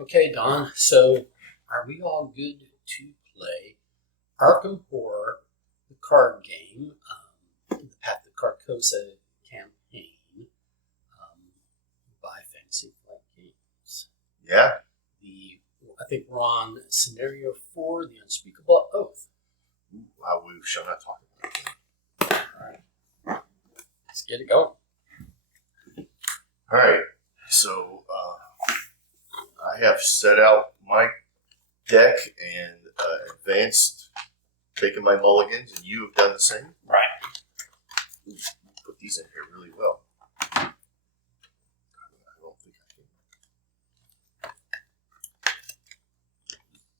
Okay, Don, so are we all good to play Arkham Horror, the card game, the Path to Carcosa campaign by Fantasy Flight Games? Yeah. I think we're on scenario 4, the Unspeakable Oath. Ooh, we shall not talk about it. All right. Let's get it going. All right. So, I have set out my deck and advanced, taken my mulligans, and you have done the same. Right. Ooh, put these in here really well. I don't think I can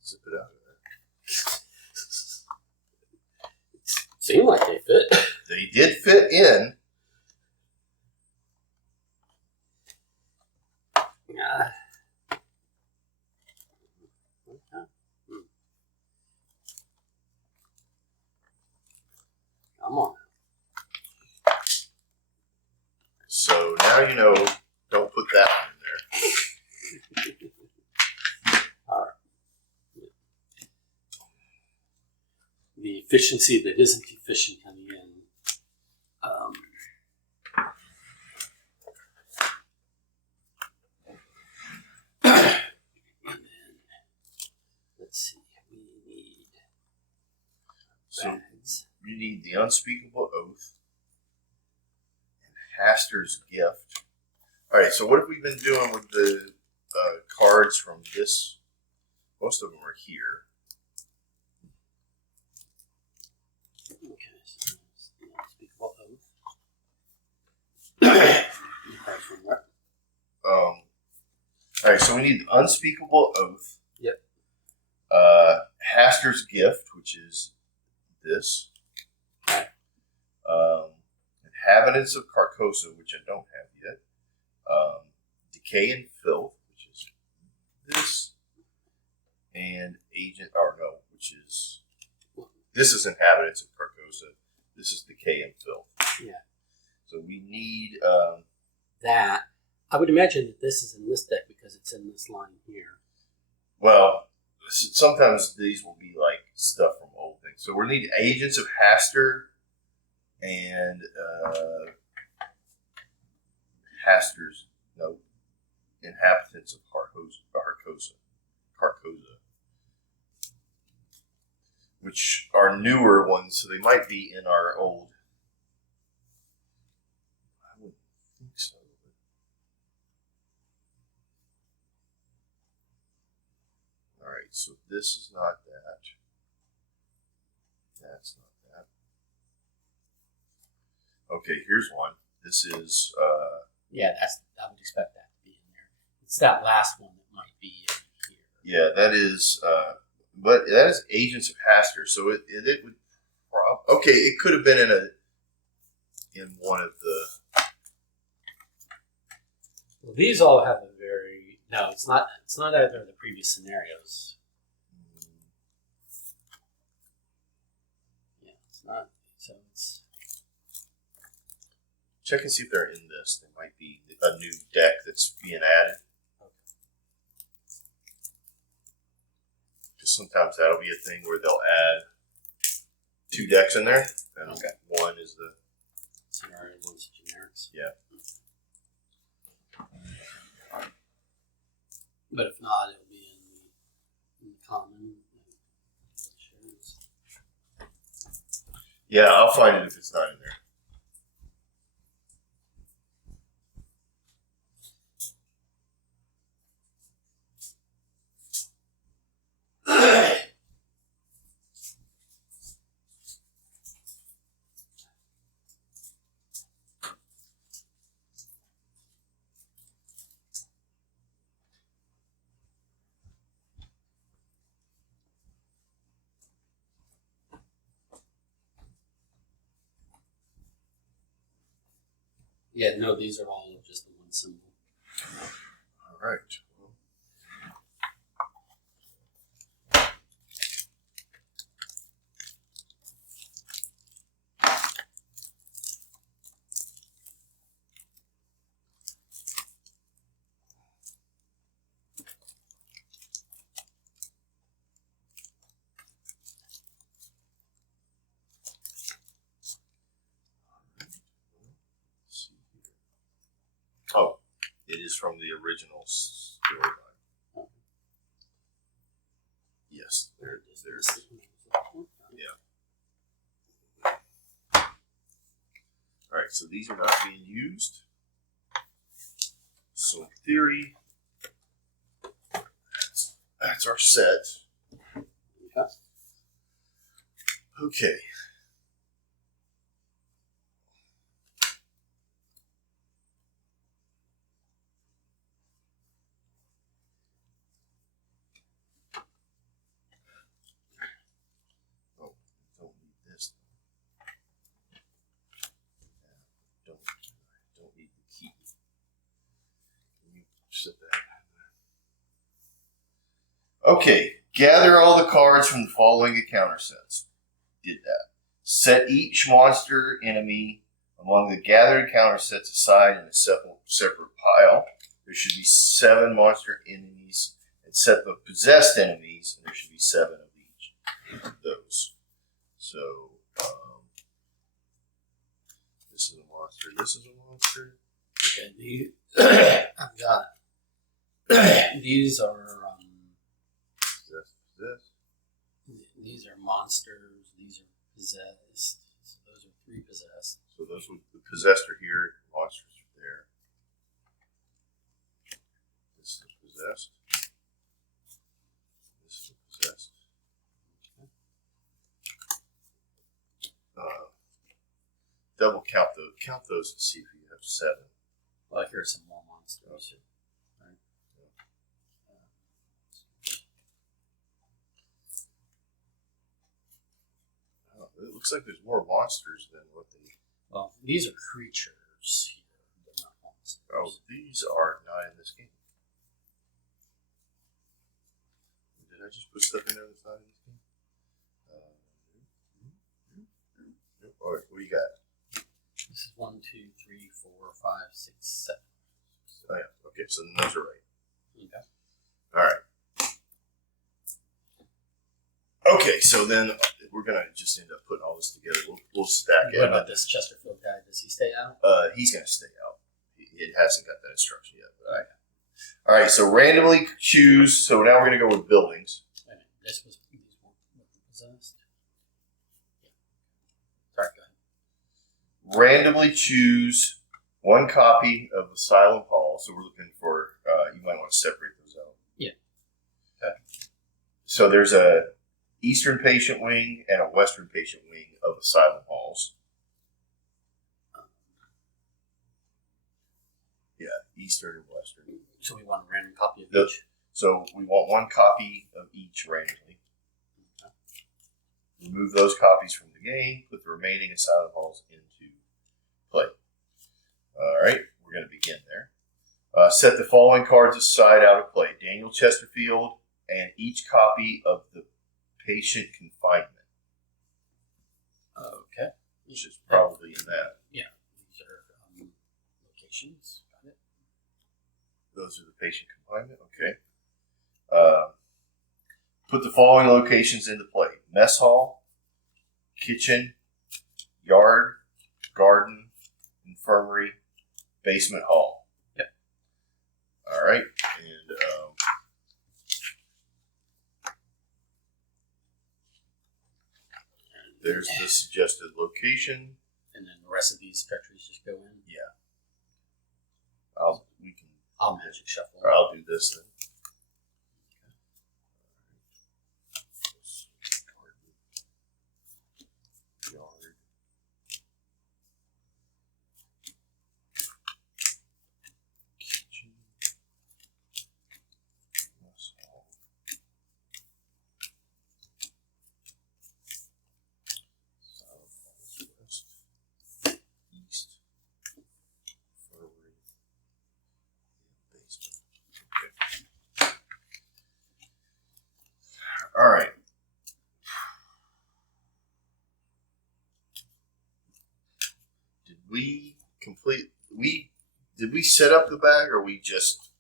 zip it out of there. Seemed like they fit. They did fit in. Come on. So now you know, don't put that one in there. All right. The efficiency that isn't efficient coming in. And then, let's see, we need bags. You need the Unspeakable Oath and Haster's Gift. All right, so what have we been doing with the cards from this? Most of them are here. Okay, so it's the Unspeakable Oath. Apart from what? All right, so we need the Unspeakable Oath. Yep. Haster's Gift, which is this. Inhabitants of Carcosa, which I don't have yet. Decay and Filth, which is this. And which is... This is Inhabitants of Carcosa. This is Decay and Filth. Yeah. So we need... that. I would imagine that this is in this deck because it's in this line here. Well, sometimes these will be like stuff from old things. So we'll need Agents of Haster and Inhabitants of Carcosa, which are newer ones, so they might be in our old. I wouldn't think so. All right, so this is not that. That's not that. Okay, here's one. This is. Yeah, I would expect that to be in there. It's that last one that might be in here. Yeah, that is. But that is Agents of Haster, so it would. Okay, it could have been in one of the. Well, these all have a very it's not either of the previous scenarios. Yeah, it's not. So it's. Check and see if they're in this. There might be a new deck that's being added. Okay. Because sometimes that'll be a thing where they'll add 2 decks in there, and okay. One is the Scenario, one's generics. Yeah. But if not, it'll be in the common. Yeah, I'll find it if it's not in there. Yeah, no, these are all just the one symbol. All right. from the original storyline. Yes, there's. Yeah. All right, so these are not being used. So in theory, that's our set. Okay. Oh, don't need this. Don't need the key. Can you set that? Okay, gather all the cards from the following encounter sets. Did that. Set each monster enemy among the gathered encounter sets aside in a separate pile. There should be 7 monster enemies, and set the possessed enemies, and there should be 7 of each of those. So, this is a monster, this is a monster. Okay, I've got, these are, Possessed. These are monsters. These are possessed. So those are 3 possessed. So those would the possessed are here. Monsters are there. This is possessed. This is possessed. Double count those. Count those and see if you have 7. Well, here's some more monsters. Right. It looks like there's more monsters than what they. Well, these are creatures here. They're not monsters. Oh, these are not in this game. Did I just put stuff in there that's not in this game? All right, what do you got? This is 1, 2, 3, 4, 5, 6, 7. Oh yeah. Okay, so then those are right. Okay. All right. Okay, so then we're gonna just end up putting all this together. We'll stack it. What about this Chesterfield guy? Does he stay out? He's gonna stay out. It hasn't got that instruction yet. But all right. So randomly choose. So now we're gonna go with buildings. Wait a minute. This was these were possessed. Yeah. Sorry, go ahead. Randomly choose 1 copy of Asylum Hall. So we're looking for. You might want to separate those out. Yeah. Okay. So there's a Eastern Patient Wing and a Western Patient Wing of Asylum Halls. Yeah, Eastern and Western. So we want a random copy of each. So we want 1 copy of each randomly. Okay. Remove those copies from the game. Put the remaining Asylum Halls into play. All right, we're going to begin there. Set the following cards aside out of play. Daniel Chesterfield and each copy of the Patient Confinement. Okay. Which is probably in that. Yeah. These are locations. Got it. Those are the Patient Confinement. Okay. Put the following locations into play. Mess hall, kitchen, yard, garden, infirmary, basement hall. Yep. All right. And there's the suggested location. And then the rest of these treacheries just go in. Yeah. I'll magic shuffle. Or I'll do this then. Yard. Kitchen. Mess hall. South, west, east, infirmary, and basement. Okay. All right. Did we set up the bag, or we just?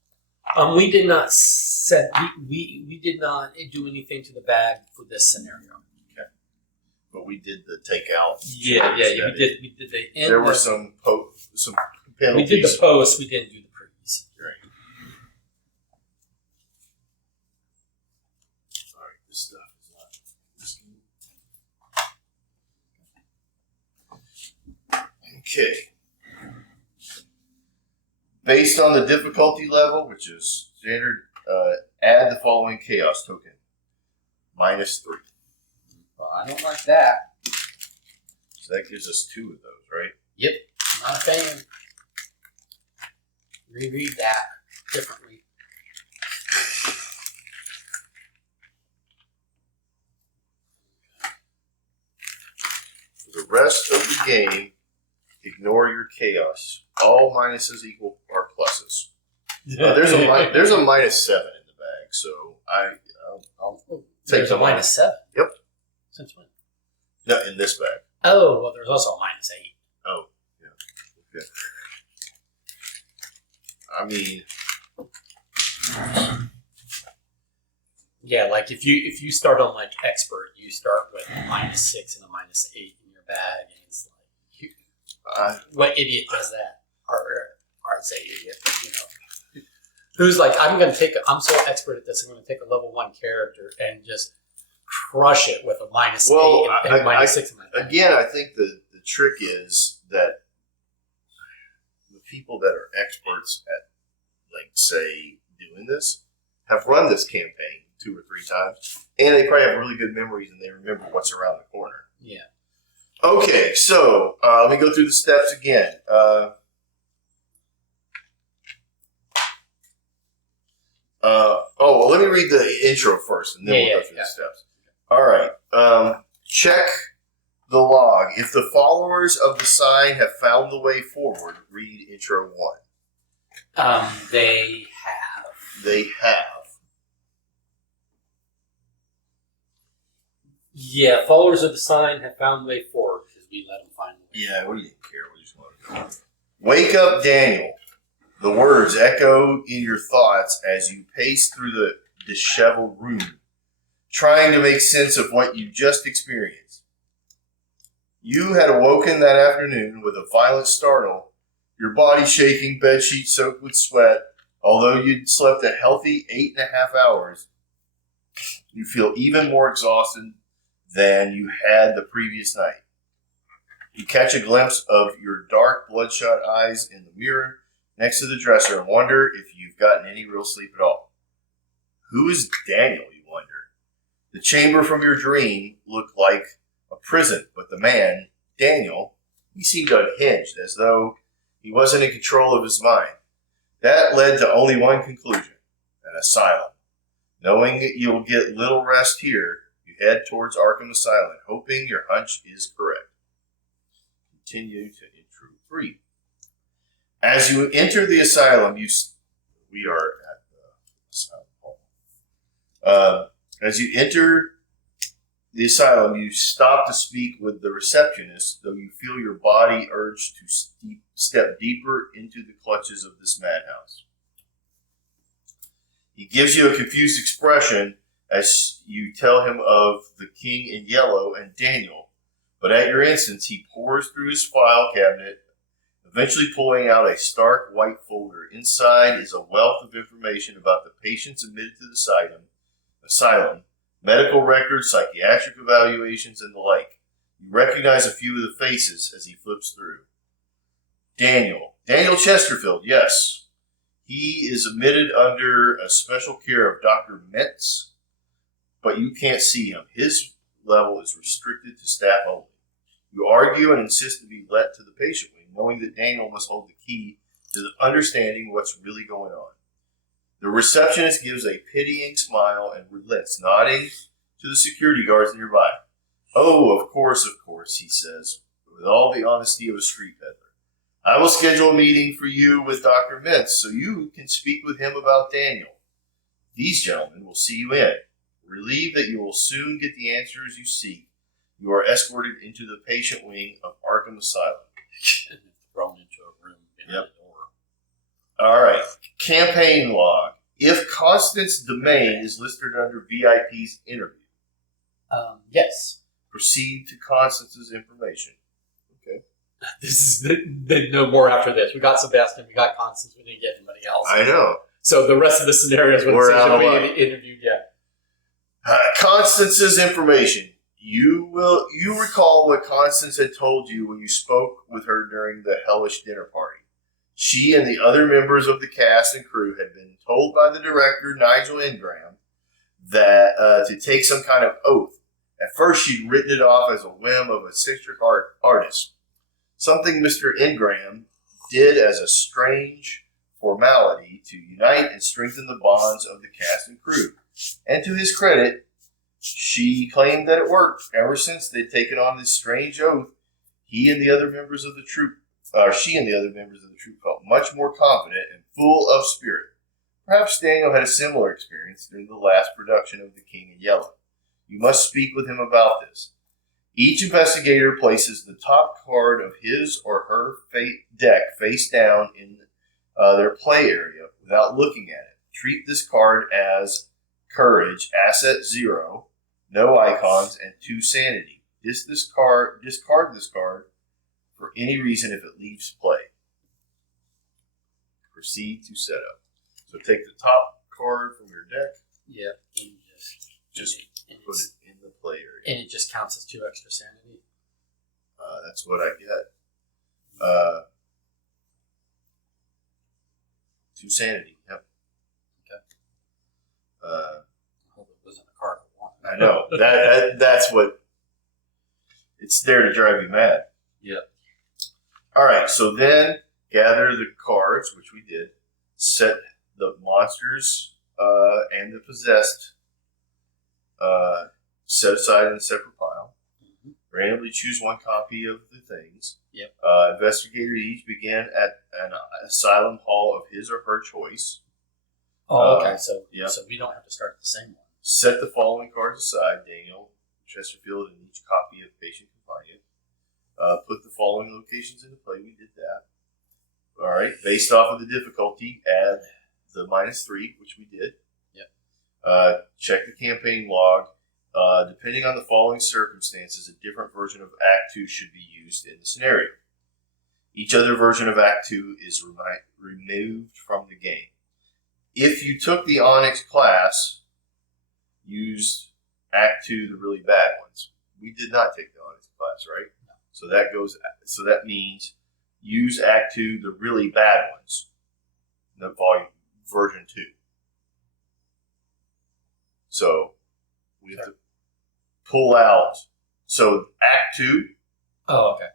We did not set. We did not do anything to the bag for this scenario. Okay. But we did the takeout. Yeah. We did the end. There were some penalties. We did the post. We didn't do the pre's. Right. stuff is not this game. Okay. Based on the difficulty level, which is standard, add the following chaos token. -3. Well, I don't like that. So that gives us 2 of those, right? Yep. Not a fan. Reread that differently. For the rest of the game, ignore your chaos. All minuses are pluses. There's a -7 in the bag, so I'll take There's the a -7. Yep. Since when? No, in this bag. Oh, well, there's also a -8. Oh, yeah. Okay. I mean, yeah, like if you start on like expert, you start with a -6 and a -8 in your bag, and it's like, what idiot does that? Or I say idiot, but who's like, I'm so expert at this, I'm going to take a level 1 character and just crush it with a -8 and -6 in my bag. Again, I think the trick is that the people that are experts at, like, say, doing this have run this campaign 2 or 3 times, and they probably have really good memories and they remember what's around the corner. Yeah. Okay, so let me go through the steps again. Let me read the intro first, and then we'll go through the steps. All right. Check the log. If the followers of the sign have found the way forward, read intro 1. They have. They have. Yeah, followers of the sign have found the way forward because we let them find the way. Yeah, we didn't care. We just wanted to go. Wake up, Daniel. The words echo in your thoughts as you pace through the disheveled room, trying to make sense of what you just experienced. You had awoken that afternoon with a violent startle, your body shaking, bedsheet soaked with sweat. Although you'd slept a healthy 8.5 hours, you feel even more exhausted than you had the previous night. You catch a glimpse of your dark, bloodshot eyes in the mirror next to the dresser and wonder if you've gotten any real sleep at all. Who is Daniel, you wonder? The chamber from your dream looked like a prison, but the man, Daniel, he seemed unhinged, as though he wasn't in control of his mind. That led to only one conclusion: an asylum. Knowing that you'll get little rest here, you head towards Arkham Asylum, hoping your hunch is correct. Continue to intro 3. As you enter the asylum, we are at the asylum hall. As you enter the asylum, you stop to speak with the receptionist, though you feel your body urge to step deeper into the clutches of this madhouse. He gives you a confused expression as you tell him of the King in Yellow and Daniel, but at your instance, he pours through his file cabinet, eventually pulling out a stark white folder. Inside is a wealth of information about the patients admitted to the asylum, medical records, psychiatric evaluations, and the like. You recognize a few of the faces as he flips through. Daniel Chesterfield, yes. He is admitted under a special care of Dr. Metz, but you can't see him. His level is restricted to staff only. You argue and insist to be let to the patient wing, knowing that Daniel must hold the key to understanding what's really going on. The receptionist gives a pitying smile and relents, nodding to the security guards nearby. Oh, of course, he says, with all the honesty of a street peddler. I will schedule a meeting for you with Dr. Mintz so you can speak with him about Daniel. These gentlemen will see you in. Relieved that you will soon get the answers you seek, you are escorted into the patient wing of Arkham Asylum. Thrown into a room behind the door. All right. Campaign log. If Constance Domain is listed under VIP's interview. Yes. Proceed to Constance's information. Okay. This is no more after this. We got Sebastian, we got Constance, we didn't get anybody else. I know. So the rest of the scenarios We're we interviewed yet. Constance's information. You recall what Constance had told you when you spoke with her during the hellish dinner party. She and the other members of the cast and crew had been told by the director, Nigel Ingram, that to take some kind of oath. At first, she'd written it off as a whim of a eccentric artist, something Mr. Ingram did as a strange formality to unite and strengthen the bonds of the cast and crew. And to his credit, she claimed that it worked. Ever since they'd taken on this strange oath, she and the other members of the troupe felt much more confident and full of spirit. Perhaps Daniel had a similar experience during the last production of The King in Yellow. You must speak with him about this. Each investigator places the top card of his or her deck face down in their play area without looking at it. Treat this card as courage, asset 0, no icons, and 2 sanity. Discard this card for any reason if it leaves play. Proceed to set up. So take the top card from your deck. Yeah. And just put it in the play area. And it just counts as 2 extra sanity. That's what I get. 2 sanity. Yep. Okay. I hope it wasn't a card I want. I know that's what. It's there to drive you mad. Yep. All right. So then gather the cards, which we did. Set the monsters and the possessed set aside in a separate pile. Mm-hmm. Randomly choose 1 copy of the things. Yep. Investigators each begin at an asylum hall of his or her choice. Oh, okay. So we don't have to start at the same one. Set the following cards aside. Daniel, Chesterfield, and each copy of Patient Companion. Put the following locations into play. We did that. All right. Based off of the difficulty, add the -3, which we did. Yep. Check the campaign log. Depending on the following circumstances, a different version of Act 2 should be used in the scenario. Each other version of Act 2 is removed from the game. If you took the Onyx class, use Act 2, the really bad ones. We did not take the Onyx class, right? No. So that means use Act 2, the really bad ones. The version 2. So we have to pull out. So Act 2. Oh, okay.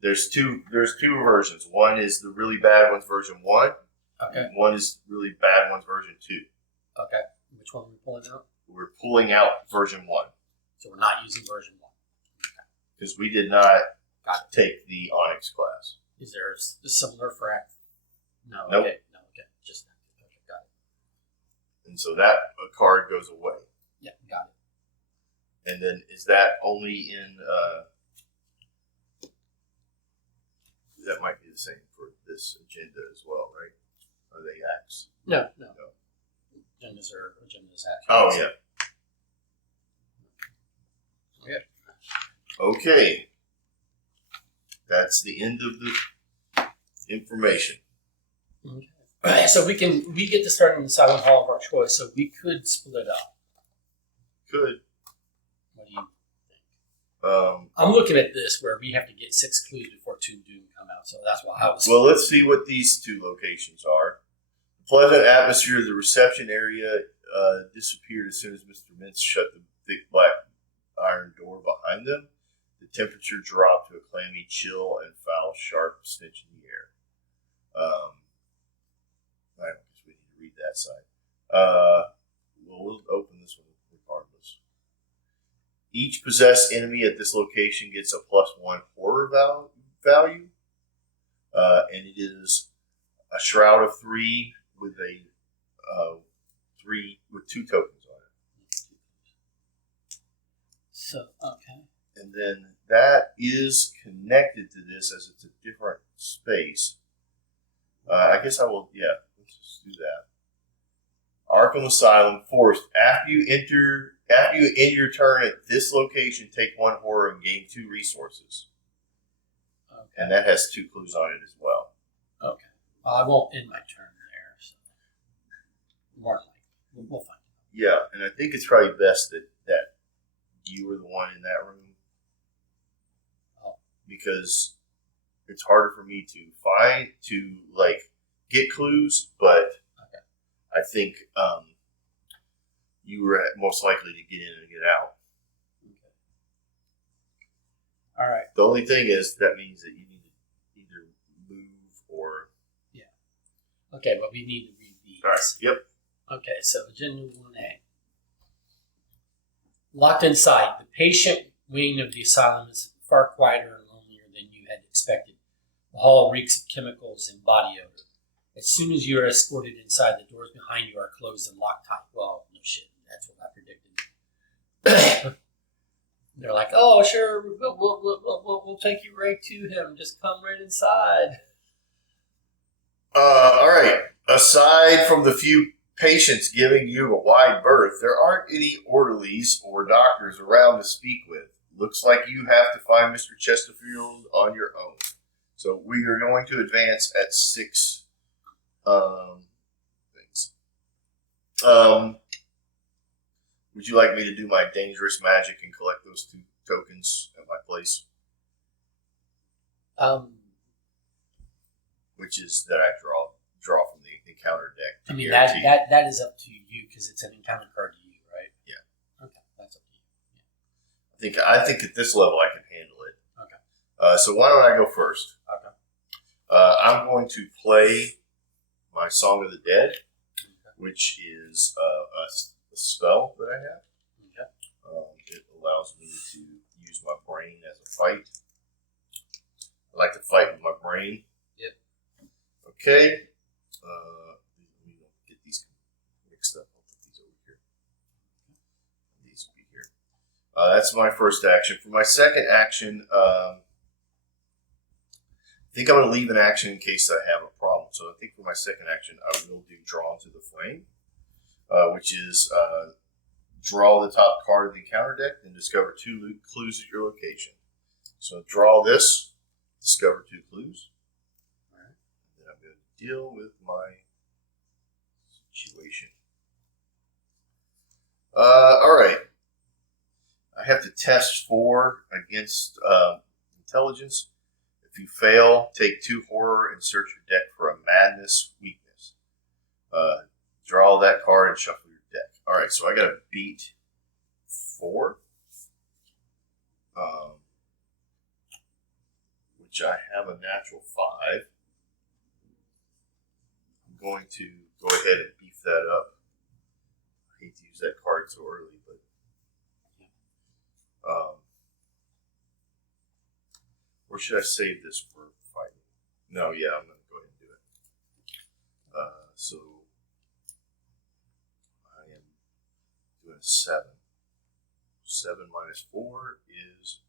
There's two versions. One is the really bad ones version 1. Okay. One is really bad ones version 2. Okay. Which one are we pulling out? We're pulling out version 1 So we're not using version 1. because we did not Got it. take the Onyx class. Is there a similar for Act? No. Nope. Okay. No. Okay. Just okay. Got it. And so that card goes away. Yeah. Got it. And then is that only in? That might be the same for this agenda as well, right? Are they acts? No. Agendas Act. Oh yeah. Yeah. Okay. That's the end of the information. Okay. So we get to start in the Silent Hall of our choice. So we could split up. Could. What do you think? I'm looking at this where we have to get 6 clues before 2 do come out. So that's why I was. Well, let's see what these 2 locations are. The pleasant atmosphere of the reception area disappeared as soon as Mr. Mintz shut the thick black iron door behind them. The temperature dropped to a clammy chill and foul, sharp stench in the air. I guess we need to read that side. We'll open this one regardless. Each possessed enemy at this location gets a +1 horror value. And it is a shroud of 3 with a 3 with 2 tokens on it. So okay. And then that is connected to this as it's a different space. I guess I will. Yeah, let's just do that. Arkham Asylum forced. After you end your turn at this location, take 1 horror and gain 2 resources. Okay. And that has 2 clues on it as well. Okay. I won't end my turn there. So more likely, we'll find it. Yeah, and I think it's probably best that you were the one in that room. Oh. Because it's harder for me to get clues, but okay. I think you were most likely to get in and get out. Okay. All right. The only thing is that means that you need to either move or... Yeah. Okay, but we need to read these. All right, yep. Okay, so Agenda 1A. Locked inside, the patient wing of the asylum is far quieter and lonelier than you had expected. The hall reeks of chemicals and body odor. As soon as you are escorted inside, the doors behind you are closed and locked tight. Well, no shit, that's what I predicted. They're like, oh, sure, we'll take you right to him. Just come right inside. All right. Aside from the few patients giving you a wide berth, there aren't any orderlies or doctors around to speak with. Looks like you have to find Mr. Chesterfield on your own. So we are going to advance at 6 things. Would you like me to do my dangerous magic and collect those 2 tokens at my place? Which is that I draw from the encounter deck. I mean, that is up to you because it's an encounter card to you, right? Yeah. Okay, that's up to you. Yeah. I think at this level I can handle it. Okay. So why don't I go first? Okay. I'm going to play my Song of the Dead, which is a spell that I have. Okay. It allows me to use my brain as a fight. I like to fight with my brain. Yep. Okay. Let me get these mixed up. I'll put these over here. These will be here. That's my first action. For my second action, I think I'm going to leave an action in case I have a problem. So I think for my second action, I will do Drawn to the Flame, which is draw the top card of the encounter deck and discover 2 clues at your location. So draw this, discover 2 clues. All right. And then I'm going to deal with my situation. All right. I have to test 4 against intelligence. If you fail, take 2 horror and search your deck for a madness weakness. Draw that card and shuffle your deck. All right, so I got to beat 4, which I have a natural 5. I'm going to go ahead and beef that up. I hate to use that card so early, but or should I save this for fighting? No, yeah, I'm going to go ahead and do it. So I am doing a 7. 7 minus 4 is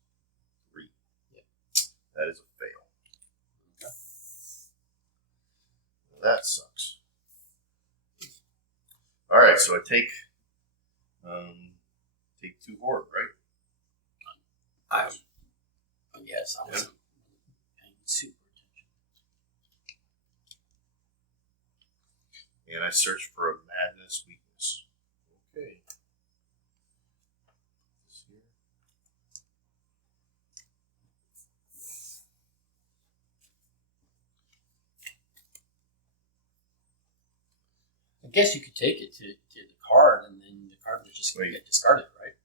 3. Yeah. That is a fail. Okay. Well, that sucks. All right, so I take 2 horror, right? Yes, I wasn't paying super attention. And I search for a madness weakness. Okay. This here. I guess you could take it to the card, and then the card would just get discarded, right?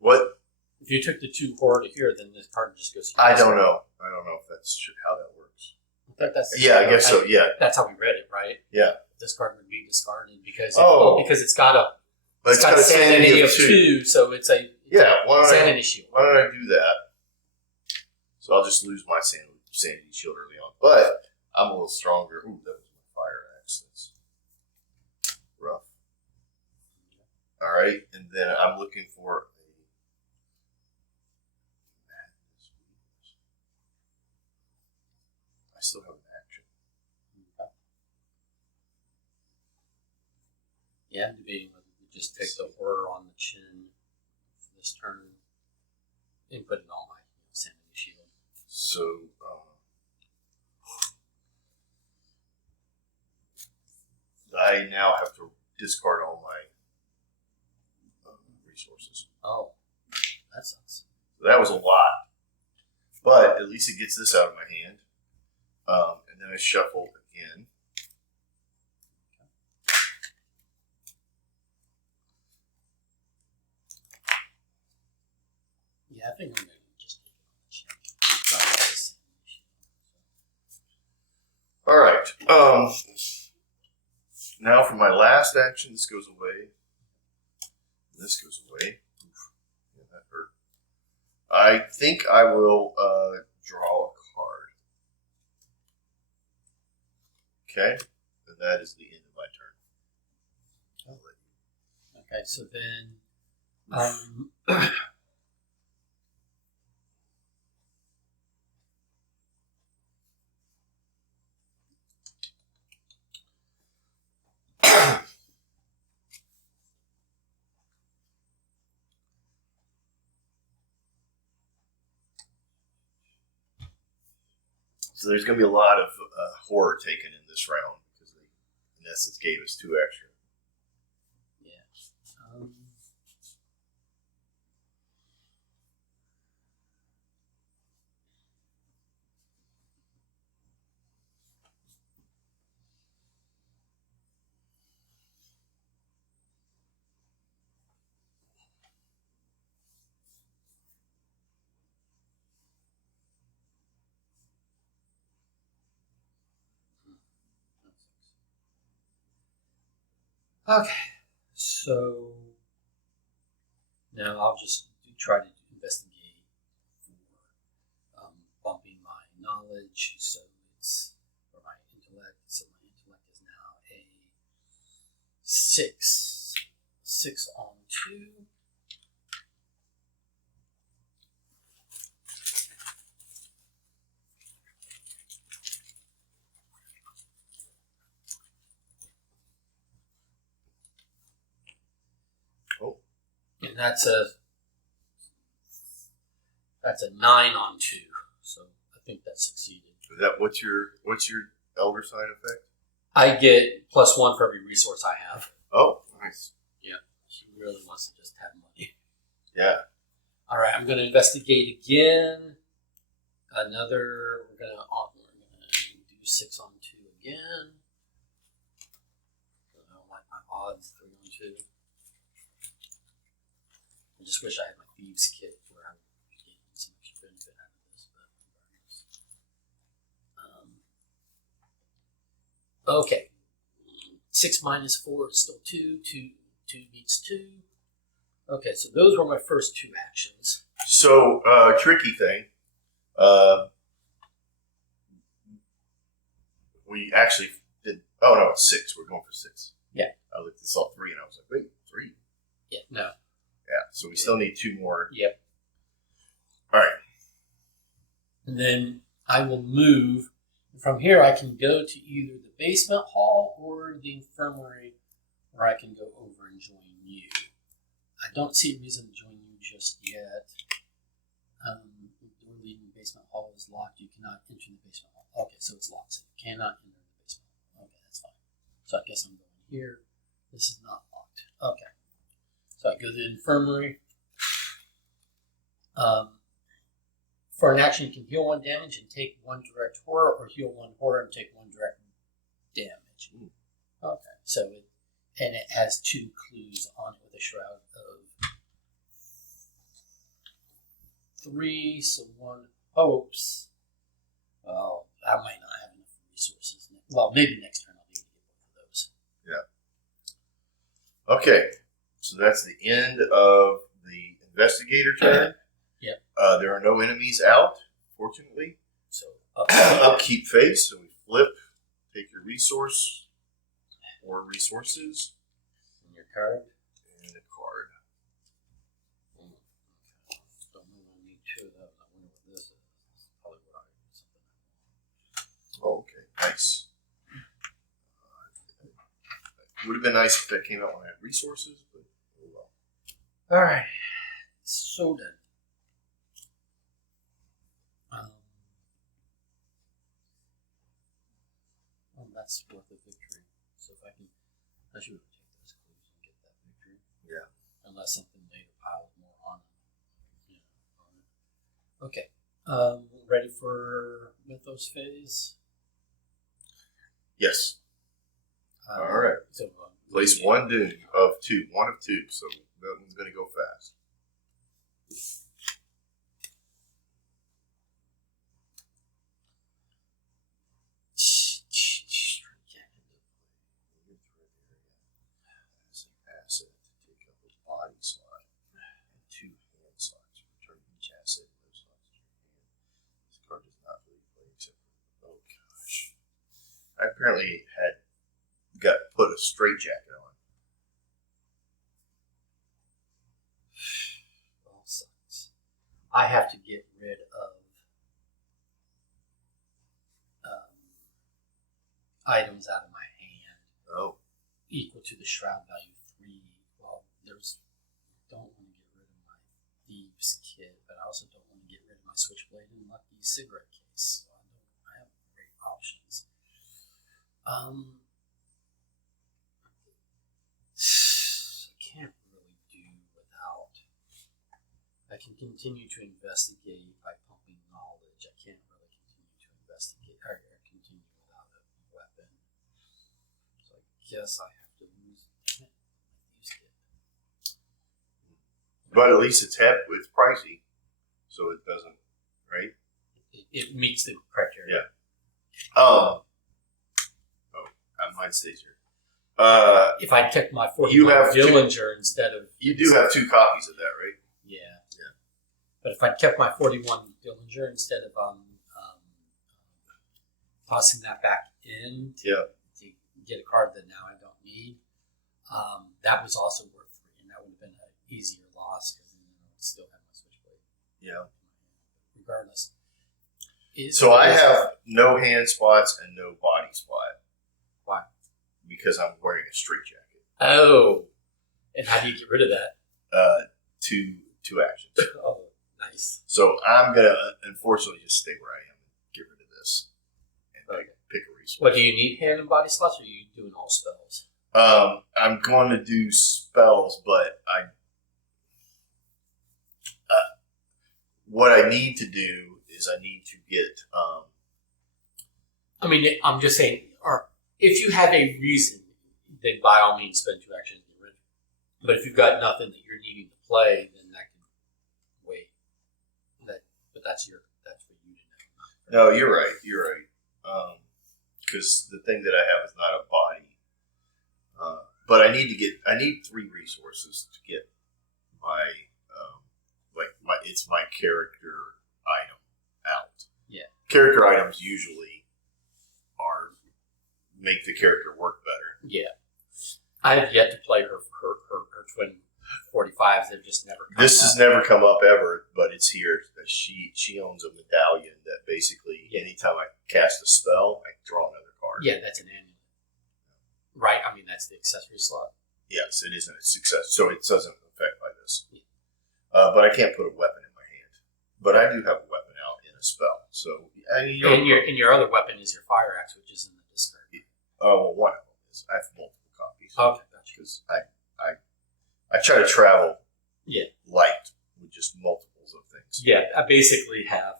What? If you took the 2 horror to here, then this card just goes. I don't know. I don't know if that's how that works. I guess so. Yeah, that's how we read it, right? Yeah. This card would be discarded because because it's got a sanity of 2, so it's a sanity shield. Why don't I do that? So I'll just lose my sanity shield early on, but I'm a little stronger. Ooh, that was my fire axe. That's rough. All right, and then I'm looking for I still have an action. Okay. Yeah, I'm debating whether we just take the horror on the chin for this turn and put it on my sanity shield. I now have to discard all my resources. Oh, that sucks. So that was a lot. But at least it gets this out of my hand. And then I shuffle again. Yeah, I think I'm going to just take it on. All right. Now for my last action, this goes away. This goes away. Oof. Yeah, that hurt. I think I will draw a card. Okay, and that is the end of my turn. Okay, so then, So there's going to be a lot of horror taken in this round because they, in essence, gave us 2 extra. yeah. Okay, so now I'll just try to investigate for bumping my knowledge. So it's or my intellect. So my intellect is now a 6. 6 on 2. And that's a 9 on 2. So I think that succeeded. Is that what's your elder sign effect? I get +1 for every resource I have. Oh, nice. Yeah, she really wants to just have money. Yeah. All right, I'm going to investigate again. We're going to do 6 on 2 again. I don't like my odds 3 on 2. I just wish I had my thieves kit where I would get some extra benefit out of this, but regardless. Okay. 6 minus 4 is still 2. 2 beats 2. Okay, so those were my first 2 actions. So, tricky thing. We actually did. Oh no, it's 6. We're going for 6. Yeah. I looked this all 3, and I was like, wait, 3. Yeah. No. Yeah. So we still need 2 more. Yep. All right. And then I will move. From here, I can go to either the basement hall or the infirmary, or I can go over and join you. I don't see a reason to join you just yet. The door leading to the basement hall is locked. You cannot enter the basement hall. Okay, so it's locked. So you cannot enter the basement hall. Okay, that's fine. So I guess I'm going here. This is not locked. Okay. So I go to the infirmary. For an action, you can heal 1 damage and take 1 direct horror, or heal 1 horror and take 1 direct damage. Okay, so it has 2 clues on it with a shroud of 3, so 1 hopes. Well, I might not have enough resources. Well, maybe next turn I'll be able to get both of those. Yeah. Okay. So that's the end of the investigator turn. Yeah. There are no enemies out, fortunately. So upkeep phase. So we flip, take your resource or resources, and your card. And a card. Okay. Don't know if I need 2 of those. I wonder what this is. This is probably what I need something. Oh, okay. Nice. It would have been nice if that came out when I had resources, but oh well. All right. So then. That's worth a victory. So if I can I should take those clues and get that victory. Yeah. Unless something later piles more on them. Okay. Ready for Mythos phase? Yes. All right. So, Place one doom of two. One of two. So that one's going to go fast. As an asset to take up a body slot and 2 hand slots. Return each asset in those slots to your hand. This card does not really play except for. Oh gosh. I apparently got put a straitjacket on. All sucks. I have to get rid of items out of my hand. Oh. Equal to the shroud value 3. Well, don't want to get rid of my thieves kit, but I also don't want to get rid of my switchblade and lucky cigarette case. So I have great options. I can't really do without. I can continue to investigate by pumping knowledge. I can't really continue to investigate or continue without a weapon. So I guess I have to lose it. But at least it's pricey, so it doesn't, right? It meets the criteria. Yeah. Mine stays here. If I kept my 41 you have Dillinger instead of... You do have 2 copies of that, right? Yeah. Yeah. But if I kept my 41 Dillinger instead of tossing that back in to get a card that now I don't need, that was also worth 3, and that would have been an easier loss because then I would still have my switchblade. Yeah. Regardless. So I have no hand spots and no body spot. Why? Because I'm wearing a straitjacket. Oh. And how do you get rid of that? Two actions. Oh, nice. So I'm going to, unfortunately, just stay where I am and get rid of this. And pick a resource. What, do you need hand and body slots, or are you doing all spells? I'm going to do spells, but what I need to do is I need to get... I mean, I'm just saying, or if you have a reason, then by all means spend 2 actions and get rid of it. But if you've got nothing that you're needing to play, then that can wait. But that's for you to know. No, you're right. You're right. Because the thing that I have is not a body. But I need 3 resources to get it's my character item out. Yeah. Character items usually make the character work better. Yeah. I have yet to play her twin 45s. They've just never come This up. has never come up ever, but it's here. She owns a medallion that basically anytime I cast a spell, I draw another card. Yeah, that's an amulet. Right? I mean, that's the accessory slot. Yes, it isn't a success, so it doesn't affect by this. Yeah. But I can't put a weapon in my hand. But I do have a weapon out in a spell. So And your other weapon is your fire axe, which is in the discard. Well, one of them is. I have multiple copies. Okay, gotcha. Because I try to travel light with just multiples of things. Yeah, I basically have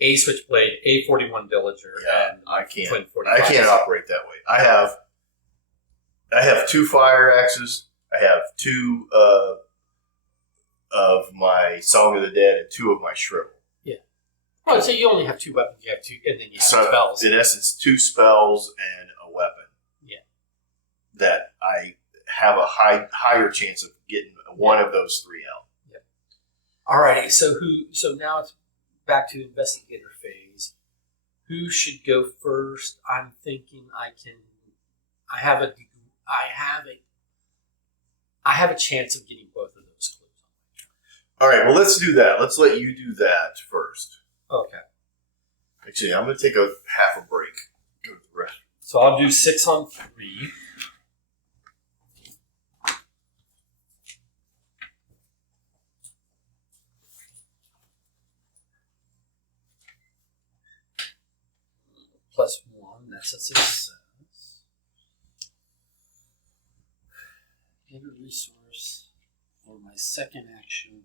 a switchblade, a 41 Dillinger, and I can't. twin 45s. I can't operate that way. I have 2 fire axes. I have 2 of my Song of the Dead and 2 of my Shrivel. Yeah. Well, so you only have 2 weapons. You have 2, and then you have So spells. in essence, 2 spells and a weapon. Yeah. That I have a higher chance of getting one of those 3 out. Yeah. Alrighty. So now it's back to investigator phase. Who should go first? I'm thinking I have a chance of getting both of those clues on my turn. All right. Well, let's do that. Let's let you do that first. Okay. Actually, I'm going to take a half a break. Go to the rest. So I'll do 6 on 3. +1, that's a success. get a resource for my second action.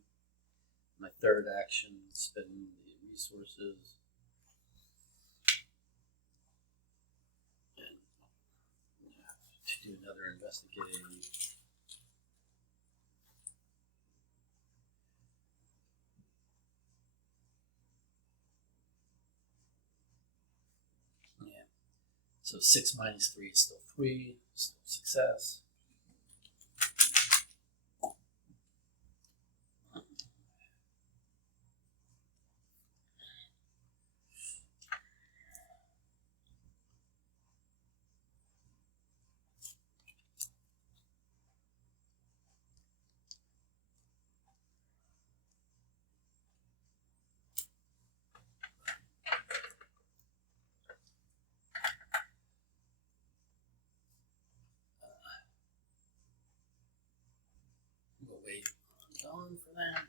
My third action, spend the resources. And to do another investigating. Yeah. So 6 minus 3 is still 3, still success. We'll wait on for that.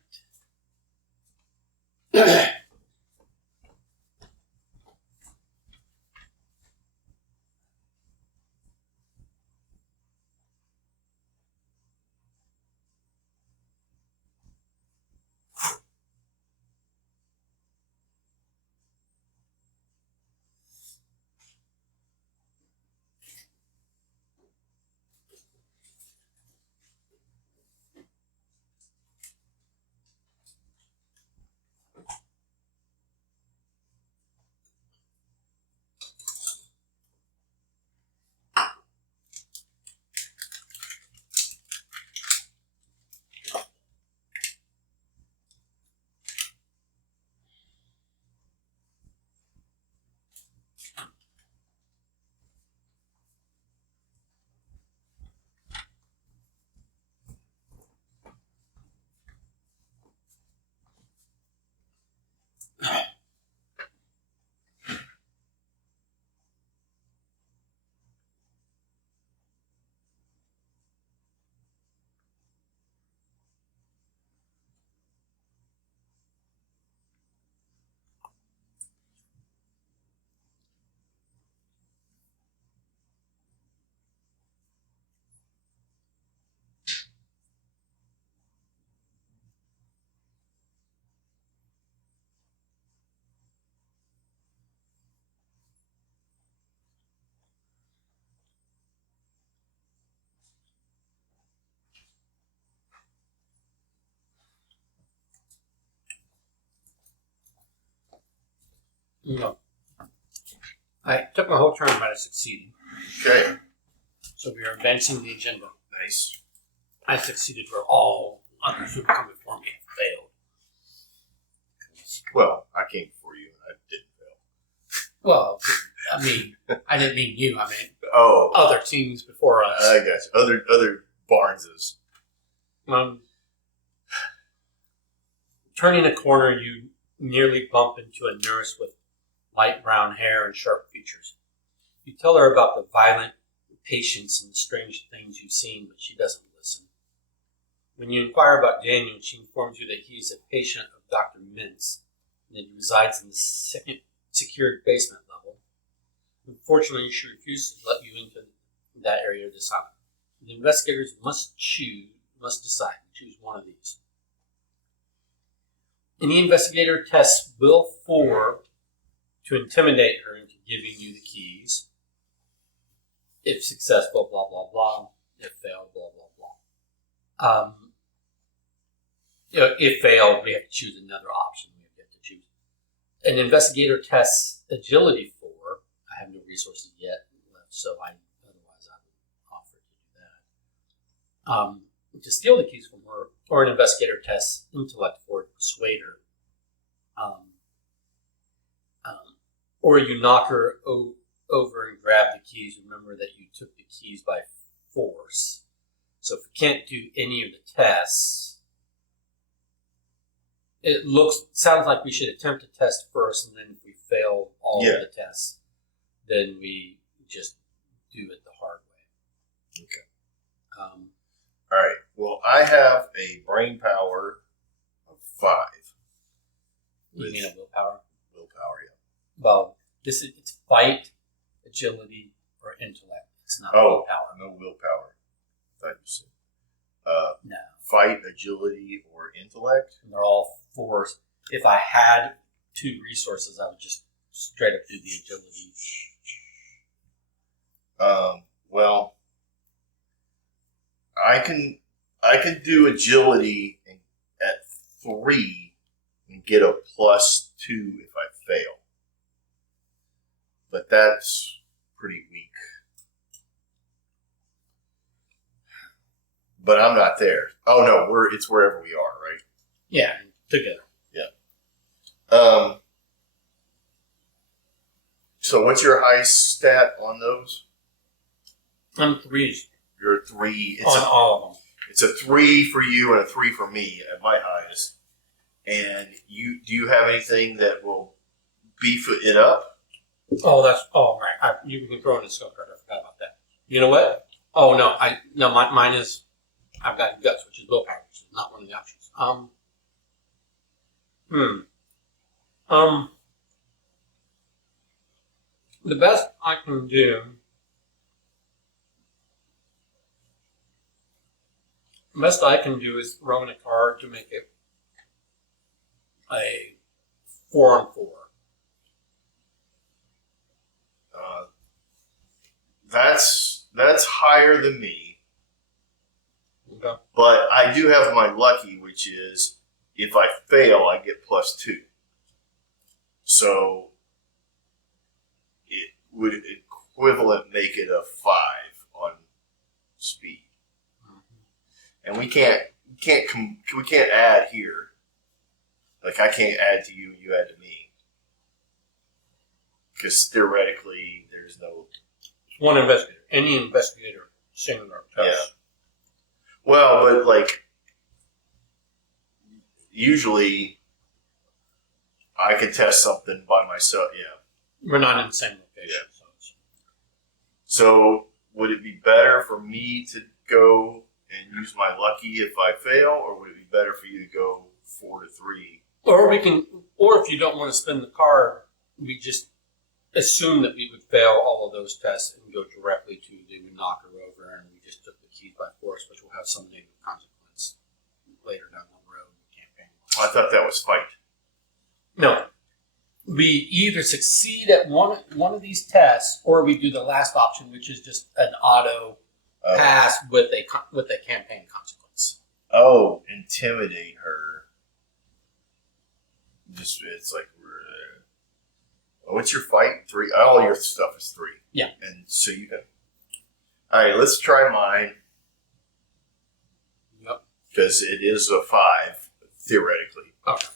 No. I took my whole turn by succeeding. Okay. So we are advancing the agenda. Nice. I succeeded where all others who come before me have failed. Well, I came before you and I didn't fail. Well, I mean, I didn't mean you. I mean Oh. other teams before us. I got you. Other Barneses. Turning a corner, you nearly bump into a nurse with light brown hair and sharp features. You tell her about the violent patients and the strange things you've seen, but she doesn't listen. When you inquire about Daniel, she informs you that he is a patient of Dr. Mintz and that he resides in the second secured basement level. Unfortunately, she refuses to let you into that area this time. The investigators must decide and choose one of these. Any investigator tests will for to intimidate her into giving you the keys. If successful, blah, blah, blah. If failed, blah, blah, blah. If failed, we have to choose another option. We have to choose. An investigator tests agility for. I have no resources yet left, so otherwise I would offer to do that. To steal the keys from her, or an investigator tests intellect for to persuade her. Or you knock her over and grab the keys. Remember that you took the keys by force. So if we can't do any of the tests, sounds like we should attempt a test first, and then if we fail all of the tests, then we just do it the hard way. Okay. All right. Well, I have a brain power of 5. You mean a willpower? Willpower, yeah. Well, it's fight, agility, or intellect. It's not willpower. No willpower. I thought you said. No. Fight, agility, or intellect? And they're all 4s. If I had 2 resources, I would just straight up do the agility. Well, I can do agility at 3 and get a +2 if I fail. But that's pretty weak. But I'm not there. Oh no, it's wherever we are, right? Yeah, together. Yeah. So what's your highest stat on those? I'm 3s You're 3. on all of them. It's a 3 for you and a 3 for me at my highest. And do you have anything that will beef it up? Oh, right. You can throw in a skill card. I forgot about that. You know what? Oh no, mine is. I've got guts, which is willpower, which is not one of the options. The best I can do. The best I can do is throw in a card to make it a 4-on-4. That's higher than me. Okay. But I do have my lucky, which is if I fail, I get +2. So it would equivalent make it a 5 on speed. And we can't add here. Like I can't add to you and you add to me. Because theoretically there's no One investigator. Any investigator singular test. Yeah. Well, but like usually I could test something by myself, yeah. We're not in the same location. Yeah. So would it be better for me to go and use my lucky if I fail, or would it be better for you to go 4 to 3? Or if you don't want to spend the card, we just assume that we would fail all of those tests and go directly to they would knock her over, and we just took the keys by force, which will have some negative consequence later down the road in the campaign. I thought that was fight. No. We either succeed at one of these tests, or we do the last option, which is just an auto pass with a campaign consequence. Oh, intimidate her. Just it's like, what's your fight? 3. All your stuff is 3. Yeah. And so you can. All right, let's try mine. Yep. Because it is a 5 theoretically. Okay.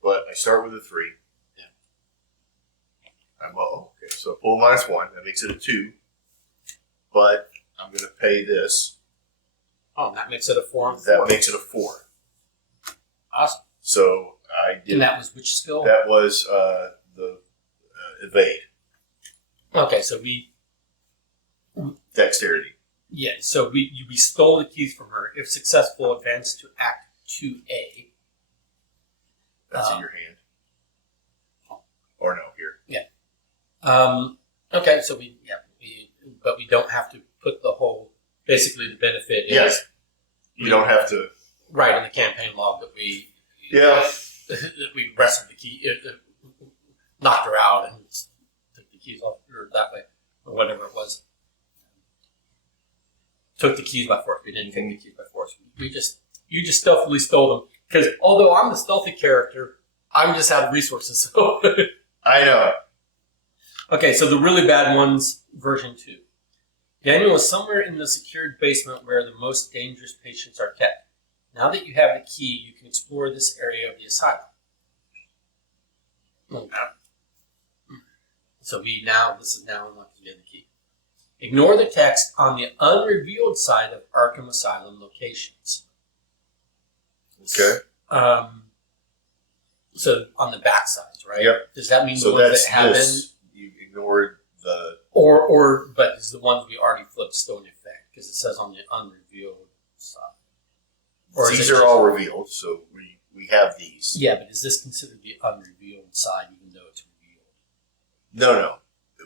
But I start with a 3. Yeah. Okay. So I pull -1. That makes it a 2. But I'm going to pay this. Oh, that makes it a 4-on-4. That makes it a 4. Awesome. So I did. And that was which skill? That was the evade. Okay, so we. Dexterity. Yeah, so we stole the keys from her. If successful, advance to Act 2A. That's in your hand. Or no, here. Yeah. Okay, so but we don't have to put the whole. Basically, the benefit is. Yes. You don't have to. Right in the campaign log that we. Yeah. That we wrestled the key, knocked her out, and took the keys off her that way, or whatever it was. Took the keys by force. We didn't take the keys by force. You just stealthily stole them. Because although I'm the stealthy character, I'm just out of resources. So I know. Okay, so the really bad ones, version 2. Daniel is somewhere in the secured basement where the most dangerous patients are kept. Now that you have the key, you can explore this area of the asylum. So this is now unlocking the key. Ignore the text on the unrevealed side of Arkham Asylum locations. Okay. So on the back sides, right? Yep. Does that mean So the ones that's that have this. You ignored the. But is the ones we already flipped still in effect? Because it says on the unrevealed side. Or These are all revealed, so we have these. Yeah, but is this considered the unrevealed side, even though it's revealed? No.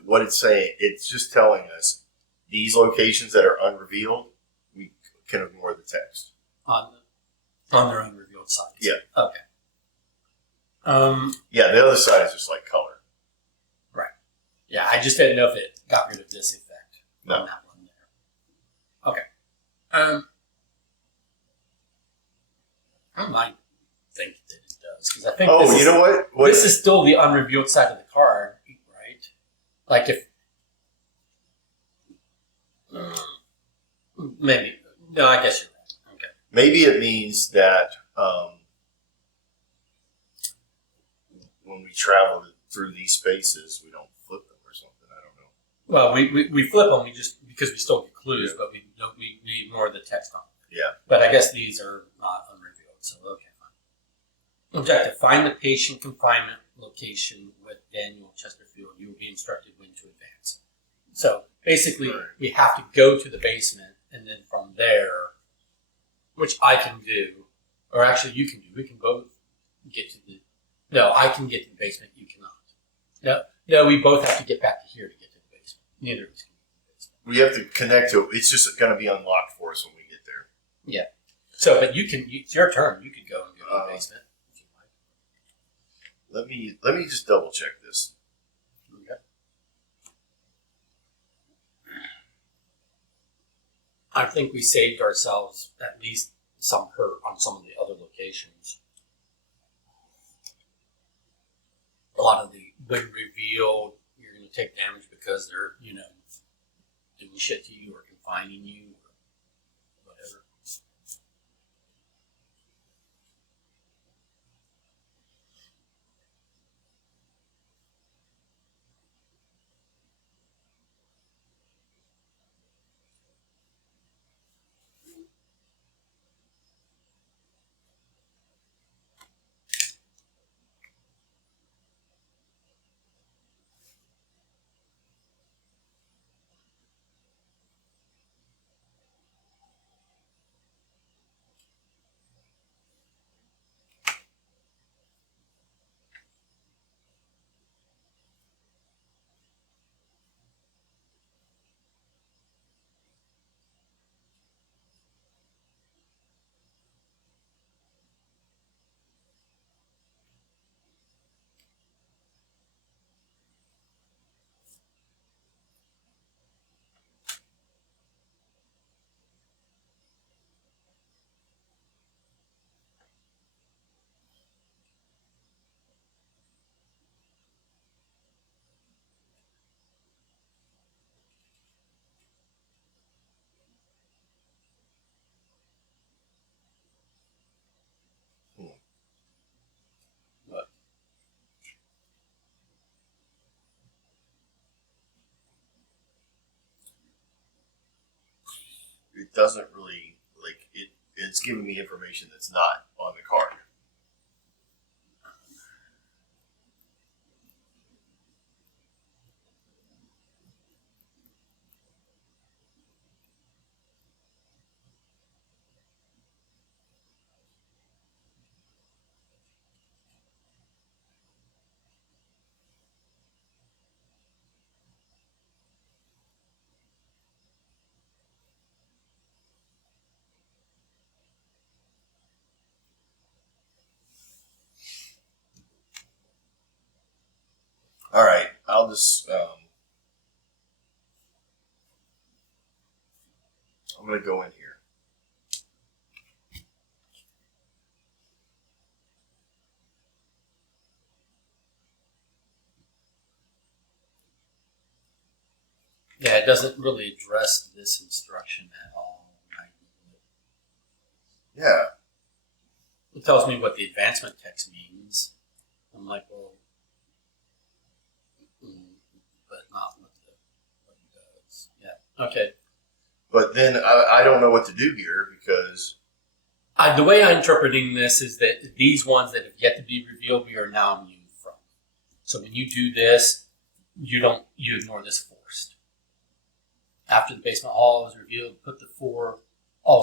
What it's saying, it's just telling us these locations that are unrevealed, we can ignore the text. On their unrevealed sides. Yeah. Okay. Yeah, the other side is just like color. Yeah, I just didn't know if it got rid of this effect No. on that one there. Okay. I might think that it does because I think. Oh, you know what? This is still the unrevealed side of the card, right? Like if maybe no, I guess you're right. Okay. Maybe it means that when we travel through these spaces, we don't flip them or something. I don't know. Well, we flip them. We just because we still get clues, Yeah. but we don't. We ignore the text on them. Yeah. But I guess these are not unrevealed, so okay, fine. Objective: find the patient confinement location with Daniel Chesterfield. You will be instructed when to advance. So basically, Right. we have to go to the basement, and then from there, which I can do, or actually you can do. We can both get to the. No, I can get to the basement. You cannot. No, we both have to get back to here to get to the basement. Neither of us can get to the basement. We have to connect to it. It's just going to be unlocked for us when we get there. Yeah. So, but you can. It's your turn. You could go and go to the basement if you like. Let me just double check this. Okay. I think we saved ourselves at least some hurt on some of the other locations. A lot of the when revealed, you're going to take damage because they're doing shit to you or confining you or whatever. But It doesn't really like it. It's giving me information that's not on the card. All right, I'll just. I'm going to go in here. yeah, it doesn't really address this instruction at all. Right? Yeah. It tells me what the advancement text means. I'm like, well, but not what it does. Yeah. Okay. But then I don't know what to do here because The way I'm interpreting this is that these ones that have yet to be revealed, we are now immune from. So when you do this, you ignore this forced. After the basement hall is revealed, put the 4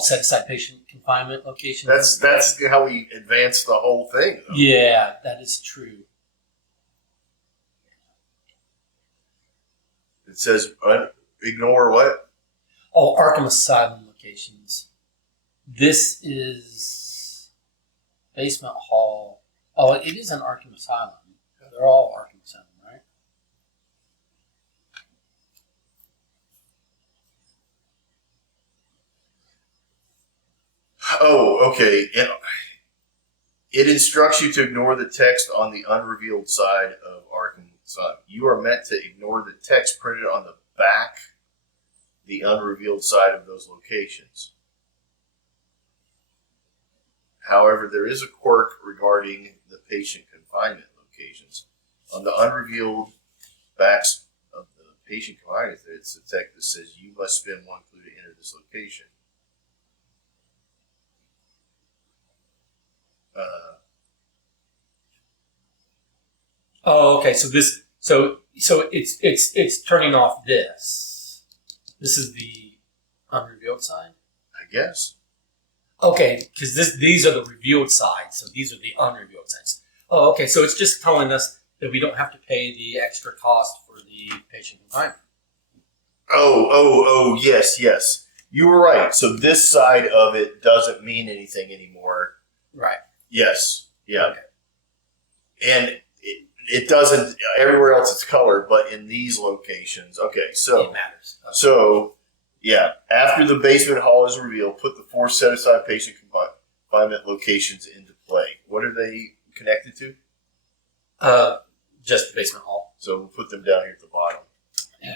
set aside patient confinement location. that's how we advance the whole thing. Though. Yeah, that is true. It says ignore what? Oh, Arkham Asylum locations. This is basement hall. Oh, it is an Arkham Asylum. They're all Arkham Asylum, right? Oh, okay. It instructs you to ignore the text on the unrevealed side of Arkham Asylum. You are meant to ignore the text printed on the back, the unrevealed side of those locations. However, there is a quirk regarding the patient confinement locations. On the unrevealed backs of the patient confinement, it's a text that says you must spend one clue to enter this location. Oh, okay. So it's turning off this. This is the unrevealed side. I guess. Okay, because these are the revealed sides, so these are the unrevealed sides. Oh, okay. So it's just telling us that we don't have to pay the extra cost for the patient confinement. Oh, yes. You were right. So this side of it doesn't mean anything anymore. Right. Yes. Yeah. Okay. And it doesn't, everywhere else it's colored, but in these locations. Okay, so. It matters. Okay. So, yeah, after the basement hall is revealed, put the 4 set aside patient confinement locations into play. What are they connected to? Just the basement hall. So we'll put them down here at the bottom. Yeah.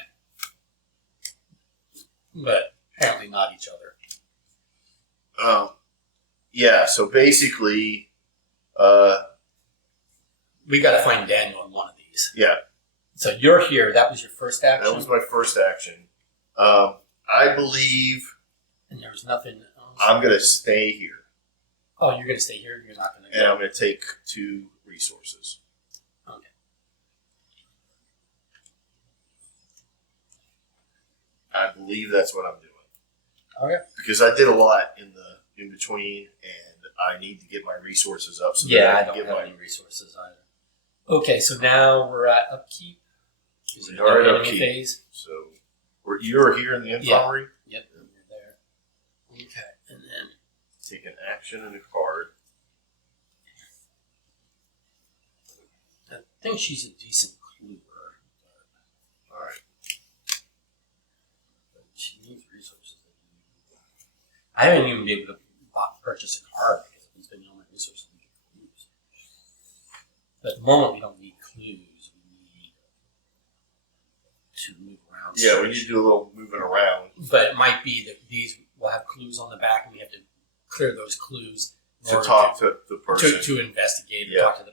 But apparently not each other. Yeah, so basically, We got to find Daniel in one of these. yeah, So you're here. That was your first action. that was my first action. I believe And there was nothing else. I'm going to stay here. Oh, you're going to stay here? You're not going to And go? I'm going to take 2 resources. Okay. I believe that's what I'm doing. Okay. Because I did a lot in between, and I need to get my resources up. So Yeah, that I can don't get have any resources either. Okay, so now we're at upkeep. Is We it are at enemy upkeep. phase? So you're here in the infirmary. Yep, you're there. Okay, and then Take an action and a card. I think she's a decent cluer. All right. But she needs resources. I haven't even been able to purchase a card because I've been spending all my resources to get clues. But at the moment, we don't need clues. We need to move around. Yeah, we need to do a little moving around. But it might be that these will have clues on the back, and we have to clear those clues in To order talk to the person. to investigate and Yeah. talk to the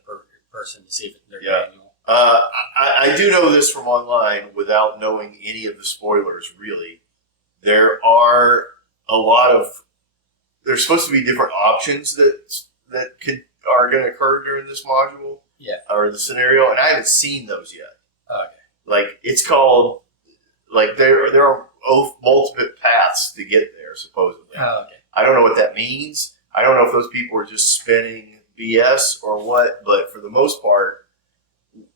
person to see if they're Yeah. Daniel. I do know this from online without knowing any of the spoilers, really. There are a lot of... There's supposed to be different options that are going to occur during this module. Yeah. Or the scenario, and I haven't seen those yet. Okay. Like, it's called... Like, there are multiple paths to get there, supposedly. Oh, okay. I don't know what that means. I don't know if those people are just spinning BS or what, but for the most part,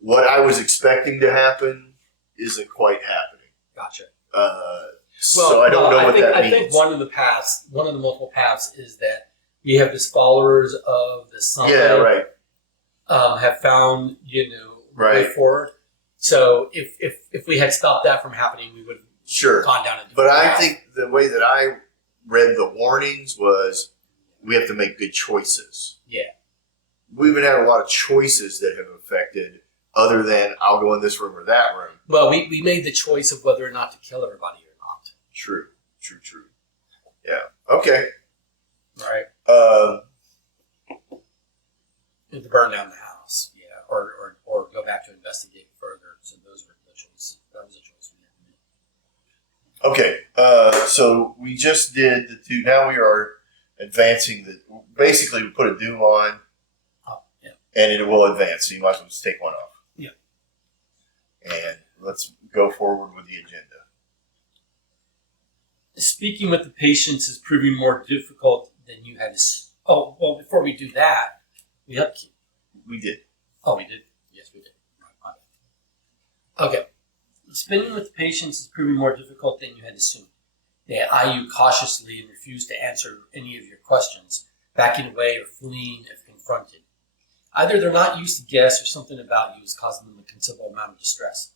what I was expecting to happen isn't quite happening. Gotcha. So I don't know what that means. I think one of the multiple paths is that we have these followers of the sun. Yeah, right. Have found, Right. way forward. So if we had stopped that from happening, we would have Sure. gone down a different But I path. think the way that I read the warnings was we have to make good choices. Yeah. We even had a lot of choices that have affected other than I'll go in this room or that room. Well, we made the choice of whether or not to kill everybody or not. True. Yeah. Okay. Right. To burn down the house, yeah, or go back to investigate further. So those were the choices. That was a choice we had to make. Okay. So we just did the 2. Now we are advancing basically we put a doom on. Oh, yeah. And it will advance. So you might as well just take one off. Yeah. And let's go forward with the agenda. Speaking with the patients is proving more difficult than you had to. Oh, well, before we do that, we upkeep. We did. Oh, we did? Yes, we did. Okay. Spending with the patients is proving more difficult than you had assumed. They eye you cautiously and refuse to answer any of your questions, backing away or fleeing if confronted. Either they're not used to guests or something about you is causing them a considerable amount of distress.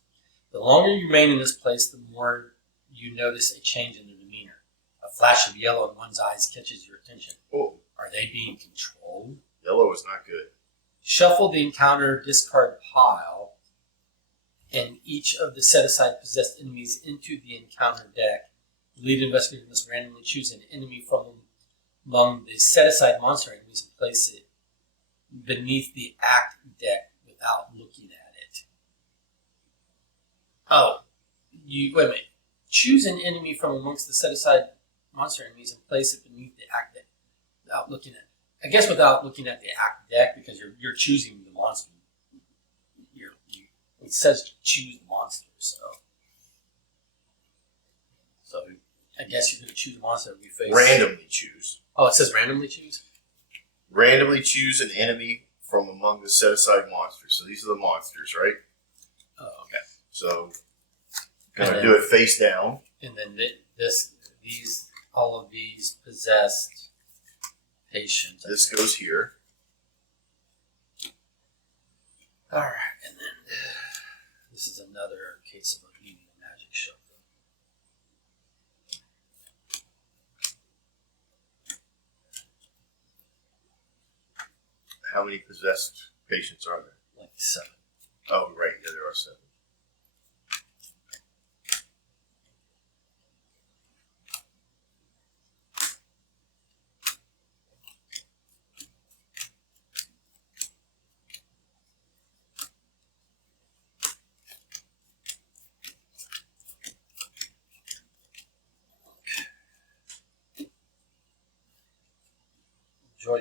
The longer you remain in this place, the more you notice a change in their demeanor. A flash of yellow in one's eyes catches your attention. Oh, Are they being controlled? yellow is not good. Shuffle the encounter discard pile and each of the set-aside possessed enemies into the encounter deck. The lead investigator must randomly choose an enemy from among the set-aside monster enemies and place it beneath the act deck without looking at it. Oh, wait a minute. Choose an enemy from amongst the set-aside monster enemies and place it beneath the act deck without looking at it. I guess without looking at the act deck, because you're choosing the monster. It says choose the monster, so I guess you're going to choose a monster that we face. Randomly choose. Oh, it says randomly choose? Randomly choose an enemy from among the set-aside monsters. So these are the monsters, right? Oh, okay. So, gonna do it face down. And then all of these possessed patients. This goes here. All right, and then this is another case of a medium magic shuffle. How many possessed patients are there? Like 7. Oh, right. Yeah, there are 7.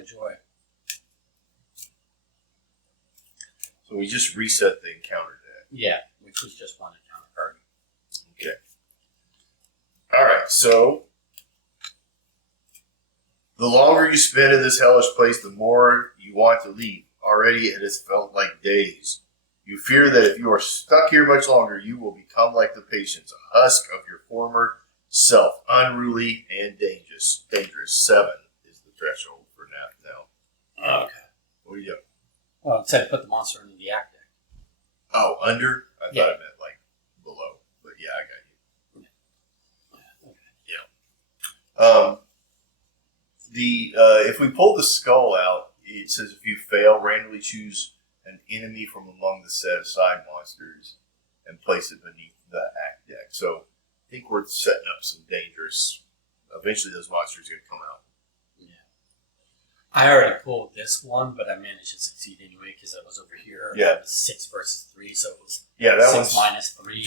Joy. So we just reset the encounter deck. Yeah, which was just one encounter card. Okay. All right. So the longer you spend in this hellish place, the more you want to leave. Already it has felt like days. You fear that if you are stuck here much longer, you will become like the patients, a husk of your former self, unruly and dangerous. 7 is the threshold for now. Okay. What do you got? Well, it said put the monster into the act deck. Oh, under? I thought Yeah. it meant like below. But yeah, I got you. Yeah. If we pull the skull out, it says if you fail, randomly choose an enemy from among the set aside monsters and place it beneath the act deck. So I think we're setting up some dangerous. Eventually, those monsters are going to come out. I already pulled this one, but I managed to succeed anyway because I was over here. Yeah. It was 6 versus 3, so it was That 6 one's minus 3. it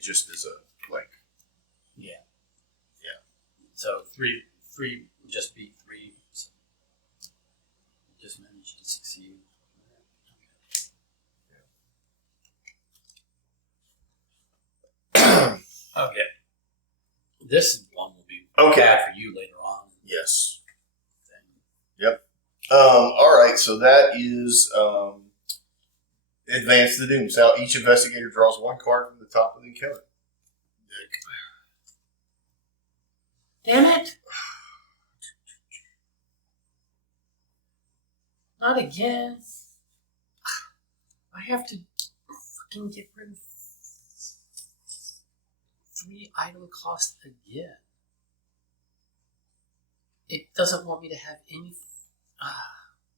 just is a like. Yeah. Yeah. So 3 would just beat 3. So just managed to succeed. Okay. This one will be bad for you later on. Yes. Yep. All right. So that is Advance the Dooms. Now each investigator draws 1 card from the top of the encounter. Damn it! Not again. I have to fucking get rid of 3 idle cost again. It doesn't want me to have any.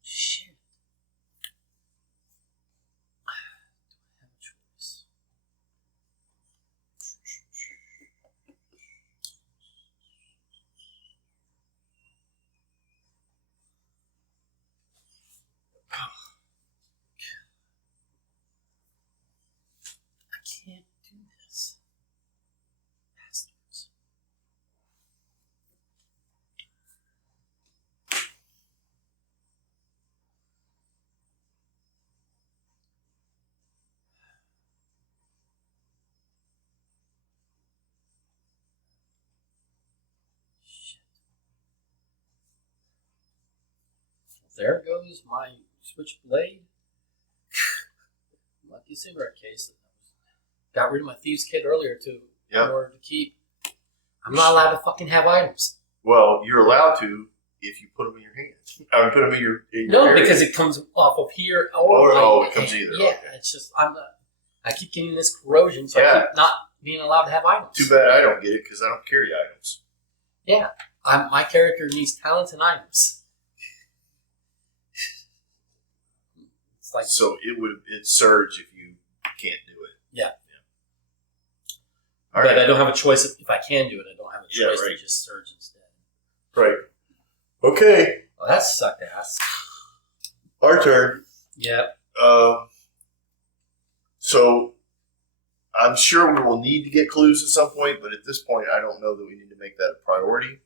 Shit. Do I have a choice? I can't do this. Bastards. There goes my switchblade. Lucky cigarette case. Got rid of my thieves kit earlier too. Yep. In order to keep I'm not allowed to fucking have items. Well, you're allowed to if you put them in your hand. I mean, put them in your No, area. because it comes off of here. It comes either. Yeah, Okay. it's just I keep getting this corrosion, so I keep not being allowed to have items. Too bad I don't get it because I don't carry items. Yeah, my character needs talent and items. It's like So it'd surge if you can't do it. Yeah. All but right. I don't have a choice. If I can do it, I don't have a choice right. to just surge instead. Right. Okay. Well, that sucked ass. Our turn. Yeah. So I'm sure we will need to get clues at some point, but at this point, I don't know that we need to make that a priority.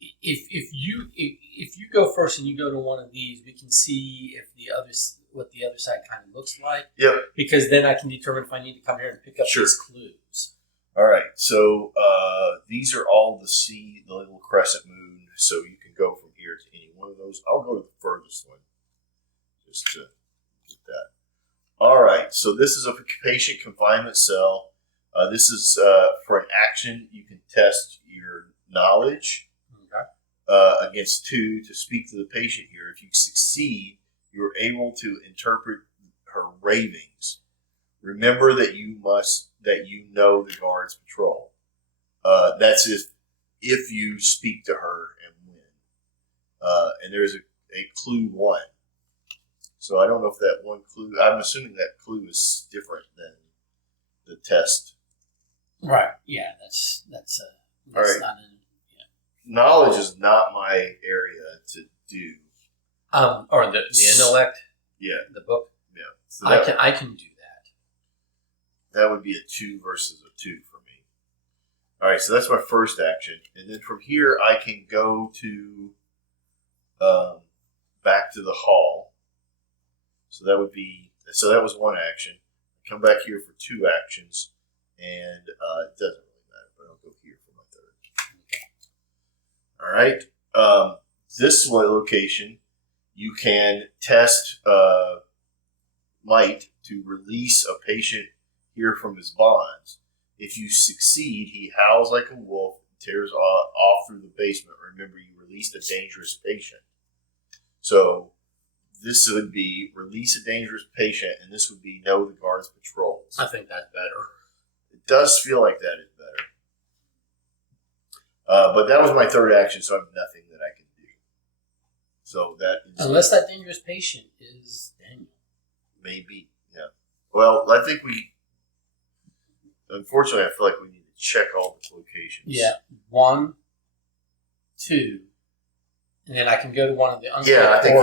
If you go first and you go to one of these, we can see what the other side kind of looks like. Yep. Because then I can determine if I need to come here and pick up these clues. All right. So these are all the little crescent moon. So you can go from here to any one of those. I'll go to the furthest one, just to get that. All right. So this is a patient confinement cell. This is for an action. You can test your knowledge against 2 to speak to the patient here. If you succeed, you're able to interpret her ravings. Remember that you know the guard's patrol. That's if you speak to her and win. And there's a clue 1. So I don't know if that one clue. I'm assuming that clue is different than the test. Right. Yeah. That's all right. Not Knowledge is not my area to do. Or the intellect. Yeah. The book. Yeah. So I can do that. That would be a 2 versus a 2 for me. All right. So that's my first action, and then from here I can go to back to the hall. So that was one action. Come back here for 2 actions, and it doesn't really matter, but I'll go here for my third. All right. This location, you can test might to release a patient here from his bonds. If you succeed, he howls like a wolf and tears off through the basement. Remember, you released a dangerous patient. So this would be release a dangerous patient, and this would be know the guard's patrols. I think that's better. It does feel like that is better. But that was my third action, so I have nothing that I can do. So that is... Unless that dangerous patient is Daniel. Maybe, yeah. Well, I think unfortunately, I feel like we need to check all the locations. Yeah. 1, 2, and then I can go to one of the I think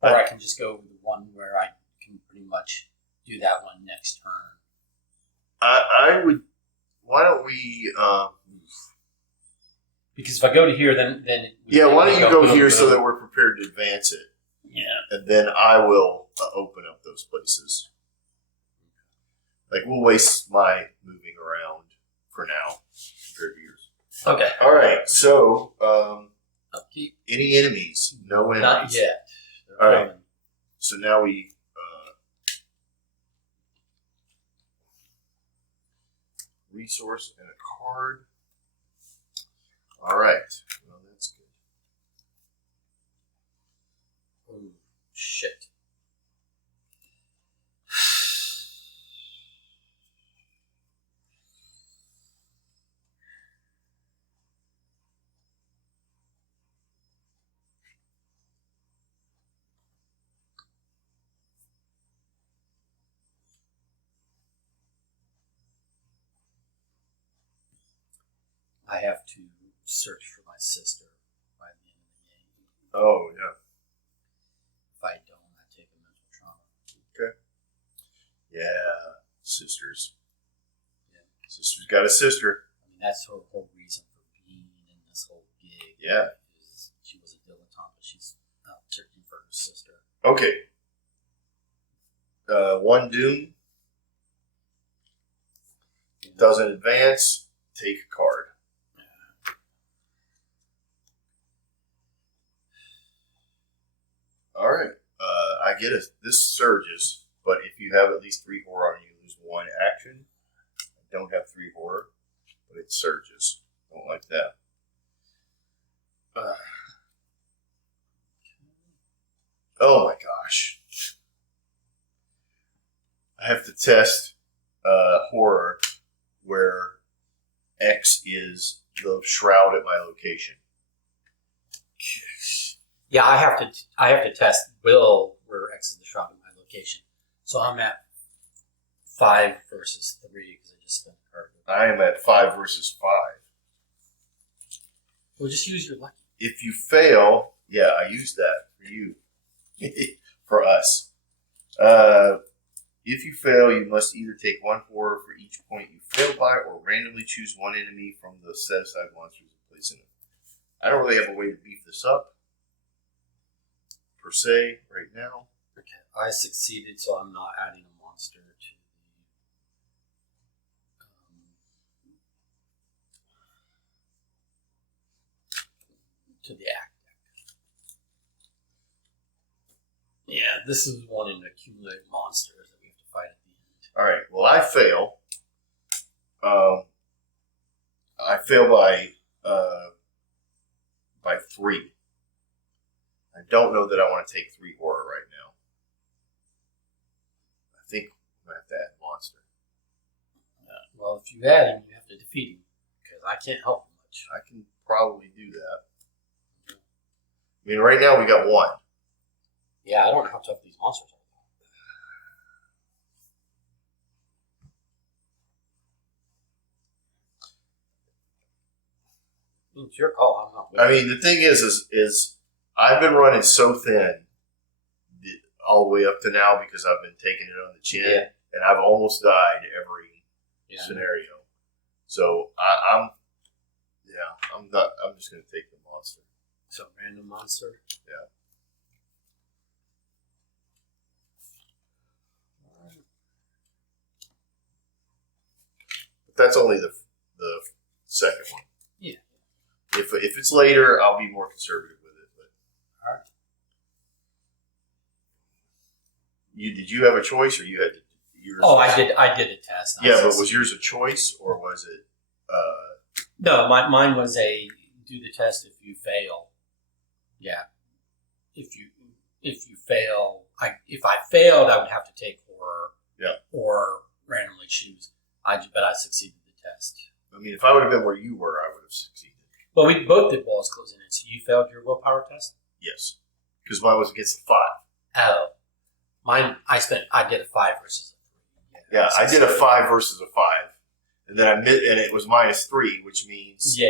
or I can just go to the one where I can pretty much do that one next turn. I would... Why don't we... because if I go to here, then why don't you go here so that we're prepared to advance it? Yeah. And then I will open up those places. Like, we'll waste my moving around for now compared to yours. Okay. All right, so Upkeep. any enemies? No enemies. Not yet. All right. So now we... resource and a card. All right. Well, that's good. Oh, shit. I have to search for my sister by the end of the game. Oh, yeah. If I don't, I take a mental trauma. Okay. Yeah. Sisters. Yeah. Sister's got a sister. I mean, that's her whole reason for being in this whole gig. Yeah. Is she was a dilettante, but she's out searching for her sister. Okay. 1 doom. Doesn't advance. Take a card. All right. I get it. This surges, but if you have at least 3 horror on you, lose 1 action. I don't have 3 horror, but it surges. Don't like that. Oh my gosh. I have to test horror where X is the shroud at my location. Yeah, I have to test Will where X is the shroud in my location. So I'm at 5 versus 3 because I just spent a card. I am at 5 versus 5. Well, just use your lucky. If you fail, yeah, I used that for you. For us. If you fail, you must either take 1 horror for each point you failed by or randomly choose 1 enemy from the set aside monsters and place in it. I don't really have a way to beef this up, per se, right now. Okay, I succeeded, so I'm not adding a monster to the act. Yeah, this is one in accumulate monsters that we have to fight at the end. All right. Well, I fail. I fail by 3. I don't know that I want to take 3 horror right now. I think I'm gonna have to add monster. Well, if you add him, you have to defeat him because I can't help him much. I can probably do that. I mean, right now we got 1. Yeah, I don't know how tough these monsters are. It's your call. I'm not. I mean, the thing is I've been running so thin all the way up to now because I've been taking it on the chin, and I've almost died every scenario. So I'm not. I'm just going to take the monster. So random monster. Yeah. But that's only the second one. Yeah. If it's later, I'll be more conservative with it. But all right. Did you have a choice, or you had to? Yours I did a test. Yeah, but was yours a choice, or was it? No, mine was a do the test if you fail. Yeah. If you fail, if I failed, I would have to take horror. Yeah. Or randomly choose. But I succeeded the test. I mean, if I would have been where you were, I would have succeeded. Well, we both did walls closing in. So you failed your willpower test? Yes, because mine was against a 5. Oh, mine. I did a 5 versus a 3. Yeah, I did a 5 versus a 5, and then and it was -3, which means Yeah.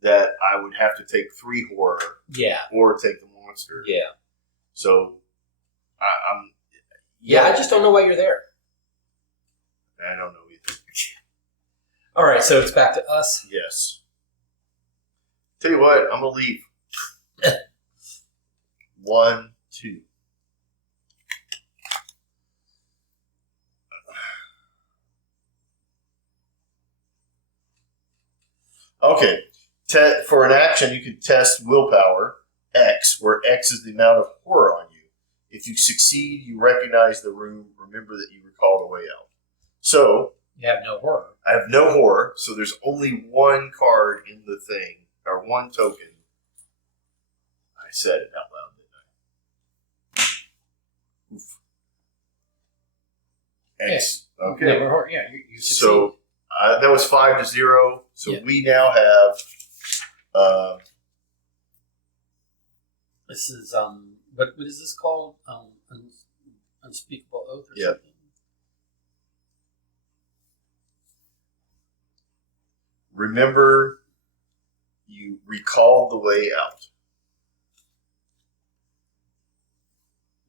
that I would have to take 3 horror. Yeah. Or take the monster. Yeah. So, I'm. Yeah, I just don't know why you're there. I don't know either. All right, so it's back to us. Yes. Tell you what, I'm gonna leave. 1, 2. Okay. For an action, you can test willpower X, where X is the amount of horror on you. If you succeed, you recognize the room. Remember that you recall the way out. So You have no horror. I have no horror, so there's only 1 card in the thing, or 1 token. I said it out loud, didn't I? Oof. X. Okay. No horror. Yeah, you succeed. So that was 5-0. So we now have. This is what is this called? Unspeakable Oath or something? Remember, you recalled the way out.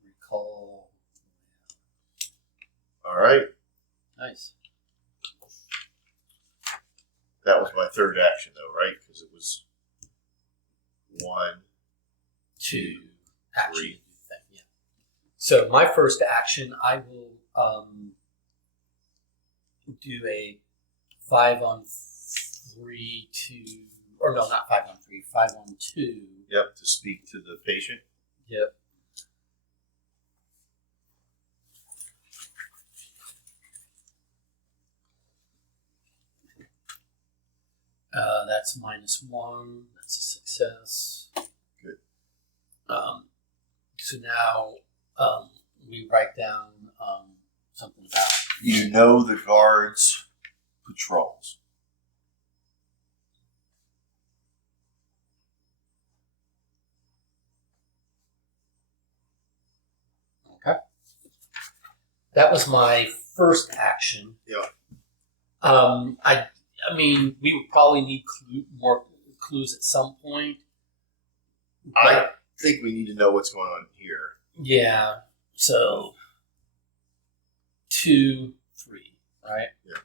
Recall. All right. Nice. That was my 3rd action, though, right? Because it was 1, 2, 3. Yeah. So my first action, I will do a 5-on-3 or no, not 5-on-3, 5-on-2. Yep, to speak to the patient. Yep. That's -1. That's a success. Good. So now we write down something about. You know the guards' patrols. Okay. That was my first action. Yeah. I mean, we would probably need more clues at some point. I think we need to know what's going on here. Yeah. So 2, 3, right? Yeah.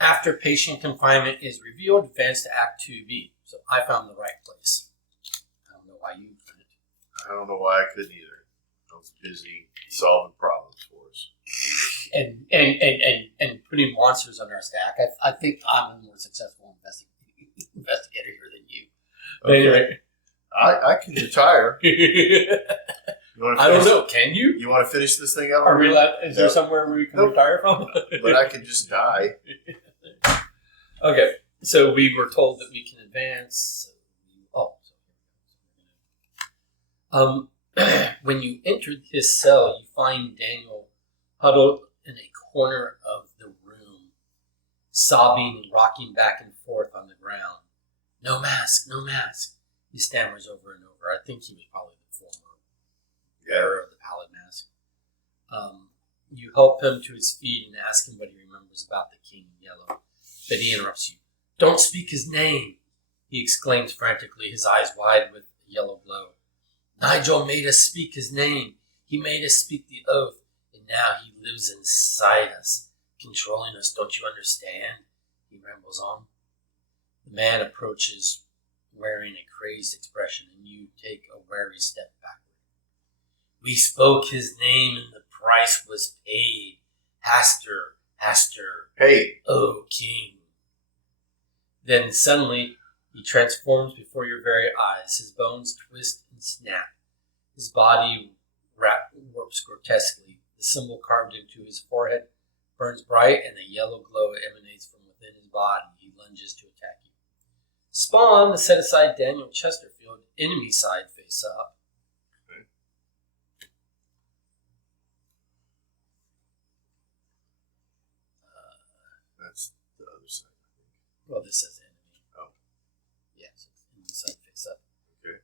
After patient confinement is revealed, advance to Act 2B. So I found the right place. I don't know why you couldn't. I don't know why I couldn't either. I was busy solving problems for us. And putting monsters on our stack. I think I'm a more successful investigator here than you. But Okay. I can retire. I don't know. Can you? You want to finish this thing out? Are we is there somewhere where we can retire from? But I can just die. Okay. So we were told that we can advance. When you enter his cell, you find Daniel huddled in a corner of the room, sobbing and rocking back and forth on the ground. No mask, no mask. He stammers over and over. I think he was probably the former wearer of the pallid mask. You help him to his feet and ask him what he remembers about the King in Yellow. But he interrupts you. Don't speak his name, he exclaims frantically, his eyes wide with a yellow glow. Nigel made us speak his name. He made us speak the oath, and now he lives inside us, controlling us. Don't you understand? He rambles on. The man approaches, wearing a crazed expression, and you take a wary step backward. We spoke his name, and the price was paid. Hastur, Hastur, Hey. O King. Then suddenly, he transforms before your very eyes. His bones twist and snap. His body warps grotesquely. The symbol carved into his forehead burns bright, and a yellow glow emanates from within his body. He lunges to attack you. Spawn, the set-aside Daniel Chesterfield, enemy side face up. Okay. That's the other side, I think. Well, this says enemy. Oh. Yes, it's enemy side face up. Okay.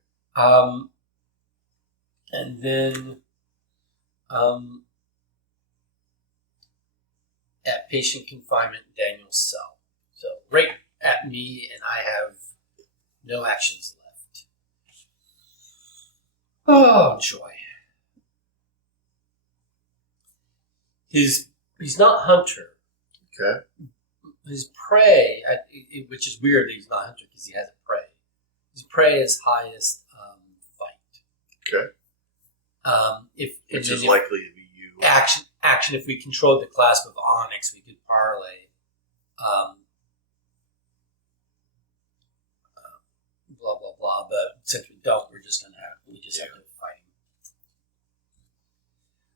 And then, at patient confinement, Daniel's cell. So right at me, and I have no actions left. Oh, joy. He's not hunter. Okay. His prey, which is weird that he's not hunter because he has a prey. His prey is highest fight. Okay. Which is likely to be you. Action. If we controlled the clasp of Onyx, we could parlay. Blah blah blah. But since we don't, we just have to fight him.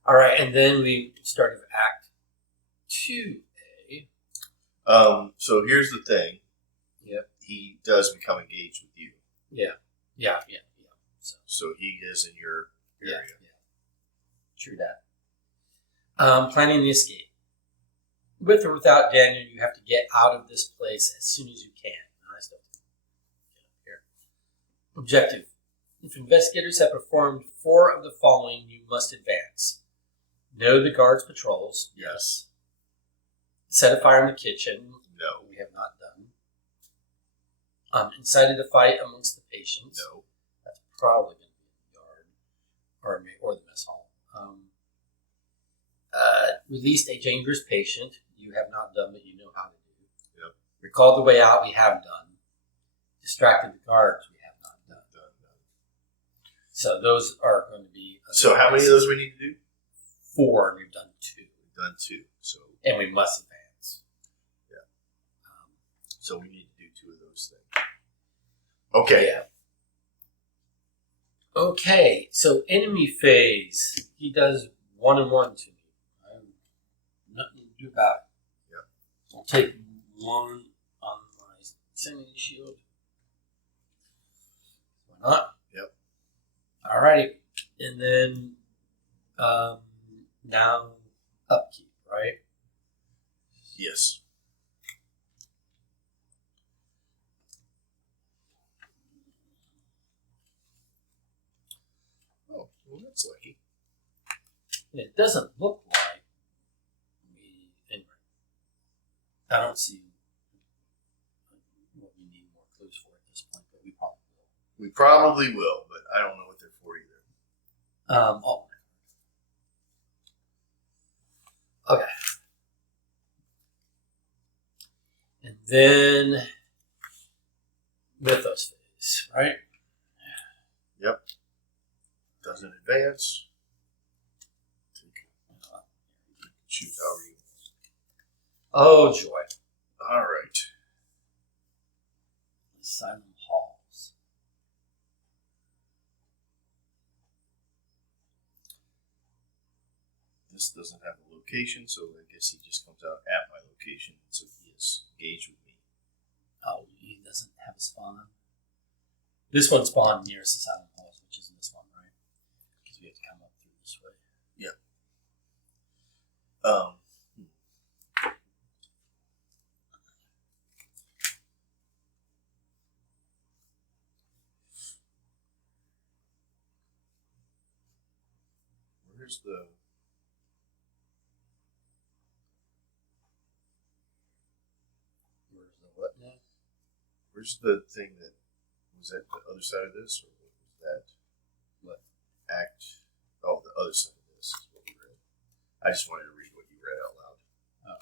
All right, and then we started Act 2A. So here's the thing. Yep. He does become engaged with you. Yeah. So he is in your area. Yeah. True that. Planning the escape. With or without Daniel, you have to get out of this place as soon as you can. I still have to get up here. Objective. If investigators have performed 4 of the following, you must advance. Know the guards' patrols. Yes. Set a fire in the kitchen. No. We have not done. Incited a fight amongst the patients. No. That's probably going to be in the yard or the mess hall. Released a dangerous patient. You have not done, but you know how to do. Yep. Recalled the way out. We have done. Distracted the guards. We have not done. So those are going to be. So how many of those we need to do? 4, and we've done 2. We've done 2. So. And we must advance. Yeah. So we need to do 2 of those things. Okay. Yeah. Okay, so enemy phase. He does 1 and 1 to me. do about it. Yep. I'll take 1 on my sanity shield. Why not? Yep. Alrighty. And then now upkeep, right? Yes. Oh, well, that's lucky. It doesn't look like anyway. I don't see what we need more clues for at this point, but we probably will. We probably will, but I don't know what they're for either. Oh. Okay. And then Mythos phase, right? Yep. Doesn't advance. Choose however you want. Oh, joy. All right. Asylum halls. This doesn't have a location, so I guess he just comes out at my location, so he is engaged with me. Oh, he doesn't have a spawn. This one spawned nearest Asylum halls, which isn't this one, right? Because we have to come up through this way. Yep. Where's the... Where's the what now? Where's the thing that... Was that the other side of this, or was that... What? Act... Oh, the other side of this is what we read. I just wanted to read what you read out loud. Oh,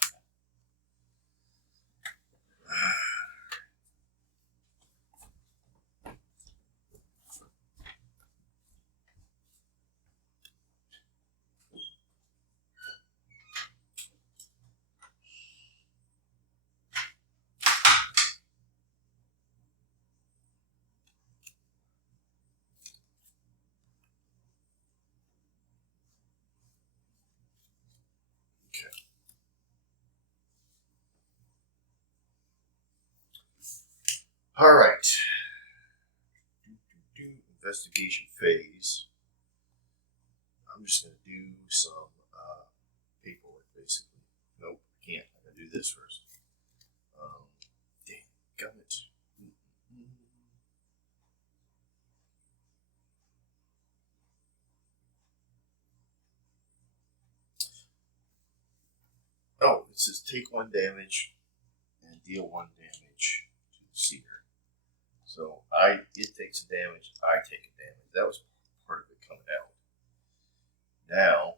okay. All right. Investigation phase. I'm just going to do some paperwork, basically. Nope, can't. I got to do this first. Dang, gummit. Oh, it says take 1 damage and deal 1 damage to the seer. So it takes a damage, I take a damage. That was part of it coming out. Now,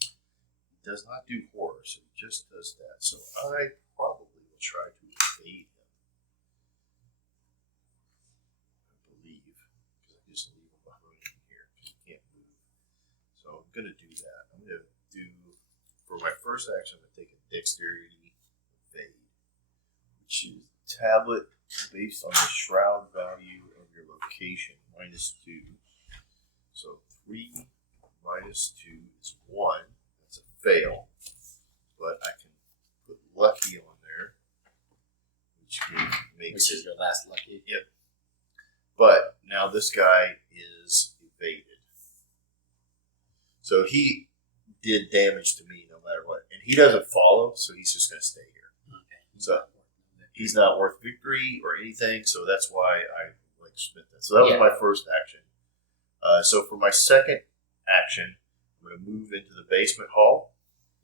it does not do horror, so it just does that. So I probably will try to evade him. I believe, because I just leave him behind here because he can't move. So I'm going to do that. I'm going to do, for my first action, I'm going to take a dexterity evade, which is tablet based on the shroud value of your location, -2. So 3 minus 2 is 1. That's a fail. But I can put lucky on there, which makes is your last lucky. Yep. But now this guy is evaded. So he did damage to me no matter what. And he doesn't follow, so he's just going to stay here. Okay. So he's not worth victory or anything, so that's why I spent that. So that was my first action. So for my second action, I'm going to move into the basement hall.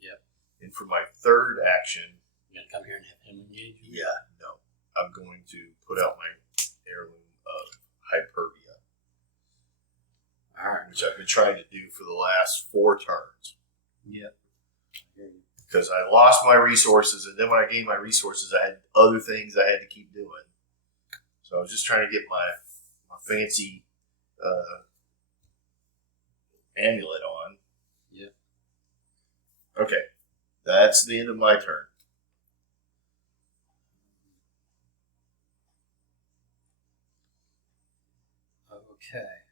Yep. And for my third action, you're going to come here and have him engage you? Yeah, no. I'm going to put out my heirloom of Hypervia. Alright. Which I've been trying to do for the last 4 turns. Yep. Because I lost my resources, and then when I gained my resources, I had other things I had to keep doing. So I was just trying to get my fancy amulet on. Yep. Okay. That's the end of my turn. Okay.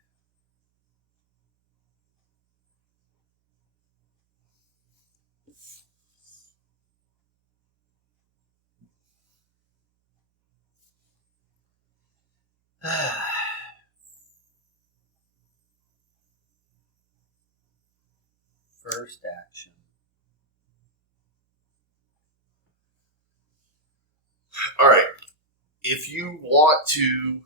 first action. All right. If you want to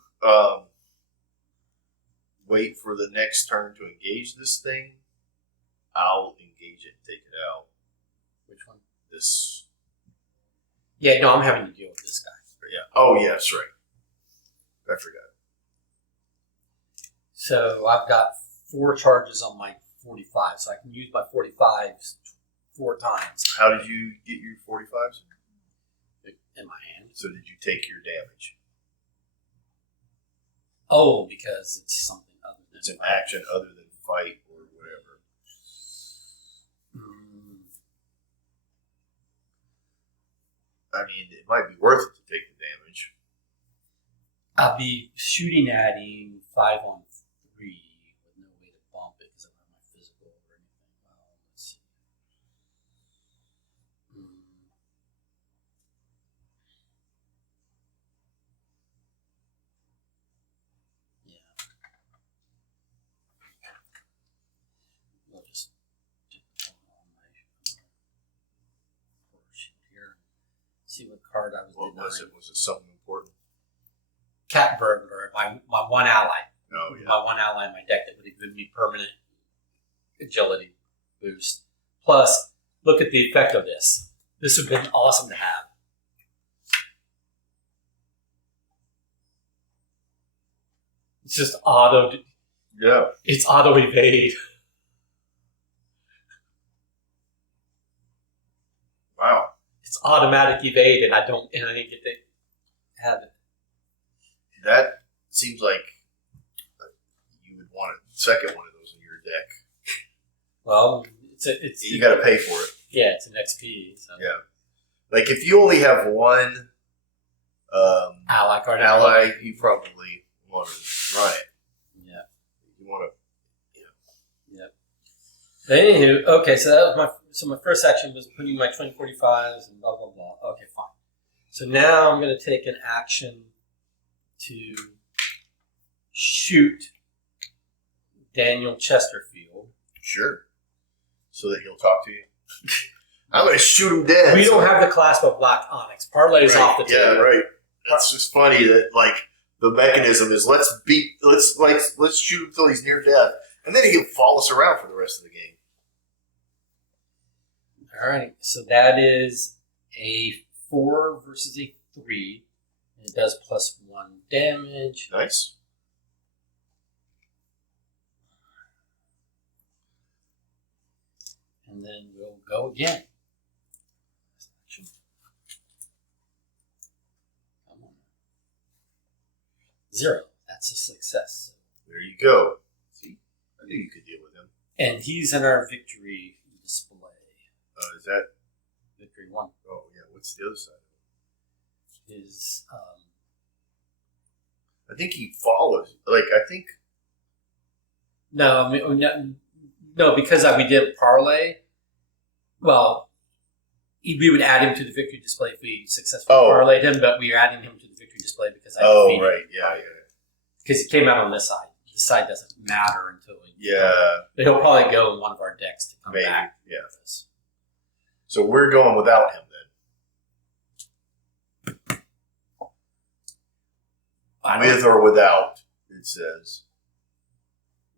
wait for the next turn to engage this thing, I'll engage it and take it out. Which one? This. Yeah, no, I'm having to deal with this guy. Yeah. Oh, yeah, that's right. I forgot. So I've got 4 charges on my 45, so I can use my 45s 4 times. How did you get your 45s? In my hand. So did you take your damage? Oh, because it's something other than... It's an action other than fight or whatever. I mean, it might be worth it to take the damage. I'll be shooting at him 5 on 3 with no way to bump it because I don't have my physical or anything. Well, let's see. Yeah. I'll just dip it on my horror sheet here. See what card I was What denying. was it? Was it something important? Cat Burglar, my one ally. Oh, yeah. My one ally in my deck that would have given me permanent agility boost. Plus, look at the effect of this. This would have been awesome to have. It's just auto. Yeah. It's auto evade. Wow. It's automatic evade, and I didn't get to have it. That seems like you would want a second one of those in your deck. Well, You got to pay for it. Yeah, it's an XP. So. Yeah. Like if you only have one Ally card. you probably want to run it. Yeah. You want Yep. But anywho, okay, so that was my first action was putting my 2045s and blah blah blah. Okay, fine. So now I'm going to take an action to shoot Daniel Chesterfield. Sure. So that he'll talk to you. I'm going to shoot him dead. We don't have the clasp of Black Onyx. Parlay's right. off the table. Yeah, right. That's just funny that like the mechanism is let's shoot him till he's near death, and then he can follow us around for the rest of the game. All right, so that is a 4 versus a 3. And it does +1 damage. Nice. And then we'll go again. Come on. 0. That's a success. There you go. See, I knew you could deal with him. And he's in our victory display. Is that Victory 1 Oh yeah. What's the other side? is I think he follows. Like I think. no, I mean, no, because we did parlay. Well, we would add him to the victory display if we successfully parlayed him, but we are adding him to the victory display because I defeated right, him. yeah. Because he came out on this side. This side doesn't matter until he. Yeah. But he'll probably go in one of our decks to come Maybe, back. yeah. With us. So we're going without him then. With or without, it says.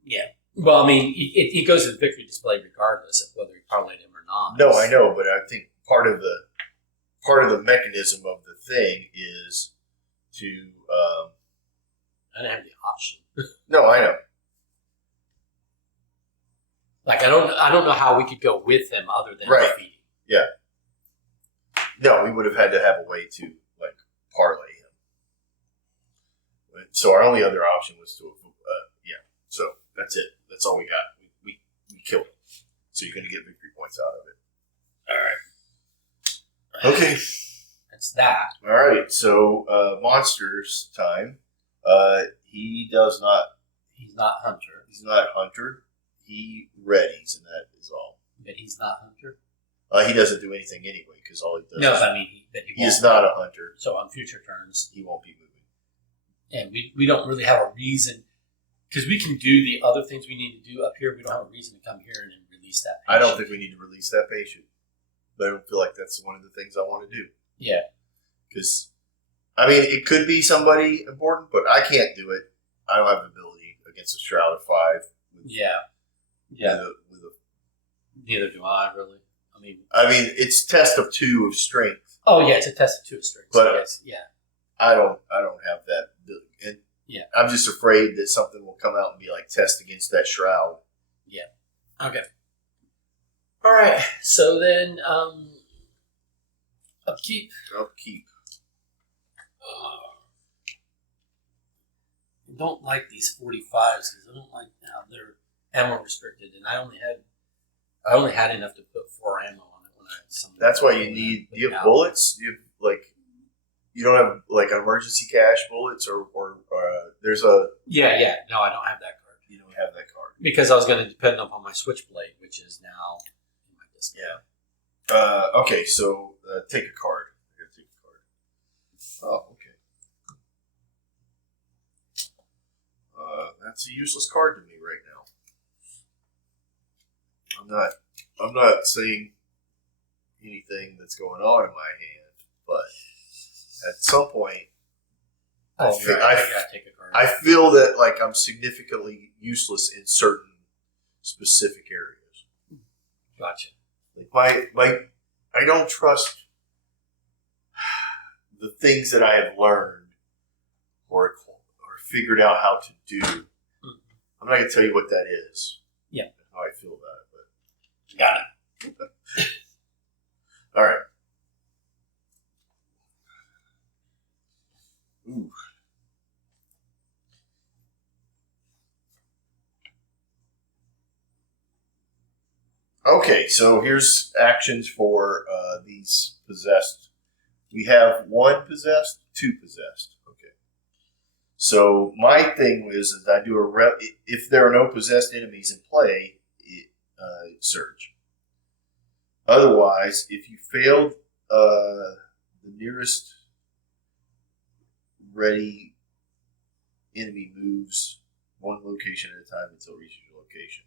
Yeah. Well, I mean, it goes to the victory display regardless of whether he parlayed him or not. No, I know, but I think part of the mechanism of the thing is to. I didn't have the option. No, I know. Like I don't know how we could go with him other than Right. defeating. Yeah. No, we would have had to have a way to like parlay him. So our only other option was to, So that's it. That's all we got. We killed him. So you're going to get victory points out of it. All right. Okay. That's that. All right. So monsters time. He does not. He's not Hunter. He's not Hunter. He readies, and that is all. But he's not Hunter. He doesn't do anything anyway because all he does. No, is, I mean he is not a hunter. So on future turns, He won't be moving. and we don't really have a reason because we can do the other things we need to do up here. We don't have a reason to come here and then release release that. I don't think we need to release that patient. But I don't feel like that's one of the things I want to do. Yeah. Because, I mean, it could be somebody important, but I can't do it. I don't have the ability against a Shroud of 5. Yeah. Neither do I, really. I mean, it's test of 2 of strength. Oh, yeah, it's a test of 2 of strength. But so yes, yeah. I don't have that. And yeah. I'm just afraid that something will come out and be like test against that Shroud. Yeah. Okay. All right. So then, upkeep. Upkeep. I don't like these 45s because I don't like how they're ammo restricted, and I only had enough to put 4 ammo on it when I had some. That's why you need. Do you have bullets? Do you have you don't have like emergency cash bullets or there's a. Yeah. No, I don't have that card. You don't have that card because I was going to depend upon my switchblade, which is now in my disc. Yeah. Okay, so take a card. I gotta take a card. Oh, okay. That's a useless card to me right now. I'm not saying anything that's going on in my hand, but at some point, I feel that like I'm significantly useless in certain specific areas. Gotcha. Like I don't trust the things that I have learned or figured out how to do. Mm-hmm. I'm not going to tell you what that is. Yeah. How I feel about it, but got it. All right. Ooh. Okay, so here's actions for these possessed. We have 1 possessed, 2 possessed. Okay. So my thing is I do if there are no possessed enemies in play, surge. Otherwise, if you failed the nearest ready enemy moves 1 location at a time until it reaches your location.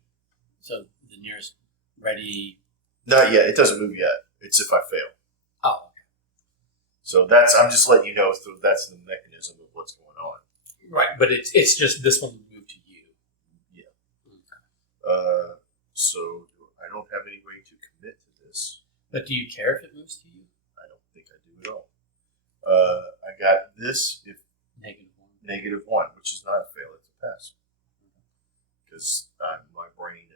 So the nearest ready? Not yet. It doesn't move yet. It's if I fail. Oh, okay. So I'm just letting you know. So that's the mechanism of what's going on. Right, but it's just this one will move to you. Yeah. Okay. So I don't have any way to commit to this. But do you care if it moves to you? I don't think I do at all. I got this if -1, which is not a fail. It's a pass. Because my brain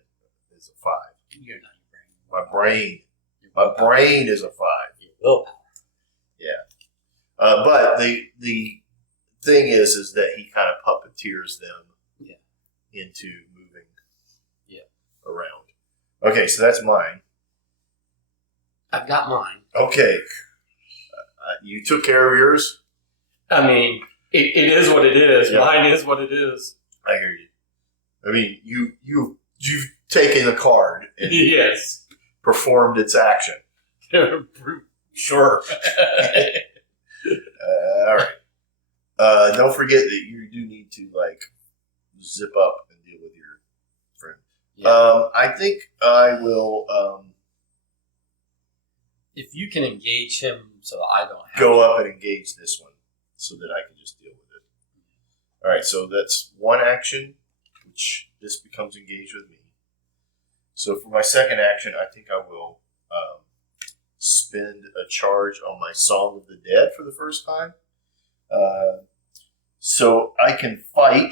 is a 5. You're not your brain. My brain is a 5. Your willpower. Yeah. But the thing is that he kind of puppeteers them into moving around. Okay, so that's mine. I've got mine. Okay. You took care of yours? I mean, it is what it is. Yeah. Mine is what it is. I hear you. I mean, you've taken a card and yes, performed its action. Sure. All right. Don't forget that you do need to zip up and deal with your friend. Yeah. I think I will. If you can engage him, so I don't have go up and engage this one, so that I can just deal with it. All right. So that's 1 action, which this becomes engaged with me. So for my second action, I think I will spend a charge on my Song of the Dead for the first time. So I can fight.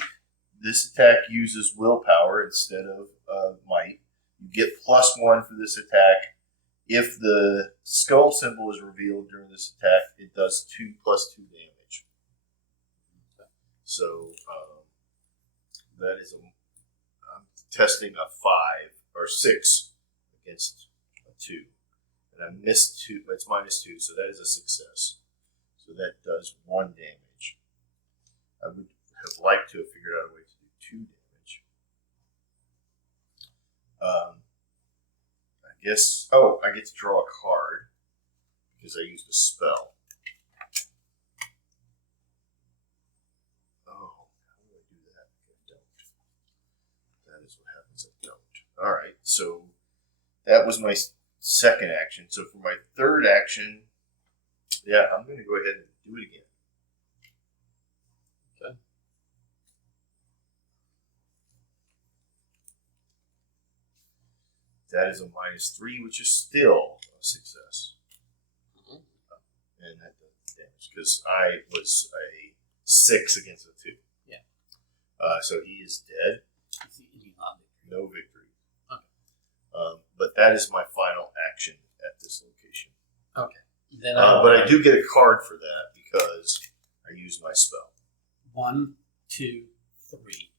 This attack uses willpower instead of might. You get +1 for this attack. If the skull symbol is revealed during this attack, it does 2 + 2 damage. So that is I'm testing a 5 or 6 against a 2. And I missed 2, but it's -2, so that is a success. So that does 1 damage. I would have liked to have figured out a way to do 2 damage. I guess, I get to draw a card because I used a spell. Oh, how do I do that? I don't. That is what happens if I don't. Alright, so that was my second action. So for my third action, yeah, I'm going to go ahead and do it again. Okay. That is a -3, which is still a success. And that does damage because I was a 6 against a 2. Yeah. So he is dead. No victory. Okay. But that is my final action at this location. Okay. Then but I do get a card for that because I used my spell. 1, 2, 3.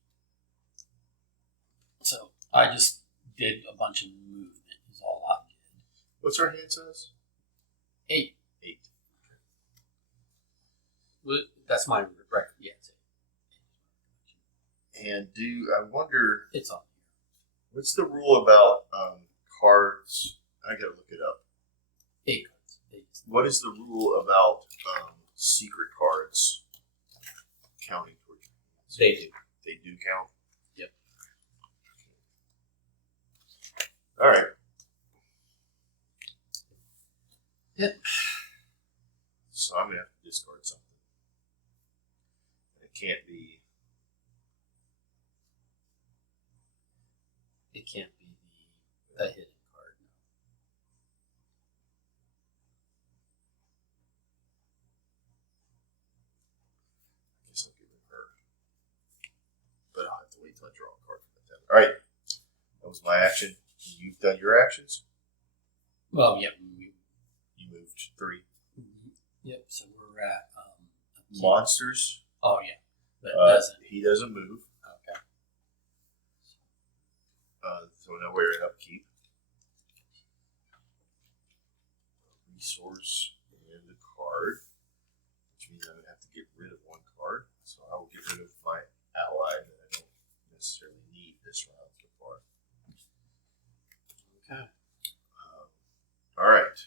So I just did a bunch of movement. Is all I did. What's our hand size? 8. 8. Well, that's my record. Yeah. It's 8. And I wonder, It's on here. what's the rule about cards? I gotta look it up. 8 cards. 8. What is the rule about secret cards counting towards your hands? They do. They do count? Yep. All right. Yep. So I'm going to have to discard something. It can't be. It can't be the hidden card. No. I guess I'll give it her. But I'll have to wait till I draw a card for that. All right. That was my action. You've done your actions? Well, yeah. You moved 3. Yep. So we're at Monsters. Oh yeah. That doesn't. He doesn't move. Okay. So now we're in upkeep. Resource and a card, which means I'm going to have to get rid of one card. So I will get rid of my ally that I don't necessarily need this round so far. Okay. All right.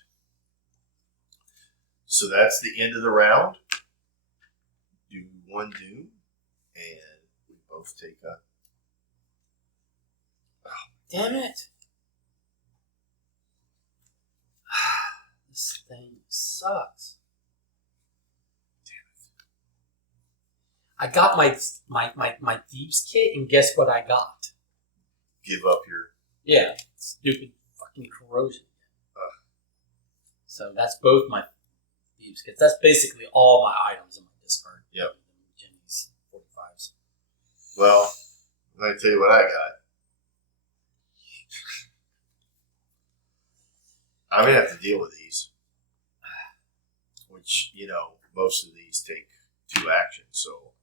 So that's the end of the round. Do one doom, and we both take a. Damn it! This thing sucks. Damn it! I got my thieves kit, and guess what I got? Give up your. Yeah, stupid fucking corrosion. So that's both my thieves kits. That's basically all my items in my discard. Yep. Jenny's 45s. Well, let me tell you what I got. I'm going to have to deal with these. Which, most of these take 2 actions, so.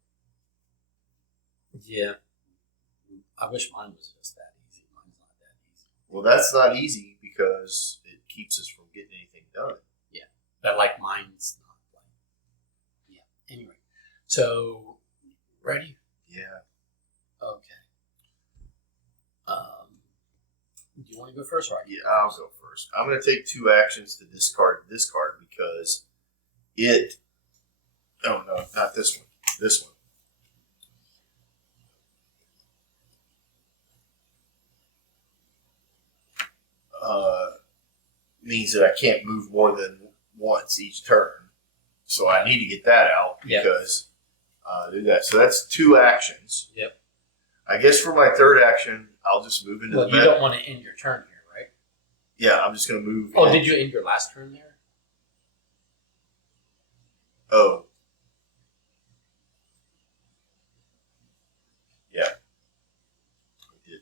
Yeah. I wish mine was just that easy. Mine's not that easy. Well, that's not easy because it keeps us from getting anything done. Yeah. But like mine's not like. Yeah. Anyway. So, ready? Yeah. Okay. Do you want to go first, or Yeah, I'll go first. I'm going to take 2 actions to discard this card because it. Oh, no, not this one. This one. Means that I can't move more than once each turn. So I need to get that out because do that. So that's 2 actions. Yep. I guess for my third action, I'll just move into the you bed. don't want to end your turn here, right? Yeah, I'm just going to move. Oh, did you end your last turn there? Oh. Yeah. I did.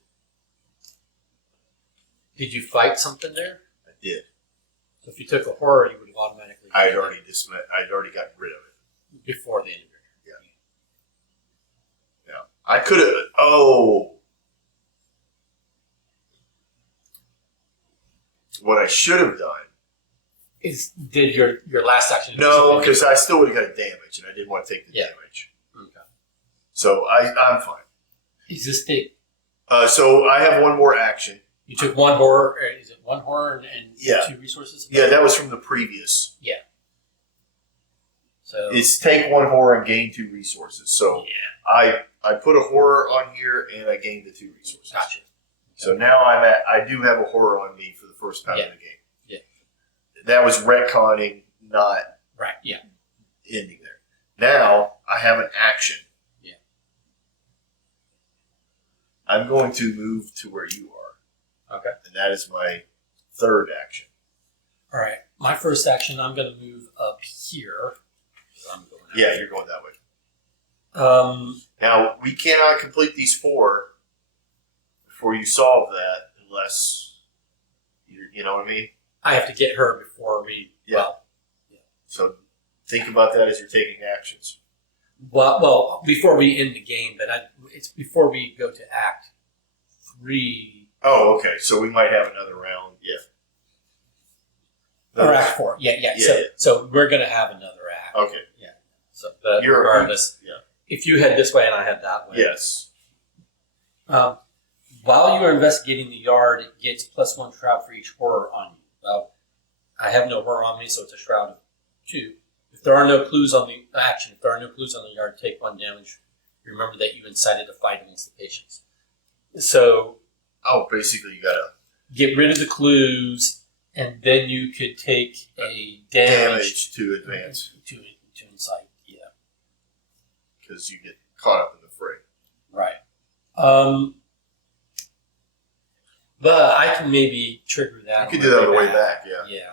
Did you fight something there? I did. So if you took a horror, you would have automatically. I'd already gotten rid of it. Before the end of your turn. Yeah. I could have. Oh. What I should have done. Did your last action? No, because I still would have got damage, and I didn't want to take the damage. Okay. So I'm fine. Is this the? So I have one more action. You took one horror. Is it one horror and Yeah. 2 resources? Yeah, that was from the previous. Yeah. So It's take 1 horror and gain 2 resources. So yeah. I put a horror on here and I gained the 2 resources. Gotcha. So now I do have a horror on me for the first time in the game. Yeah. That was retconning, not Right. Yeah. ending there. Now I have an action. Yeah. I'm going to move to where you are. Okay. And that is my third action. All right. My first action, I'm going to move up here. I'm going out. Yeah, you're going that way. Now, we cannot complete these 4 before you solve that unless, you know what I mean? I have to get her before we. Yeah. So think about that as you're taking actions. Well, before we end the game, but it's before we go to Act 3. Oh, okay. So we might have another round. Yeah. Or Act 4. Yeah. So we're going to have another act. Okay. Yeah. So, but regardless, yeah. If you head this way and I head that way. Yes. While you are investigating the yard, it gets +1 shroud for each horror on you. Well, I have no horror on me, so it's a shroud of 2. If there are no clues on the action, if there are no clues on the yard, take 1 damage. Remember that you incited a fight against the patients. So, Basically you gotta get rid of the clues, and then you could take a damage to advance to incite. Yeah, because you get caught up in the fray. right. But I can maybe trigger that. You can do that on the way back. Yeah. Yeah.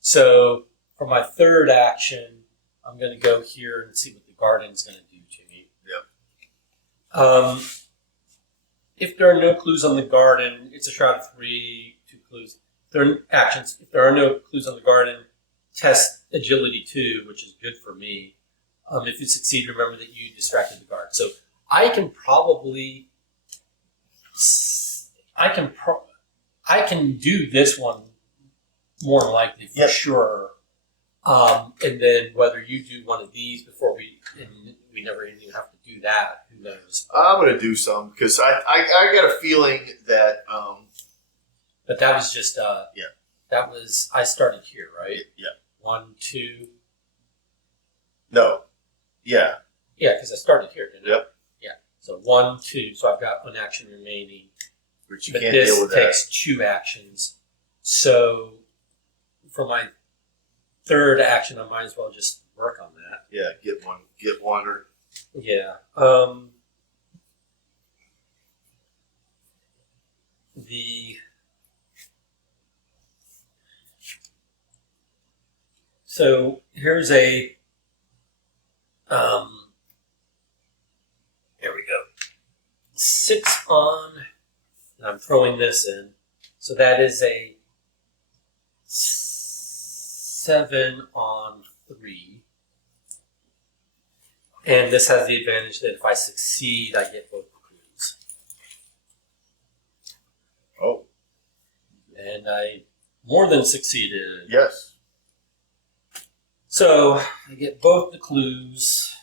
So for my third action, I'm going to go here and see what the garden's going to do to me. Yep. If there are no clues on the garden, it's a shroud of 3, 2 clues. There are actions. If there are no clues on the garden, test agility 2, which is good for me. If you succeed, remember that you distracted the guard. So I can probably, I can do this one more than likely for sure. And then whether you do one of these before we never even have to do that, who knows? I'm going to do some because I got a feeling that. But that was just that was I started here, right? Yeah. 1, 2. No. Yeah. Yeah, because I started here, didn't I? Yep. Yeah. So 1, 2. So I've got 1 action remaining. Which you But can't this deal with takes 2 actions. So for my third action, I might as well just work on that. Yeah, get one, or Yeah. So here's a there we go. 6 on, and I'm throwing this in. So that is a 7 on 3. And this has the advantage that if I succeed, I get both clues. Oh. And I more than succeeded. Yes. So I get both the clues,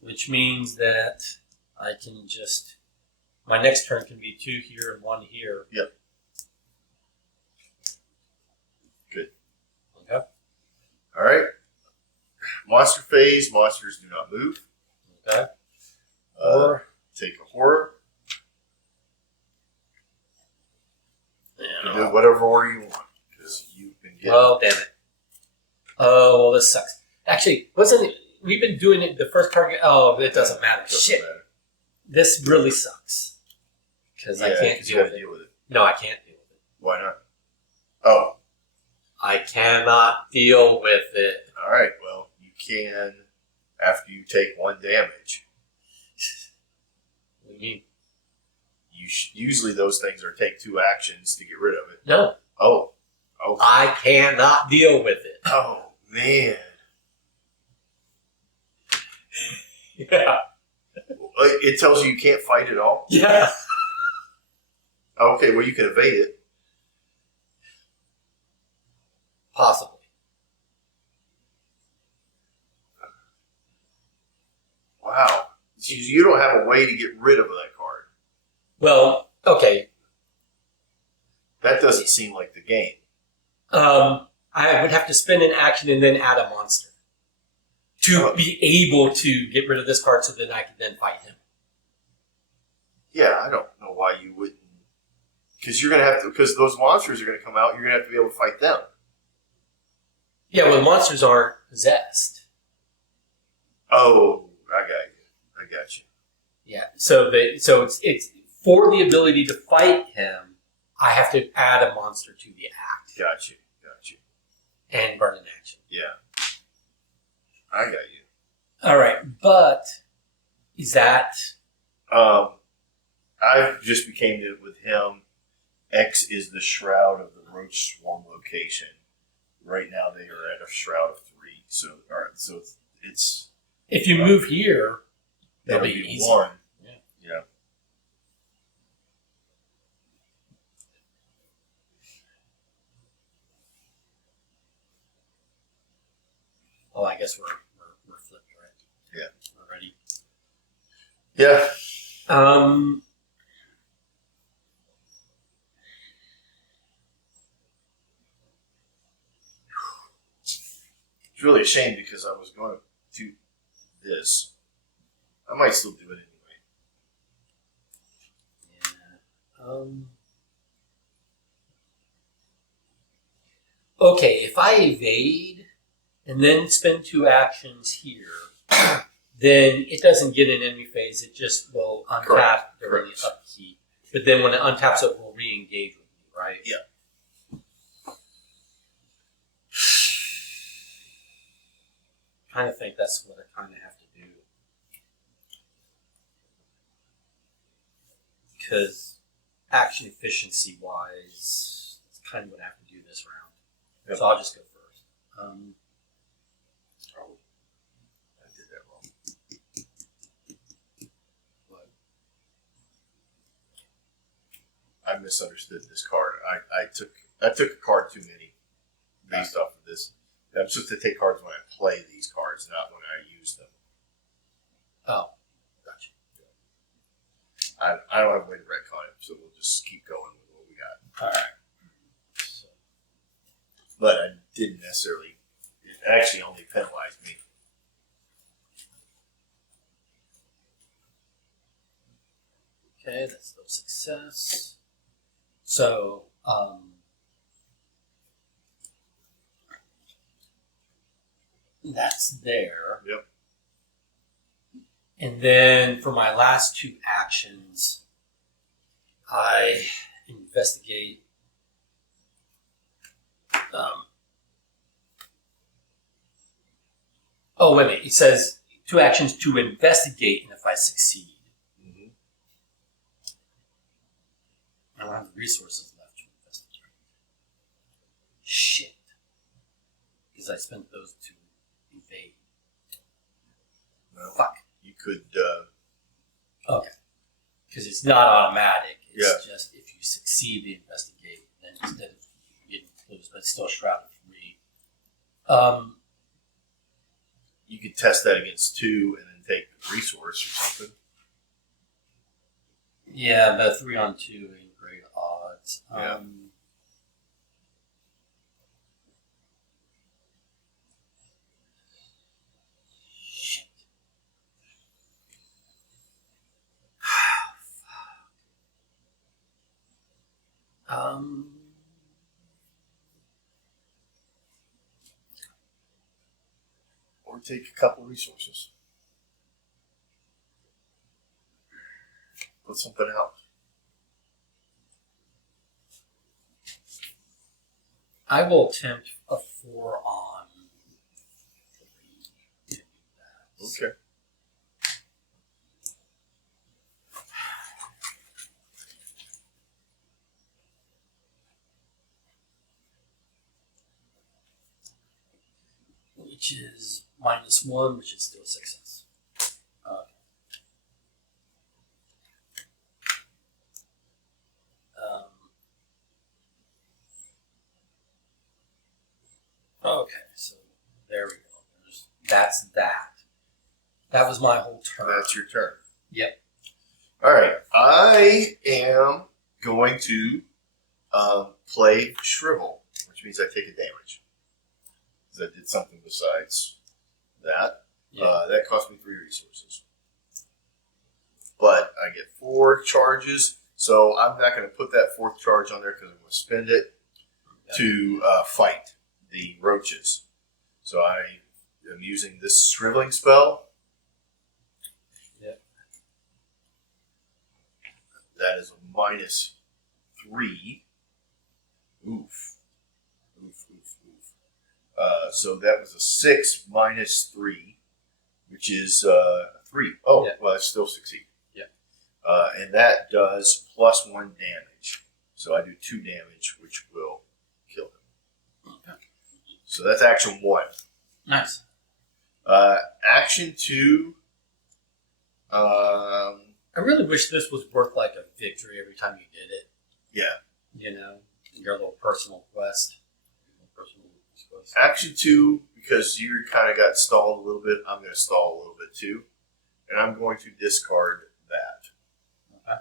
which means that I can just, my next turn can be 2 here and 1 here. Yep. Good. Okay. All right. Monster phase. Monsters do not move. Okay. Take a horror. And Do whatever order you want because you can get. oh, damn it. Oh, well, this sucks. Actually, we've been doing it the first target. Oh, it doesn't matter. Shit. Matter. This really sucks. Because I can't you deal gotta with it. deal with it. No, I can't deal with it. Why not? Oh. I cannot deal with it. All right. Well, you can after you take 1 damage. What do you mean? Usually those things are take 2 actions to get rid of it. No. Oh. I cannot deal with it. Oh, man. Yeah. It tells you can't fight at all? Yeah. Okay, well, you can evade it. Possibly. Wow. You don't have a way to get rid of that card. Well, okay. That doesn't seem like the game. I would have to spend an action and then add a monster to be able to get rid of this card so that I can then fight him. Yeah, I don't know why you wouldn't Because you're gonna have to. Because those monsters are gonna come out. You're gonna have to be able to fight them. Yeah, well, the monsters aren't possessed. Oh, I got you. Yeah, so it's for the ability to fight him. I have to add a monster to the act. Got you. And burn an action. Yeah, I got you. All right, but is that? I just became it with him. X is the shroud of the roach swarm location. Right now they are at a shroud of 3. So, all right, so it's If you move here, that'll be easy. 1. Yeah. Oh, I guess we're flipped, right? Yeah. We're ready. Yeah. It's really a shame because I was going to do this. I might still do it anyway. Yeah. Okay, if I evade and then spend 2 actions here, then it doesn't get an enemy phase. It just will untap during the upkeep. But then when it untaps, it will re-engage with me, right? Yeah. I kind of think that's what I kind of have to do. Because action efficiency wise, it's kind of what I have to do this round. Yep. So I'll just go first. I did that wrong. What? I misunderstood this card. I took a card too many based off of this. I'm supposed to take cards when I play these cards, not when I use them. Oh, gotcha. I don't have a way to retcon it, so we'll just keep going with what we got. All right. So, But I didn't necessarily. It actually only penalized me. okay, that's no success. So, that's there. Yep. And then for my last 2 actions, I investigate. Oh, wait a minute. It says 2 actions to investigate, and if I succeed, Mm-hmm. I don't have the resources left to investigate. Shit. Because I spent those to evade. Well, Fuck. you could. Okay. Because it's not automatic. It's Yeah. just if you succeed the investigate, then instead of getting clues, but it's still shrouded 3. You could test that against 2 and then take the resource or something. Yeah, but 3 on 2 ain't great odds. Yeah. Shit. Or take a couple resources. Put something out. I will attempt a 4 on 3. Okay. Which is -1, which is still a success. Okay, so there we go. That's that. That was my whole turn. That's your turn. Yep. All right. I am going to play Shrivel, which means I take a damage. Because I did something besides that. Yeah. That cost me 3 resources. But I get 4 charges, So I'm not going to put that 4th charge on there because I'm going to spend it to fight the roaches. So I am using this shriveling spell. Yep. That is a -3. Oof. Oof, oof, oof. So that was a 6 -3, which is 3. Oh, yeah. well, I still succeed. Yeah. And that does +1 damage. So I do 2 damage, which will kill him. Okay. So that's action 1. Nice. Action 2. I really wish this was worth like a victory every time you did it. Yeah. You know, your little personal quest. Action 2, because you kind of got stalled a little bit, I'm going to stall a little bit too. And I'm going to discard that. Okay.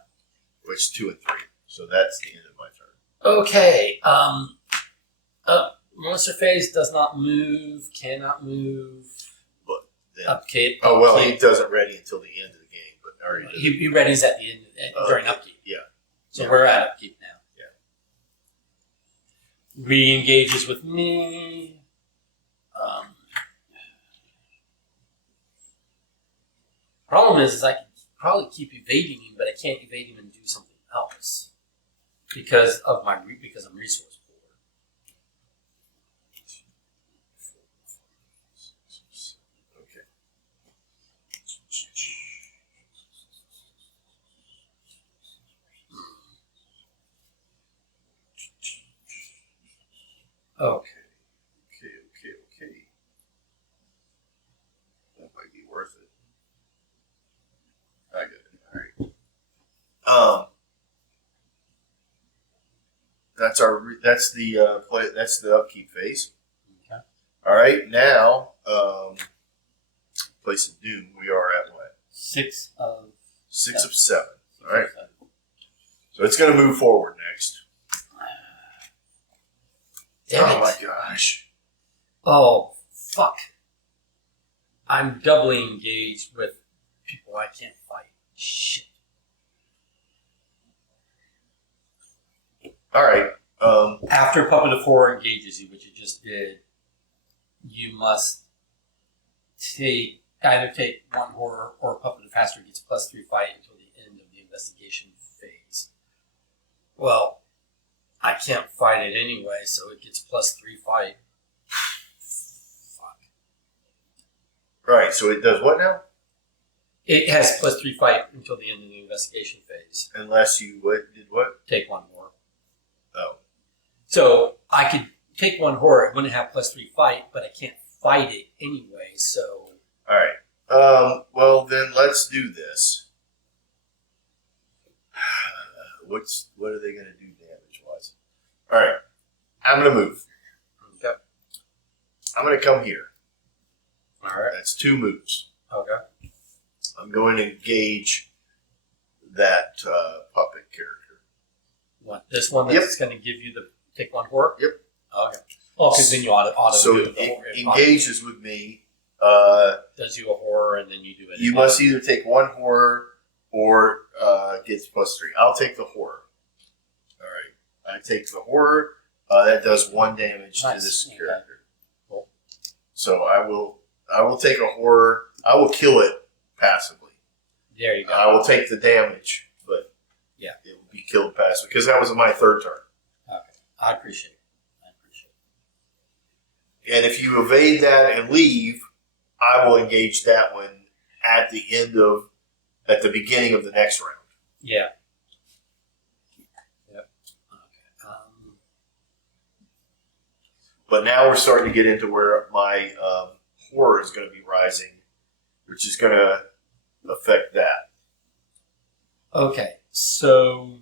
Which 2 and 3. So that's the end of my turn. Okay. Monster phase does not move, cannot move. But then, Upkeep. oh, well, upkeep. he doesn't ready until the end of the game. But already He readies at the end during upkeep. Yeah. So Yeah. we're at upkeep now. Yeah. Re-engages with me. Problem is I can probably keep evading him, but I can't evade him and do something else because of because I'm resource poor. Okay. Okay. That might be worth it. I got it. All right. That's the upkeep phase. Okay. All right. Now, place of doom. We are at what? 6 of 6 of 7. All right. So it's going to move forward next. Damn Oh it. my gosh. Oh, fuck. I'm doubly engaged with people I can't fight. Shit. All right. After Puppet of Horror engages you, which you just did, you must either take 1 horror or Puppet of Haster gets +3 fight until the end of the investigation phase. Well, I can't fight it anyway, so it gets +3 fight. Fuck. Right. So it does what now? It has +3 fight until the end of the investigation phase. Unless you did what? Take 1 horror. Oh. So I could take 1 horror, it wouldn't have +3 fight, but I can't fight it anyway, so. All right. Well, then let's do this. What are they going to do damage wise? All right. I'm going to move. Okay. I'm going to come here. All right. That's 2 moves. Okay. I'm going to engage that puppet character. What, this one Yep. that's going to give you the take 1 horror? Yep. Okay. Oh, because then you auto So do the it horror. engages with me. Does you a horror and then you do it. You must either take 1 horror or gets +3. I'll take the horror. All right. I take the horror. That does 1 damage to this Okay. character. Cool. So I will take a horror. I will kill it passively. There you go. I will take the damage, but yeah, it will be killed passively because that was my 3rd turn. Okay. I appreciate it. And if you evade that and leave, I will engage that one at the beginning of the next round. Yeah. Yep. Okay. But now we're starting to get into where my horror is going to be rising, which is going to affect that. Okay. So.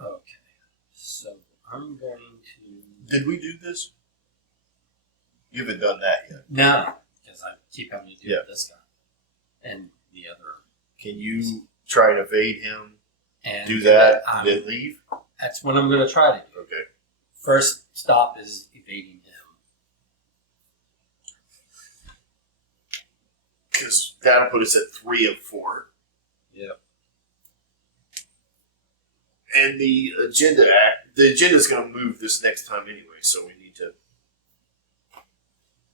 Okay. So I'm going to. Did we do this? You haven't done that yet. No, because I keep having to do Yeah. this guy and the other. Can you try and evade him, And do that, I'm- and then leave? That's what I'm going to try to do. Okay. First stop is evading him. Because that'll put us at 3 of 4. Yep. And the agenda is going to move this next time anyway, so we need to.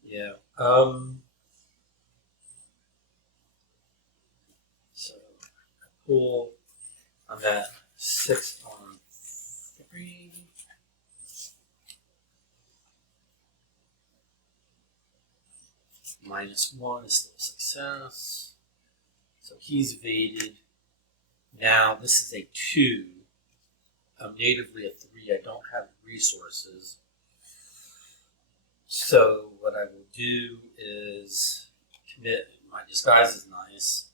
Yeah. So cool. I'm at 6 on 3. -1 is still a success. So he's evaded. Now this is a 2. I'm natively a 3. I don't have resources. So what I will do is commit. My disguise is nice,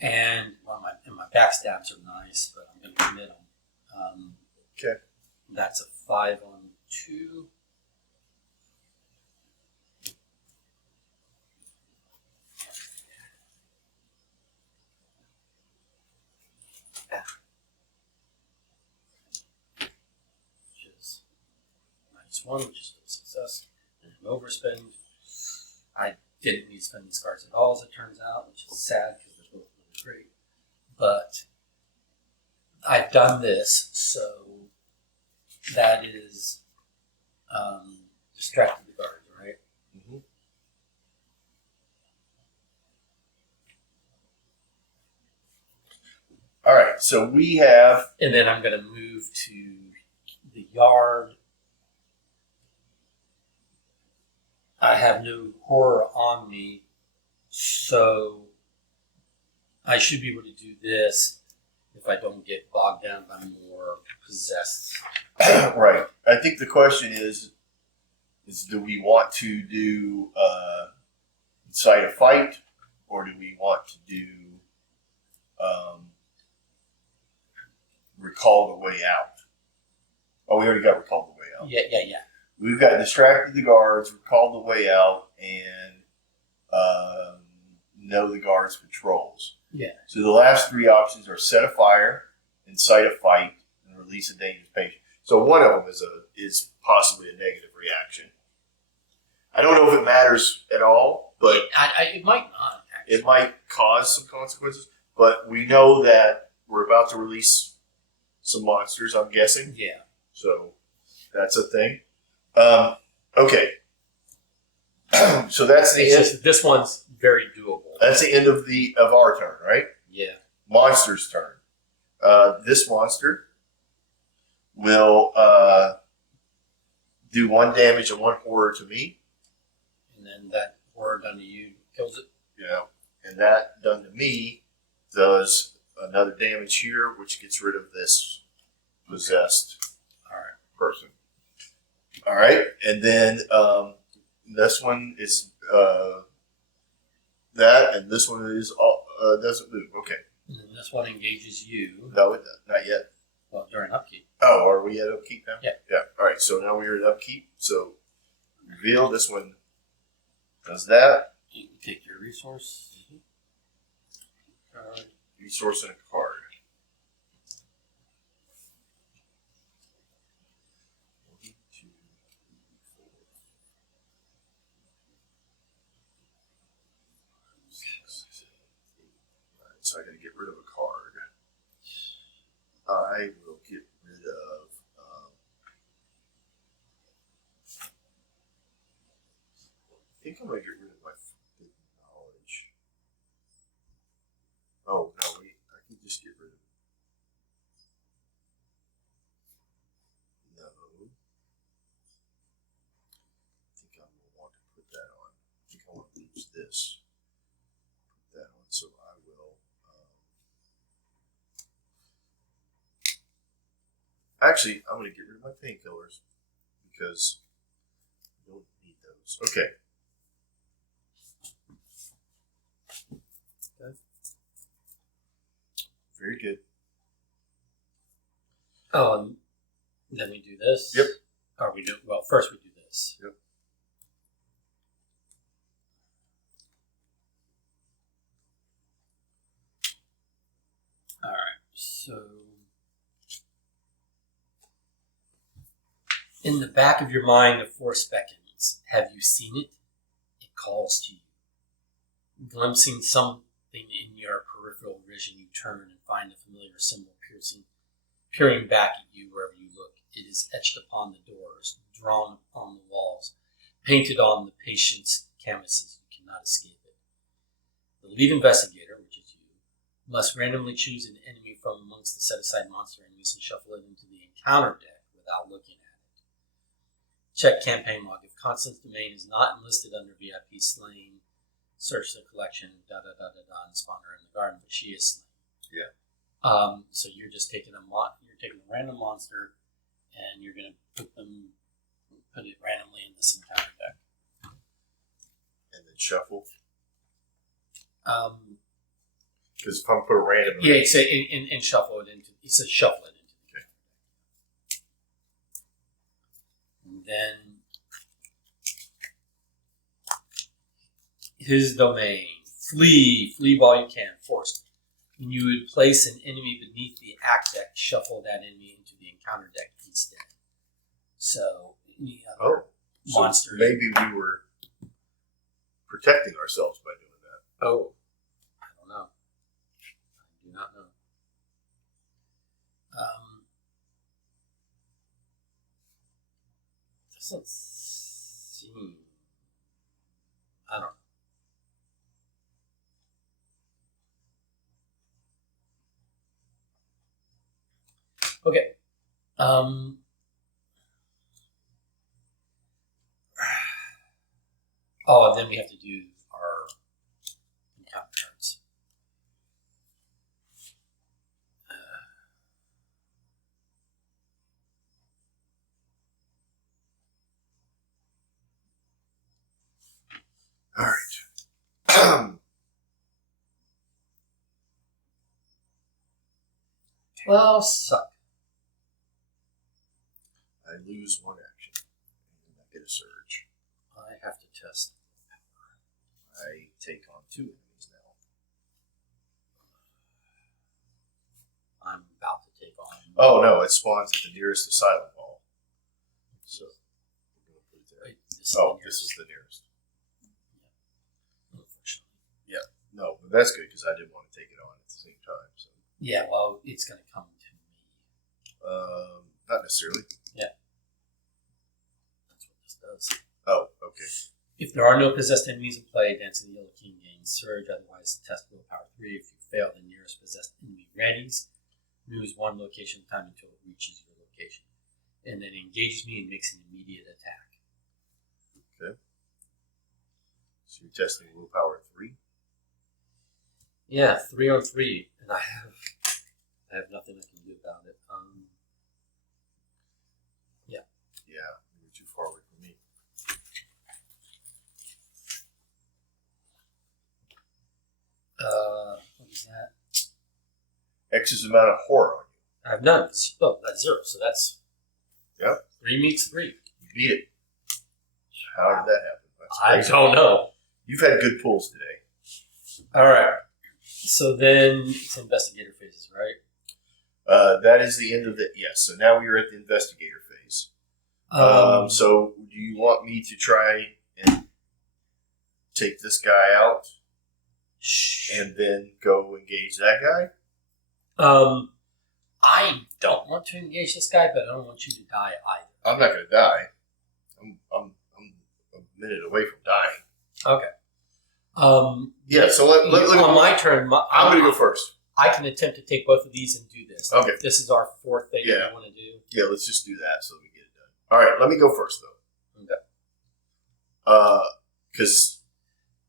and my backstabs are nice, but I'm going to commit them. Okay. That's a 5 on 2. Which is -1, which is a success, and an overspend. I didn't need to spend these cards at all, as it turns out, which is sad because they're both really great. But I've done this, so that is distracted the guards, right? Mm-hmm. All right, so we have. And then I'm going to move to the yard. I have no horror on me, so I should be able to do this if I don't get bogged down by more possessed. Right. I think the question is do we want to do incite a fight, or do we want to do recall the way out? Oh, we already got recall the way out. Yeah. We've got distracted the guards, recalled the way out, and know the guards' patrols. Yeah. So the last 3 options are set a fire, incite a fight, and release a dangerous patient. So one of them is possibly a negative reaction. I don't know if it matters at all, but it might not. Actually. it might cause some consequences. But we know that we're about to release some monsters, I'm guessing. Yeah. So that's a thing. Okay. So that's the end. This one's very doable. That's the end of our turn, right? Yeah. Monster's turn. This monster will do 1 damage and 1 horror to me. And then that horror done to you kills it. Yeah. And that done to me does another damage here, which gets rid of this possessed person. All right. And then this one is that, and this one is doesn't move. Okay. And then this one engages you. No, it doesn't. Not yet. Well, during upkeep. Oh, are we at upkeep now? Yeah. Yeah. All right. So now we're at upkeep. So reveal. This one does that. You can take your resource. Resource and a card. So I got to get rid of a card. I will get rid of. I think I'm going to get rid of my forbidden knowledge. Oh no, wait! I can just get rid of. No. I think I'm going to want to put that on. I think I want to use this. Put that on. So I will. Actually, I'm going to get rid of my painkillers because I don't need those. Okay. Very good. Oh, and then we do this. Yep. Or we do well. First, we do this. Yep. All right. So In the back of your mind, the force beckons. Have you seen it? It calls to you. Glimpsing something in your peripheral vision, you turn and find a familiar symbol peering back at you wherever you look. It is etched upon the doors, drawn on the walls, painted on the patient's canvases. You cannot escape it. The lead investigator, which is you, must randomly choose an enemy from amongst the set-aside monster enemies and shuffle it into the encounter deck without looking at it. Check campaign log. If Constance Domain is not enlisted under VIP slain, search the collection, and spawn her in the garden, but she is slain. Yeah. So you're just taking a random monster, and you're going to put it randomly in this encounter deck. And then shuffle. Because if I put a random, yeah, you say and shuffle it into. It says shuffle it into the encounter deck. And then his domain. Flee while you can. Forced. When you would place an enemy beneath the act deck, shuffle that enemy into the encounter deck instead. So any other monsters. So maybe we were protecting ourselves by doing that. Oh, I don't know. I do not know. Doesn't seem. I don't know. Okay. Oh, then we have to do our encounter cards. All right. Well, suck. I lose one action, and I get a surge. I have to test. I take on 2 enemies now. I'm about to take on. Oh no! It spawns at the nearest asylum hall. So we're going to put it there. Wait, this This is the nearest. Yeah. Unfortunately. Yeah. No, but that's good because I didn't want to take it on at the same time. So. Yeah. Well, it's going to come to me. Not necessarily. Yeah. That's what this does. Oh, okay. If there are no possessed enemies in play, Dance of the Yellow King gains Surge, otherwise test willpower 3. If you fail, the nearest possessed enemy readies, moves 1 location at a time until it reaches your location, and then engages me and makes an immediate attack. Okay. So you're testing willpower 3? Yeah, 3 on 3, and I have nothing I can do about it. Yeah, you're too far away from me. What is that? X's amount of horror on I have none. Oh, that's 0, so that's... Yep. 3 meets 3. you. You beat it. How did that happen? That's I crazy. don't know. You've had good pulls today. Alright. So then it's investigator phases, right? That is the end of the... Yes, so now we are at the investigator phase. So do you want me to try and take this guy out and then go engage that guy? I don't want to engage this guy, but I don't want you to die either. I'm not going to die. I'm a minute away from dying. Okay. Yeah, so let on my turn, I'm going to go first. I can attempt to take both of these and do this. Okay. This is our 4th thing that Yeah. I want to do. Yeah, let's just do that so we get it done. All right, let me go first, though. Okay. Because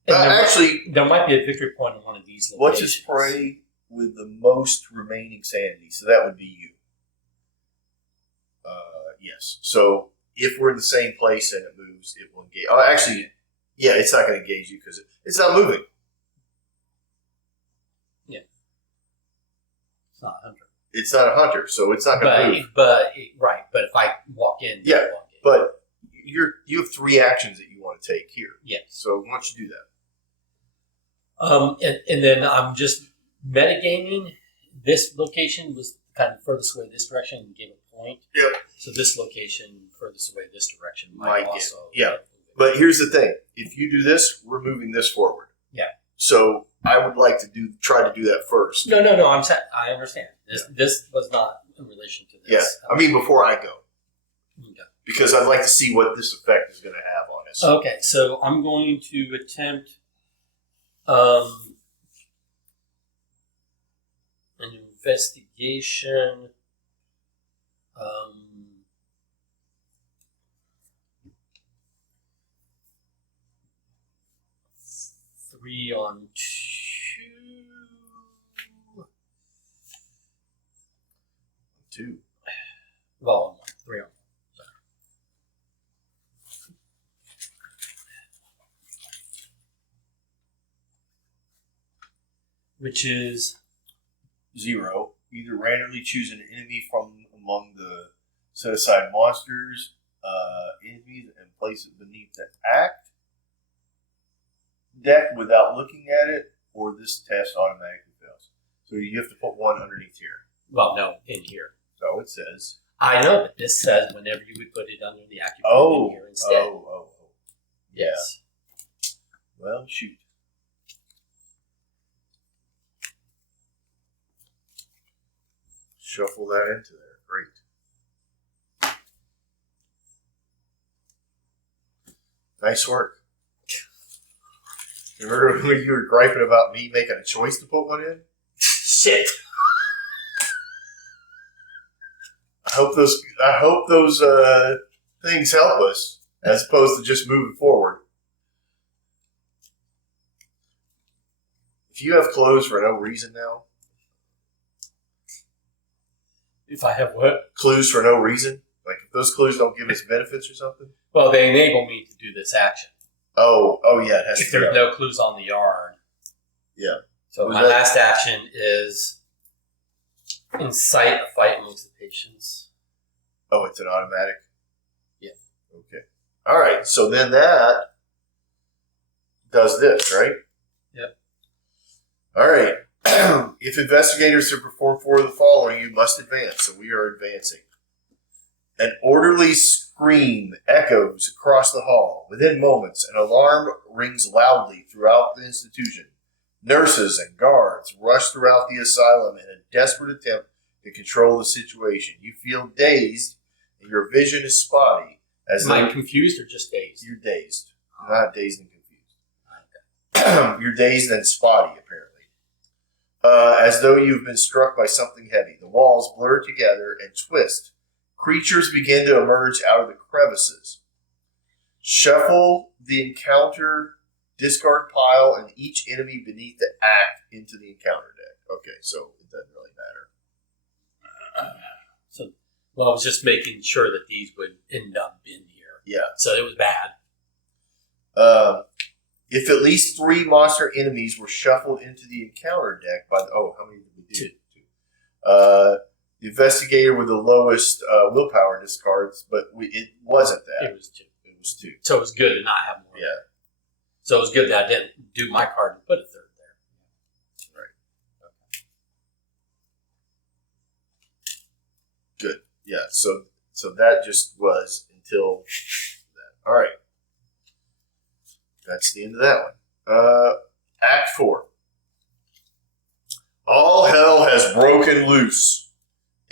And actually, there might be a victory point on one of these let's locations. just pray with the most remaining sanity. So that would be you. Yes. So if we're in the same place and it moves, it will engage. Oh, actually, yeah, it's not going to engage you because it's not moving. It's not a hunter. It's not a hunter, so it's not going to move. But if I walk in, Yeah, I walk in. But you have 3 actions that you want to take here. Yeah. So why don't you do that? And then I'm just metagaming. This location was kind of furthest away this direction and gave a point. Yep. So this location furthest away this direction Might might get- also. yeah. But here's the thing: if you do this, we're moving this forward. Yeah. So I would like to try to do that first. No. I understand. This was not in relation to Yeah. this. I mean, before I go, Okay. because I'd like to see what this effect is going to have on us. Okay, so I'm going to attempt an investigation. 3 on 2. 2. Well, on 1. 3 on 1. Sorry. Which is 0. Either randomly choose an enemy from among the set aside monsters, enemies, and place it beneath the act deck without looking at it, or this test automatically fails. So you have to put 1 underneath here. well, no, in here. So it says. I know, but this says whenever you would put it under the act, you put it in here instead. Oh. Yes. Well, shoot. Shuffle that into there. Great. Nice work. Remember when you were griping about me making a choice to put one in? Shit. I hope those things help us as opposed to just moving forward. If you have clothes for no reason now, If I have what? clues for no reason, like if those clues don't give us benefits or something. Well, they enable me to do this action. Oh yeah, it has If to be. there's no clues on the yard. Yeah. So Was my that- last action is incite a fight amongst the patients. Oh, it's an automatic? Yeah. Okay. All right. So then that does this, right? Yep. All right. If investigators have performed 4 of the following, you must advance. So we are advancing. An orderly scream echoes across the hall. Within moments, an alarm rings loudly throughout the institution. Nurses and guards rush throughout the asylum in a desperate attempt to control the situation. You feel dazed, and your vision is spotty. Am I confused or just dazed? You're dazed. You're not dazed and confused. You're dazed and spotty, apparently. As though you've been struck by something heavy. The walls blur together and twist. Creatures begin to emerge out of the crevices. Shuffle the encounter discard pile and each enemy beneath the act into the encounter deck. Okay, so it doesn't really matter. Well, I was just making sure that these would end up in here. Yeah. So it was bad. If at least 3 monster enemies were shuffled into the encounter deck by the... Oh, how many did we do? 2. The investigator with the lowest willpower discards, but it wasn't that. It was 2. It was 2. So it was good to not have more. Yeah. So it was good that I didn't do my card and put a 3rd there. Right. Okay. Good. Yeah. So that just was until that. All right. That's the end of that one. Act 4. All hell has broken loose.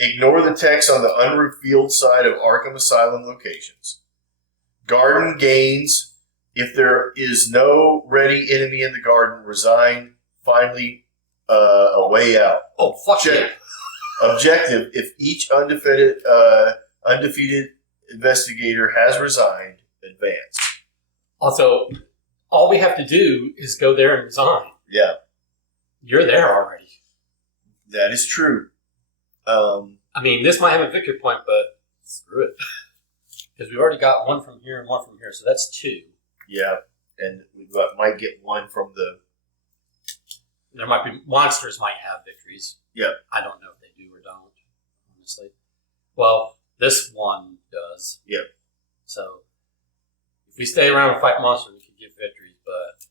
Ignore the text on the unrevealed side of Arkham Asylum locations. Garden gains. If there is no ready enemy in the garden, resign. Finally, a way out. Oh, fuck yeah. Objective: if each undefeated investigator has resigned, advance. Also, all we have to do is go there and resign. Yeah, You're there already. that is true. I mean, this might have a victory point, but screw it. Because we've already got 1 from here and 1 from here, so that's 2. Yeah, and might get 1 from the. There might be monsters might have victories. Yeah. I don't know if they do or don't, honestly. Well, this one does. Yeah. So if we stay around and fight monsters, we could get victories, but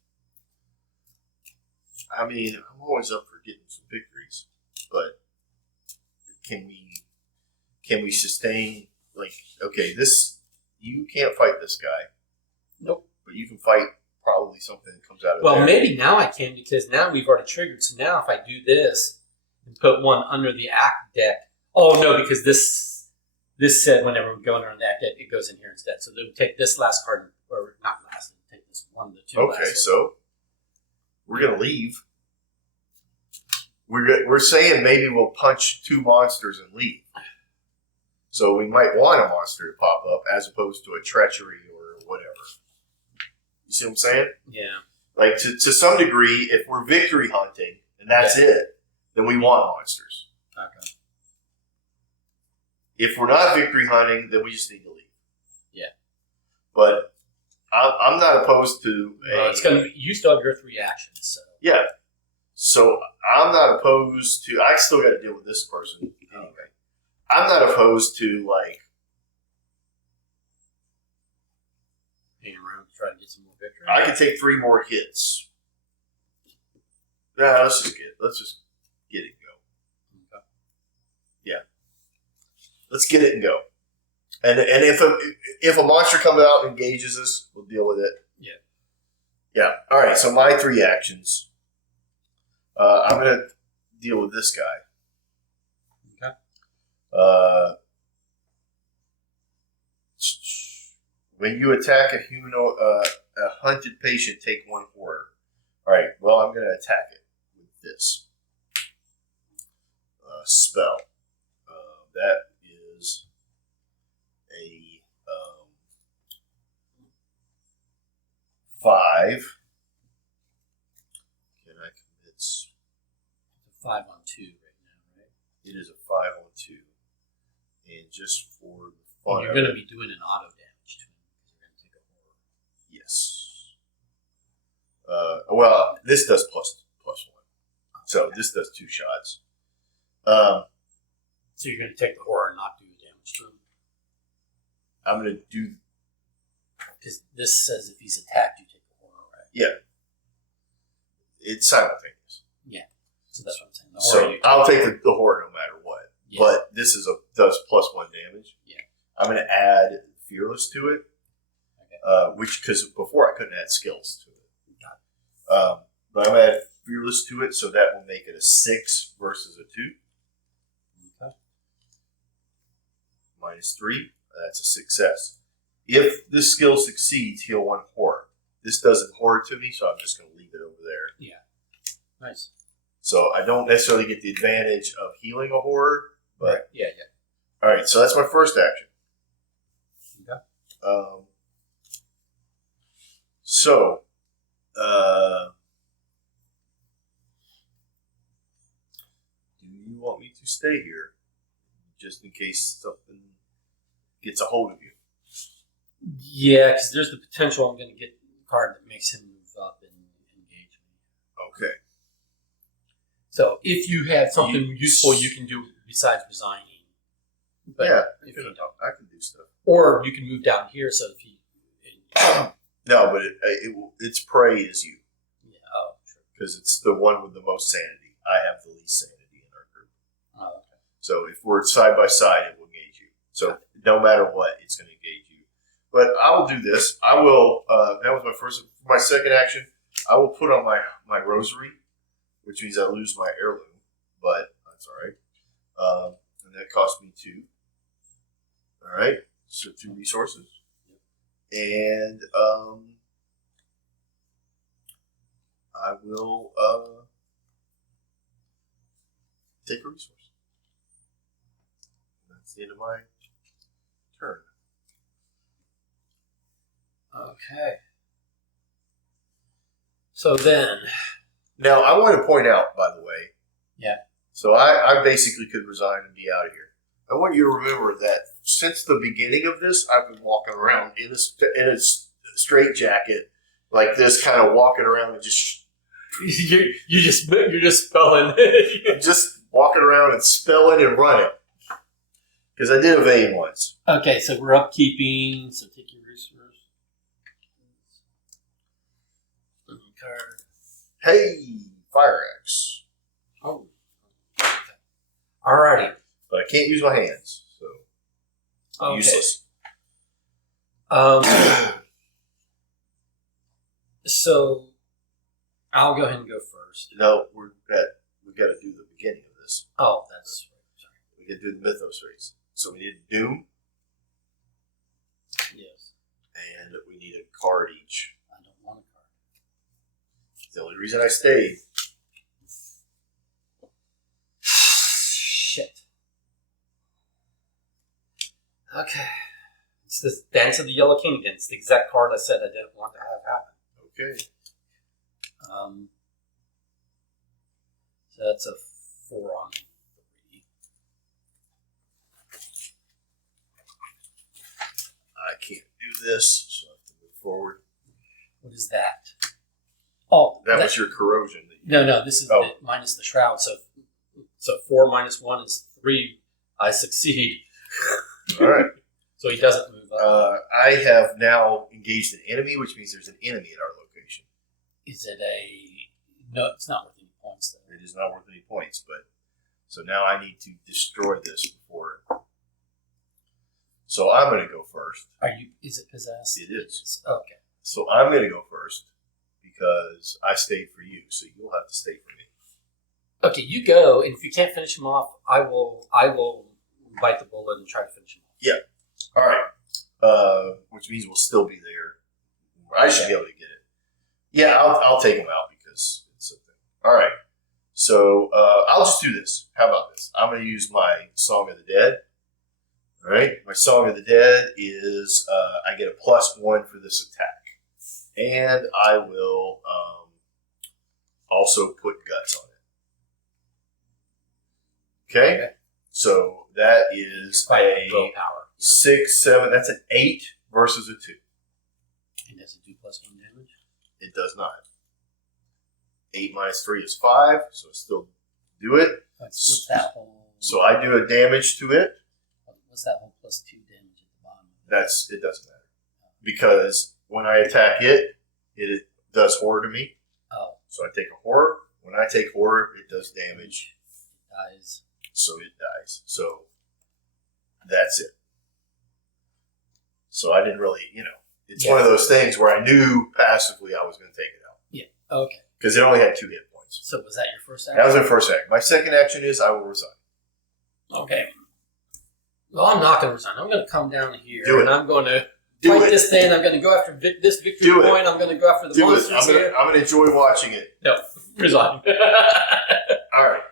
I mean, I'm always up for getting some victories, but can we sustain? Like, okay, this you can't fight this guy. Nope. But you can fight probably something that comes out of Well, there. maybe now I can because now we've already triggered. So now if I do this and put one under the act deck. Oh, no, because this said whenever we go under the act deck, it goes in here instead. So they'll take this last card, or not last, take this one, the two last. Okay, so we're going to leave. We're saying maybe we'll punch 2 monsters and leave. So we might want a monster to pop up as opposed to a treachery or whatever. You see what I'm saying? Yeah. Like, to some degree, if we're victory hunting and that's it, then we want monsters. Okay. If we're not victory hunting, then we just need to leave. Yeah. But I'm not opposed to it's gonna be, you still have your 3 actions, so. Yeah. So I'm not opposed to. I still got to deal with this person anyway. I'm not opposed to like. Hang around to try to get some more victory. I can take 3 more hits. Nah, let's just get it and go. Okay. Yeah. Let's get it and go. And if a monster comes out and engages us, we'll deal with it. Yeah. Yeah. All right. So my 3 actions. I'm going to deal with this guy. Okay. When you attack a a hunted patient, take 1 horror. All right. Well, I'm going to attack it with this spell. That is a 5. Can I commit? It's a 5 on 2 right now, right? It is a 5 on 2. And just for the fun, You're going to be doing an auto damage to him because you're going to take a horror. Yes. Well, this does plus 1. So this does 2 shots. So you're going to take the horror and not do damage to him? I'm going to do... Because this says if he's attacked, you take the horror, right? Yeah. It's simultaneous. Yeah. So that's what I'm saying. The horror So I'll take the horror no matter what. Yeah. But this does plus 1 damage. Yeah. I'm going to add Fearless to it. Okay. Because before I couldn't add skills to it. But I'm going to add Fearless to it, so that will make it a 6 versus a 2. Okay. -3. That's a success. If this skill succeeds, heal 1 horror. This doesn't horror to me, so I'm just going to leave it over there. Yeah. Nice. So I don't necessarily get the advantage of healing a horror, but right. Yeah. all right. So that's my first action. Okay. So, do you want me to stay here, just in case something gets a hold of you? Yeah, because there's the potential I'm going to get a card that makes him move up and engage me. Okay. So if you have something useful you can do besides resigning. But Yeah, if you don't. I can do stuff. Or you can move down here so if he... No, but its prey is you, Yeah, oh, sure. because it's the one with the most sanity. I have the least sanity in our group. Oh, okay. So if we're side by side, it will engage you. So no matter what, it's going to engage you. But I will do this. I will. That was my first. For my second action, I will put on my rosary, which means I lose my heirloom, but that's all right. And that cost me 2. All right, so 2 resources, and I will take a resource. That's the end of my turn. Okay. So then... Now, I want to point out, by the way. Yeah. So I basically could resign and be out of here. I want you to remember that since the beginning of this, I've been walking around in a straight jacket like this, kind of walking around and just You're just spelling. just walking around and spelling and running. Because I did evade once. Okay, so we're upkeeping. So take your resource. Card. Hey, fire axe. Oh. Alrighty. But I can't use my hands, so Okay. useless. So I'll go ahead and go first. No, we got to do the beginning of this. Oh, that's right. Sorry. We got to do the mythos race. So we need Doom, Yes. and we need a card each. I don't want a card. The only reason I stayed. Shit. Okay. It's this Dance of the Yellow King again. It's the exact card I said I didn't want to have happen. Okay. So that's a 4 on 3. I can't do this, so I have to move forward. What is that? Oh, That was your corrosion. No. This is minus the shroud. So 4 minus 1 is 3. I succeed. All right. So he doesn't move up. I have now engaged an enemy, which means there's an enemy at our location. Is it a... No, it's not worth any points, though. It is not worth any points, but... So now I need to destroy this before... So I'm going to go first. Is it possessed? It is. Okay. So I'm going to go first because I stayed for you, so you'll have to stay for me. Okay, you go, and if you can't finish him off, I will bite the bullet and try to finish him off. Yeah. All right. Which means we'll still be there. I should be able to get it. Yeah, I'll take him out because it's a thing. All right. So I'll just do this. How about this? I'm going to use my Song of the Dead. All right. My Song of the Dead is I get a +1 for this attack, and I will also put guts on it. Okay. So that is a willpower. 6, 7. That's an 8 versus a 2. And does it do +1 damage? It does not. 8 minus 3 is 5, so I still do it. What's that whole? So I do a damage to it. What's that whole +2 damage at the bottom? It doesn't matter because when I attack it does horror to me. Oh. So I take a horror. When I take horror, it does damage. It dies. So it dies. So that's it. So I didn't really, it's one of those things where I knew passively I was going to take it out. Yeah. Okay. Because it only had 2 hit points. So was that your first action? That was my first action. My second action is I will resign. Okay. Well, I'm not going to resign. I'm going to come down here. Do it. And I'm going to fight this thing. I'm going to go after this victory point. I'm going to go after the monsters here. I'm going to enjoy watching it. No. Resign. All right.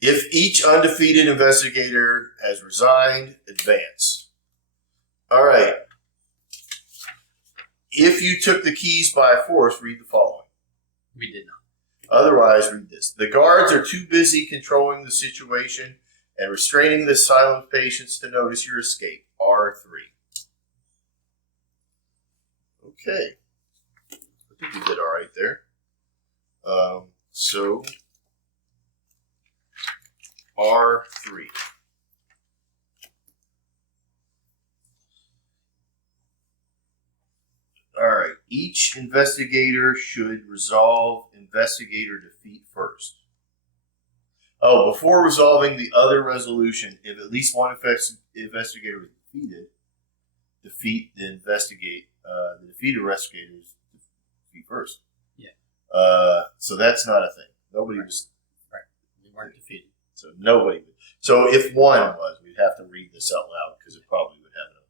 If each undefeated investigator has resigned, advance. All right. If you took the keys by force, read the following. We did not. Otherwise, read this. The guards are too busy controlling the situation and restraining the silent patients to notice your escape. R3. Okay. I think you did all right there. So, R3. All right. Each investigator should resolve investigator defeat first. Oh, before resolving the other resolution, if at least one investigator is defeated, defeat the defeated investigators defeat first. Yeah. So that's not a thing. Nobody was. Right. We weren't defeated. So nobody would. So if one was, we'd have to read this out loud because it probably would have a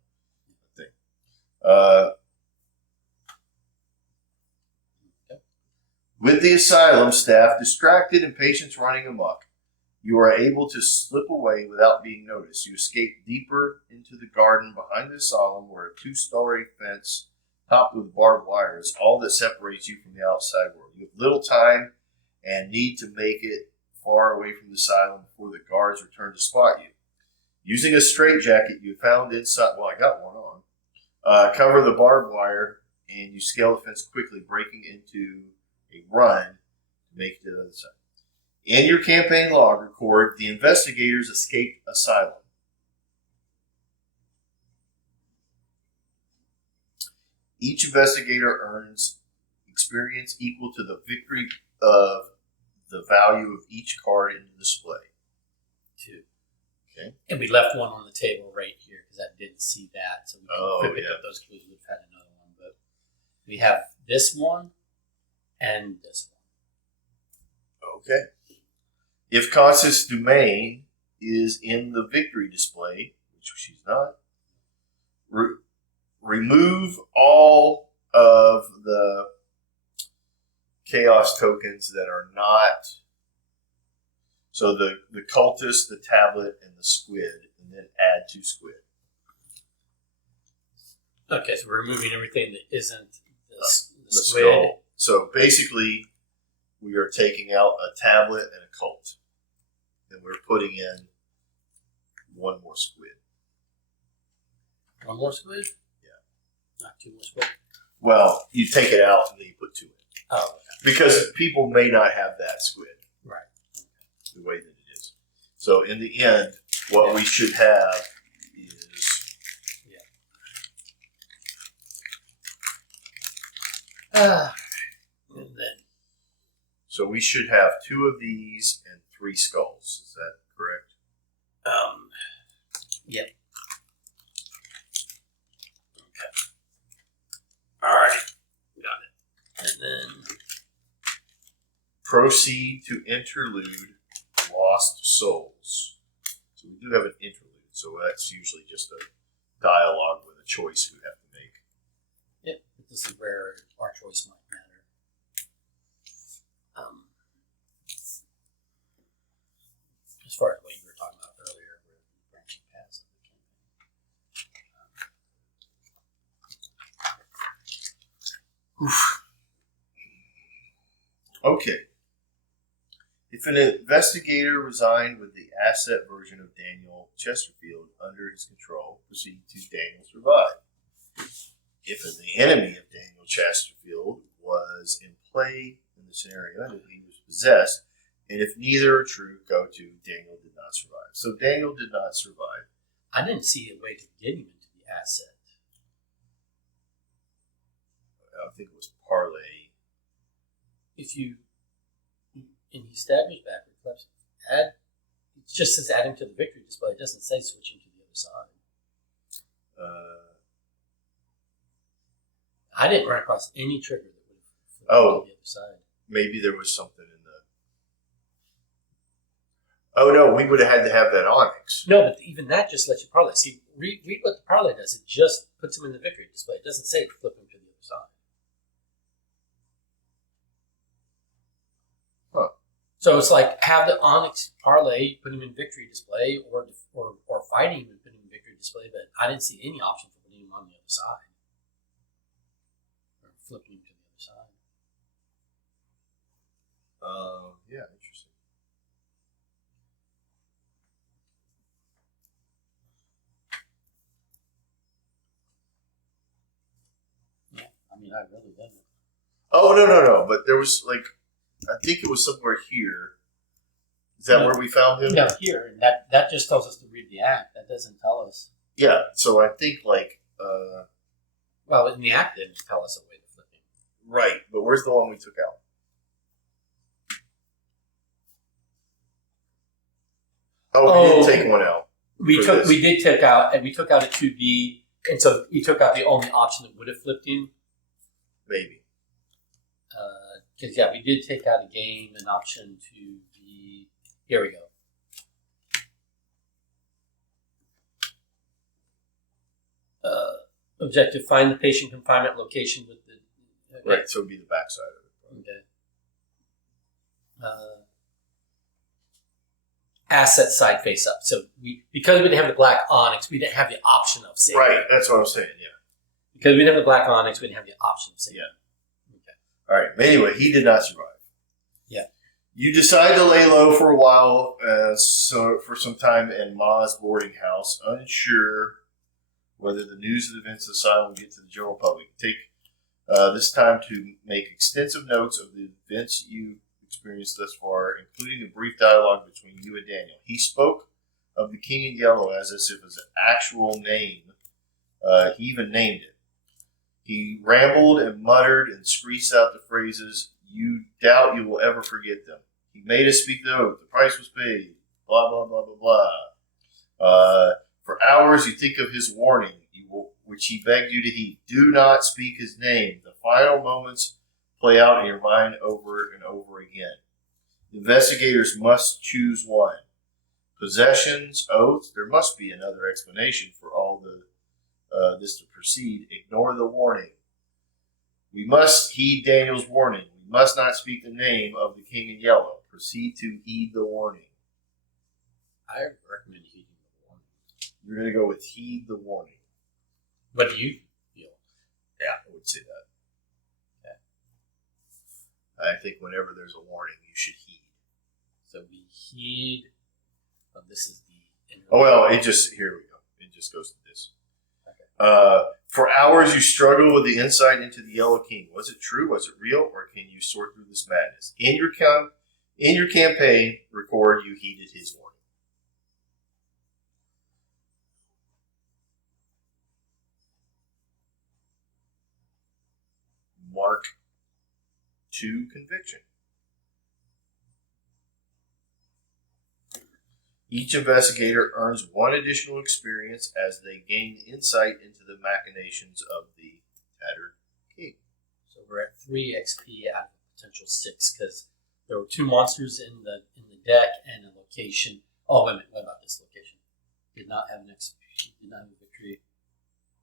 thing. With the asylum staff distracted and patients running amok, you are able to slip away without being noticed. You escape deeper into the garden behind the asylum where a 2-story fence topped with barbed wire is all that separates you from the outside world. You have little time and need to make it far away from the asylum before the guards return to spot you. Using a straitjacket you found inside, well, I got one on, cover the barbed wire and you scale the fence quickly, breaking into a run to make it to the other side. In your campaign log, record the investigators escaped asylum. Each investigator earns experience equal to the victory of the value of each card in the display. 2. Okay. And we left one on the table right here because I didn't see that. So we could pick up those clues. We've had another one. But we have this one and this one. Okay. If Constance Dumaine is in the victory display, which she's not, remove all of the chaos tokens that are not. So the cultist, the tablet, and the squid, and then add 2 squid. Okay, so we're removing everything that isn't the squid. skull. So basically, we are taking out a tablet and a cult, and we're putting in 1 more squid. 1 more squid? Yeah. Not 2 more squid? Well, you take it out and then you put 2 in. Oh, okay. Because people may not have that squid. Right. The way that it is. So in the end, what we should have is and then so we should have 2 of these and 3 skulls. Is that correct? Yep. Okay. All right. Got it. And then proceed to interlude Lost Souls. So we do have an interlude, so that's usually just a dialogue with a choice we have to make. Yep, this is where our choice might matter. As far as what you were talking about earlier, with branching paths of the campaign. Okay. If an investigator resigned with the asset version of Daniel Chesterfield under his control, proceed to Daniel survive. If the enemy of Daniel Chesterfield was in play in the scenario and he was possessed, and if neither are true, go to Daniel did not survive. So Daniel did not survive. I didn't see a way to get him into the asset. I think it was parlay. If you and he stabbed me backward, add. It just says add him to the victory display. It doesn't say switch him to the other side. I didn't run across any trigger that would have flipped him to the other side. Maybe there was something in the. Oh no, we would have had to have that onyx. No, but even that just lets you parlay. See, read what the parlay does. It just puts him in the victory display. It doesn't say flip him to the other side. Huh. So it's like have the onyx parlay, put him in victory display, or fighting him and put him in victory display. But I didn't see any option for putting him on the other side or flipping him to the other side. Yeah, interesting. Yeah, I mean, I really didn't. Oh no! But there was like, I think it was somewhere here. Is that where we found him? Yeah, here, and that just tells us to read the act. That doesn't tell us. Yeah. So I think like. Well, in the act, it didn't tell us a way to flip him. Right, but where's the one we took out? Oh, we did take one out. We did take out, and we took out a 2D, and so we took out the only option that would have flipped him. Maybe. Because we did take out a game, an option to be. Here we go. Objective: find the patient confinement location with the. Okay. Right, so it'd be the backside of it. Okay. Asset side face up. So because we didn't have the black onyx, we didn't have the option of saving. Right, that's what I'm saying. Yeah. Because we didn't have the black onyx, we didn't have the option of saving. Yeah. Okay. All right. But anyway, he did not survive. Yeah. You decide to lay low for a while, for some time in Ma's boarding house, unsure whether the news of the events of the asylum will get to the general public. Take this time to make extensive notes of the events you experienced thus far, including a brief dialogue between you and Daniel. He spoke of the King in Yellow as if it was an actual name. He even named it. He rambled and muttered and screeched out the phrases, "You doubt you will ever forget them." He made us speak the oath. The price was paid. Blah, blah, blah, blah, blah. For hours you think of his warning, which he begged you to heed. Do not speak his name. The final moments play out in your mind over and over again. Investigators must choose one. Possessions, oaths, there must be another explanation for all this to proceed. Ignore the warning. We must heed Daniel's warning. We must not speak the name of the King in Yellow. Proceed to heed the warning. I recommend heeding the warning. You're going to go with heed the warning. What do you feel? Yeah, I would say that. Okay. I think whenever there's a warning, you should heed. So we heed. Oh, this is the. Oh, well, it just, here we go. It just goes to this. Okay. For hours you struggle with the insight into the Yellow King. Was it true? Was it real? Or can you sort through this madness? In your campaign record, you heeded his warning. Mark 2 conviction. Each investigator earns one additional experience as they gain insight into the machinations of the tattered king. So we're at 3 XP out of potential 6 because there were 2 monsters in the deck and a location. Oh, wait a minute. What about this location? Did not have an XP. Did not have a victory.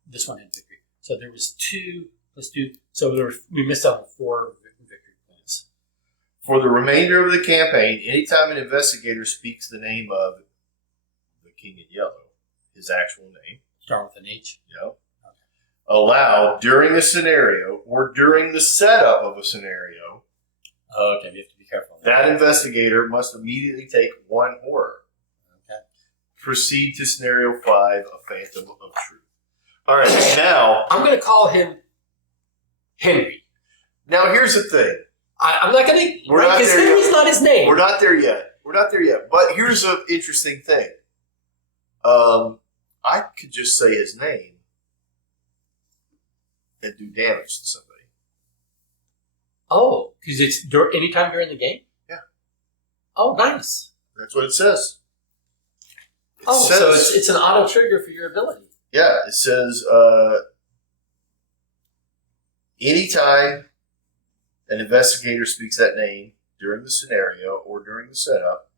This one had victory. So there was 2 plus 2. So we missed out on 4 victory points. For the remainder of the campaign, anytime an investigator speaks the name of the King in Yellow, his actual name, Start with an H. Allow during a scenario or during the setup of a scenario, Okay, we have to be careful. that investigator must immediately take 1 horror. Okay. Proceed to scenario 5, a phantom of truth. All right, now I'm going to call him Henry. here's the thing. I'm not going to, We're not because there Henry's yet. not his name. We're not there yet. But here's an interesting thing. I could just say his name and do damage to somebody. Oh, because it's anytime during the game? Yeah. Oh, nice. That's what it says. So it's an auto trigger for your ability. Yeah, it says anytime an investigator speaks that name during the scenario or during the setup,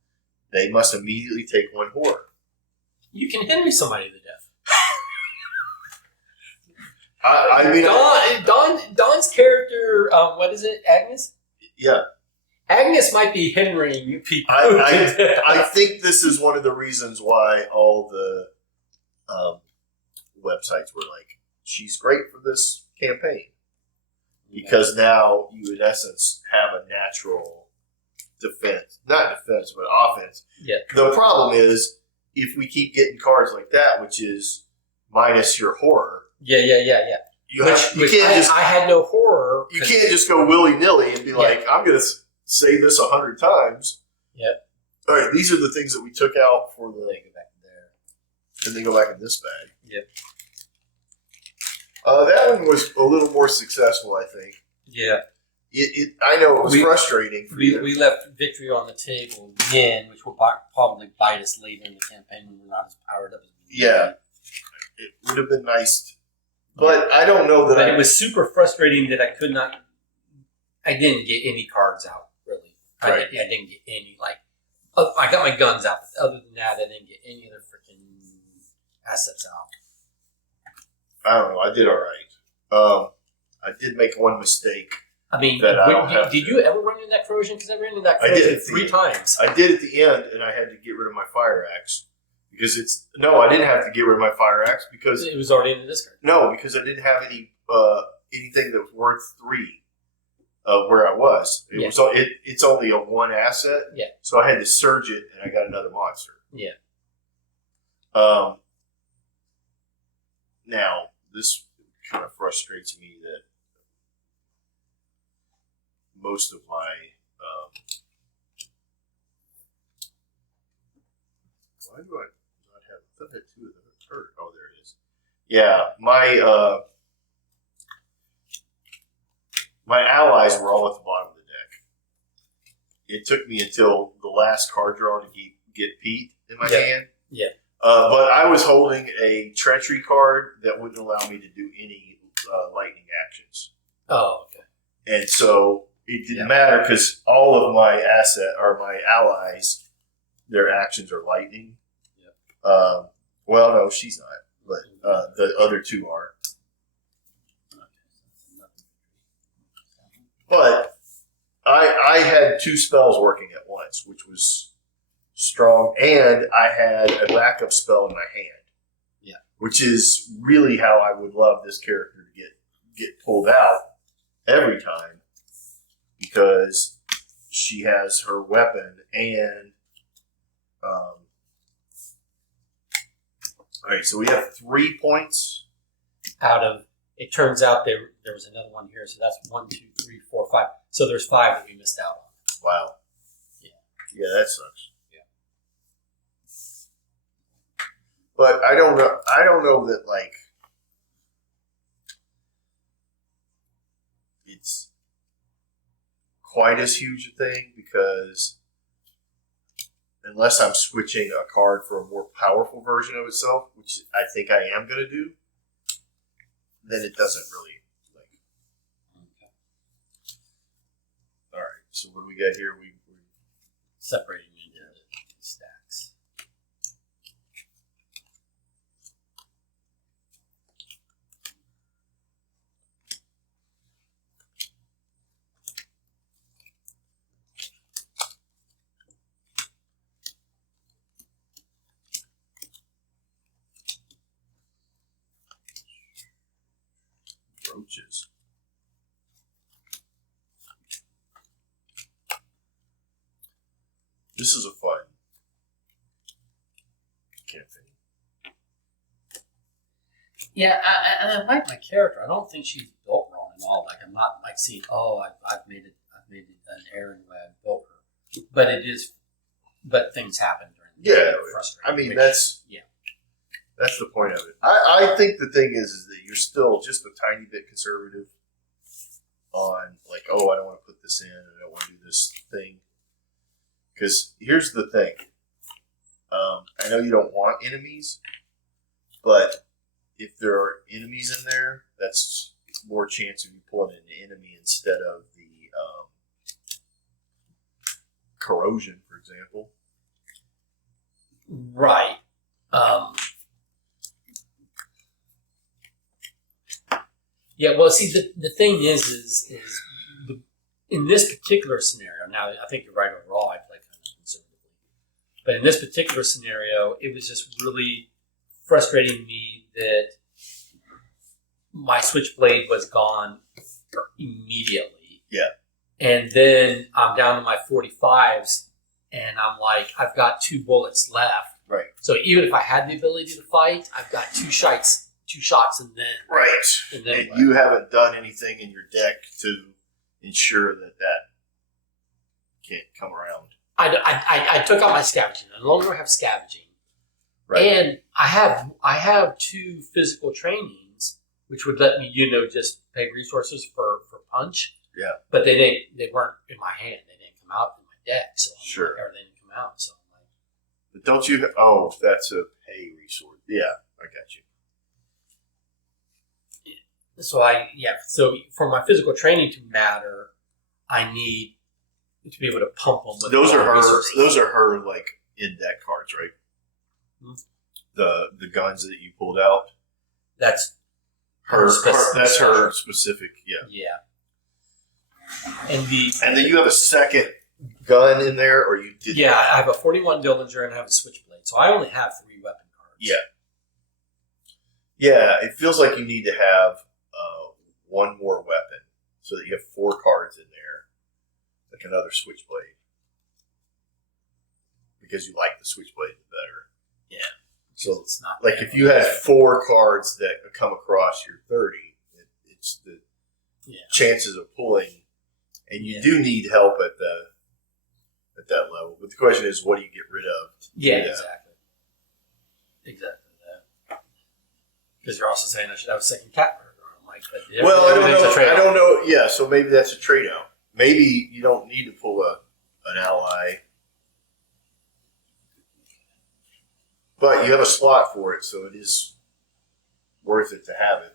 they must immediately take 1 horror. You can Henry somebody to death. I mean, Don's character, what is it, Agnes? yeah. Agnes might be Henrying people. I think this is one of the reasons why all the websites were like, she's great for this campaign. Because now you, in essence, have a natural defense. Not defense, but offense. Yeah. The problem is, if we keep getting cards like that, which is minus your horror. Yeah. I had no horror. You can't just go willy-nilly and be like, I'm going to say this 100 times. Yeah. All right, these are the things that we took out for the... They go back there. And they go back in this bag. Yep. That one was a little more successful, I think. Yeah. I know it was frustrating for you. We left victory on the table again, which will probably bite us later in the campaign when we're not as powered up as we need. Yeah. It would have been nice. But I don't know that But it was super frustrating that I didn't get any cards out, really. Right. I didn't get any, I got my guns out. But other than that, I didn't get any other freaking assets out. I don't know. I did all right. I did make one mistake. I mean, did you ever run into that corrosion? Because I ran into that corrosion 3 times. I did at the end, and I had to get rid of my fire axe. Because I didn't have to get rid of my fire axe because... It was already in the discard. No, because I didn't have anything that was worth 3 of where I was. It's only a 1 asset. Yeah. So I had to surge it, and I got another monster. Yeah. Now, this kind of frustrates me that most of my why do I not have? I thought I had 2 of them. Oh, there it is. Yeah, my allies were all at the bottom of the deck. It took me until the last card draw to get Pete in my hand. Yeah. But I was holding a treachery card that wouldn't allow me to do any lightning actions. Oh, okay. And so it didn't matter because all of my my allies, their actions are lightning. Yep. Well, no, she's not, but the other two are. But I had two spells working at once, which was strong, and I had a backup spell in my hand. Yeah. Which is really how I would love this character to get pulled out every time, because she has her weapon and all right, so we have 3 points out of. It turns out there was another one here, so that's 1, 2, 3, 4, 5. So there's 5 that we missed out on. Wow. Yeah, that sucks. Yeah. But I don't know that like it's quite as huge a thing, because unless I'm switching a card for a more powerful version of itself, which I think I am going to do, then it doesn't really like. Okay. All right. So what do we got here? We're separating into stacks. Roaches. This is a fun campaign. Yeah, I like my character. I don't think she's built wrong at all. Like I'm not like seeing, I've made an error in the way I built her. But it is, but things happen during the day. I mean, that's the point of it. I think the thing is that you're still just a tiny bit conservative on like, I don't want to put this in, I don't want to do this thing. Because here's the thing. I know you don't want enemies, but if there are enemies in there, that's more chance of you pulling an enemy instead of the corrosion, for example. Right. Yeah, well, see, the thing is in this particular scenario, now I think you're right overall, I play kind of conservatively, but in this particular scenario, it was just really frustrating me that my switchblade was gone immediately. Yeah. And then I'm down to my 45s, and I'm like, I've got 2 bullets left. Right. So even if I had the ability to fight, I've got 2 shots, and then and you haven't done anything in your deck to ensure that can't come around. I took out my scavenging. I no longer have scavenging. Right. And I have 2 physical trainings, which would let me, just pay resources for punch. Yeah. But they weren't in my hand. They didn't come out in my deck. So sure. Or they didn't come out. So I'm like, but don't you? Oh, that's a pay resource. Yeah, I got you. So for my physical training to matter, I need to be able to pump them with those are her like in deck cards, right? Mm-hmm. The guns that you pulled out. That's her that's her specific. Yeah. Yeah. And then you have a second gun in there, or you did? Yeah, I have a 41 Dillinger and I have a Switchblade, so I only have 3 weapon cards. Yeah. Yeah, it feels like you need to have 1 more weapon, so that you have 4 cards in there, like another Switchblade, because you like the Switchblade better. Yeah. So it's not like if you had 4 cards that come across your 30, it's the chances of pulling, and you do need help at that level. But the question is, what do you get rid of? Yeah, exactly that. Because you're also saying I should have a second cat burger. I'm like, I don't know. Yeah, so maybe that's a trade-out. Maybe you don't need to pull an ally. But you have a slot for it, so it is worth it to have it.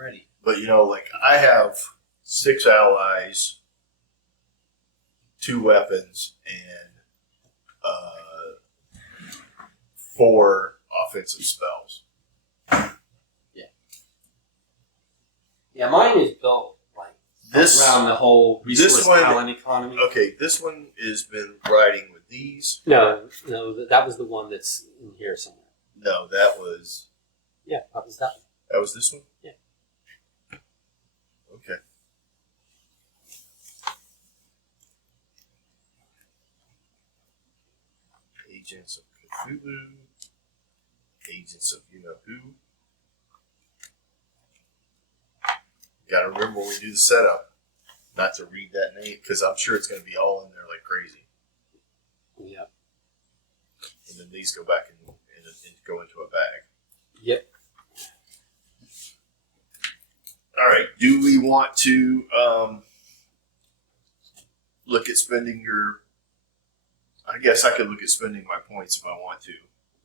Alrighty. But like I have 6 allies, 2 weapons, and 4 offensive spells. Yeah, mine is built like around the whole resource talent economy. Okay, this one has been riding with these. No, that was the one that's in here somewhere. No, that was. Yeah, that was that one. That was this one? Yeah. Okay. Agents of Cthulhu. Agents of you-know-who. Gotta remember when we do the setup, not to read that name, because I'm sure it's going to be all in there like crazy. Yep. And then these go back and go into a bag. Yep. All right. Do we want to look at spending your? I guess I could look at spending my points if I want to.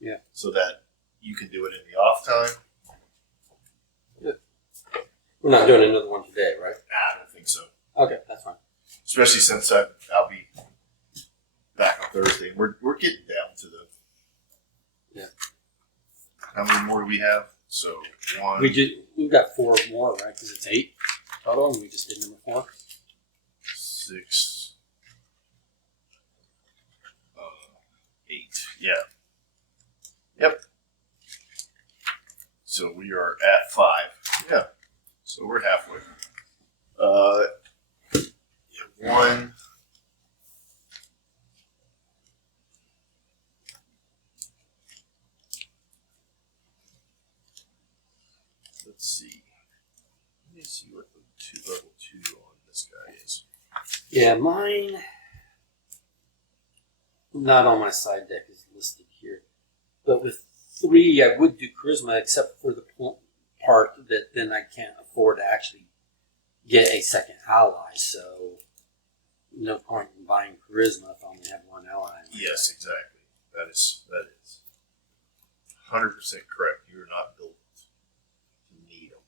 Yeah. So that you can do it in the off time. Yeah. We're not doing another one today, right? Nah, I don't think so. Okay, that's fine. Especially since I'll be back on Thursday. We're getting down to the. Yeah. How many more do we have? So one. We've got 4 more, right? Because it's 8 total, and we just did number 4. 6. 8. Yeah. Yep. So we are at 5. Yeah. So we're halfway. One. Let's see. Let me see what the level 2 on this guy is. Yeah, mine. Not on my side deck is listed here, but with 3, I would do charisma, except for the part that then I can't afford to actually get a second ally. So, no point in buying charisma if I only have 1 ally. Yes, exactly. That is 100% correct. You're not built to need them.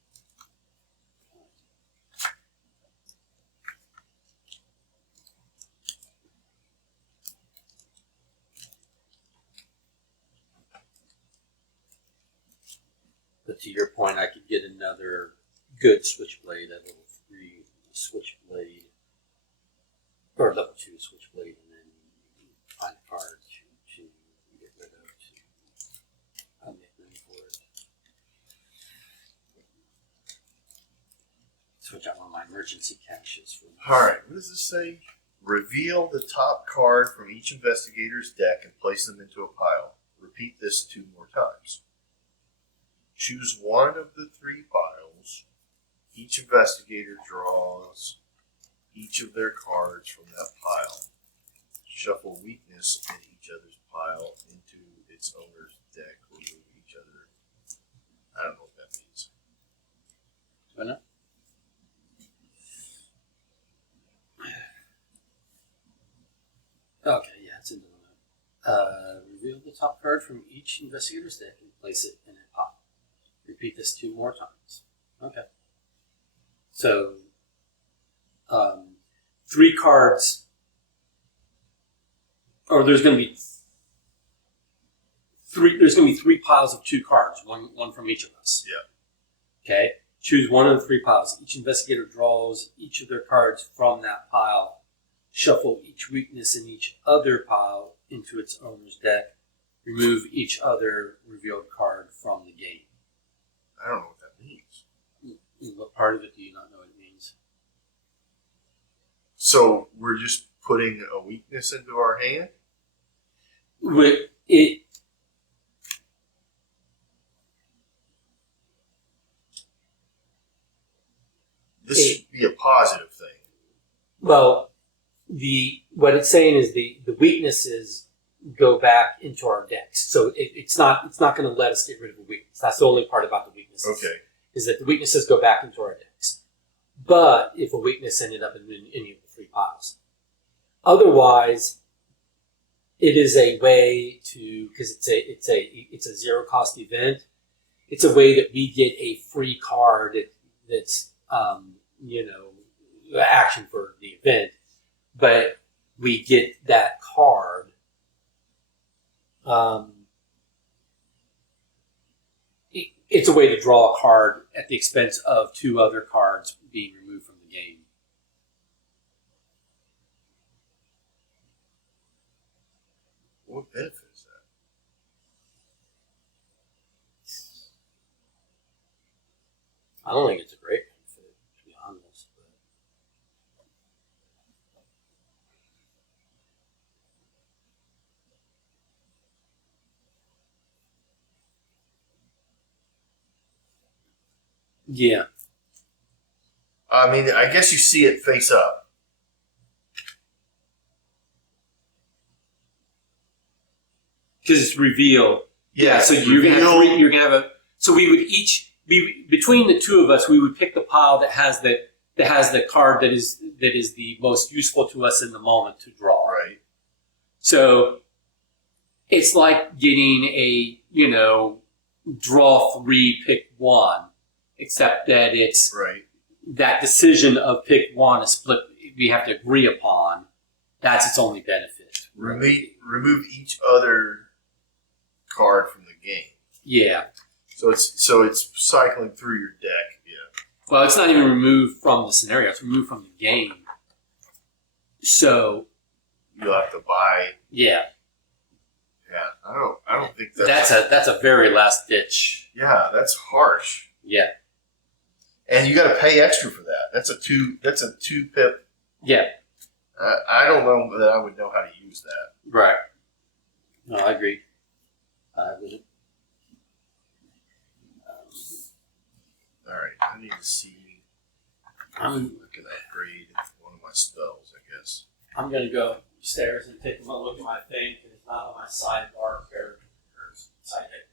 But to your point, I could get another good switchblade at level 3 switchblade, or level 2 switchblade, and then find a card to get rid of to make room for it. Switch out one of my emergency caches for. All right. What does this say? Reveal the top card from each investigator's deck and place them into a pile. Repeat this 2 more times. Choose one of the 3 piles. Each investigator draws each of their cards from that pile. Shuffle weakness in each other's pile into its owner's deck. Remove each other. I don't know what that means. Why not? Okay, yeah, it's in the note. Reveal the top card from each investigator's deck and place it in a pile. Repeat this 2 more times. Okay. So, 3 cards, or there's going to be 3. There's going to be 3 piles of 2 cards, one from each of us. Yeah. Okay. Choose one of the 3 piles. Each investigator draws each of their cards from that pile. Shuffle each weakness in each other pile into its owner's deck. Remove each other revealed card from the game. I don't know what that means. What part of it do you not know what it means? So we're just putting a weakness into our hand? This should be a positive thing. Well, what it's saying is the weaknesses go back into our decks. So it's not going to let us get rid of a weakness. That's the only part about the weaknesses. Okay. Is that the weaknesses go back into our decks. But if a weakness ended up in any of the 3 piles. Otherwise, it is a way to, because it's a 0 cost event. It's a way that we get a free card that's action for the event, but we get that card. It's a way to draw a card at the expense of 2 other cards being removed from the game. What benefit is that? I don't think it's a great benefit, to be honest. But yeah. I mean, I guess you see it face up. Because it's revealed. Yeah. So you're gonna have 3, you're gonna have a. So we would each be between the 2 of us. We would pick the pile that has the card that is the most useful to us in the moment to draw. Right. So it's like getting a draw 3, pick 1, except that it's right. That decision of pick 1 is split. We have to agree upon. That's its only benefit. Remove each other card from the game. Yeah. So it's cycling through your deck. Yeah. Well, it's not even removed from the scenario. It's removed from the game. So You'll have to buy. yeah. Yeah. I don't think That's a very last ditch. Yeah, that's harsh. Yeah. And you got to pay extra for that. That's a 2 pip. Yeah. I don't know that I would know how to use that. Right. No, I agree. I would. All right, I need to see. I can upgrade one of my spells, I guess. I'm going to go upstairs and take a look at my thing because it's not on my sidebar character. Sidebar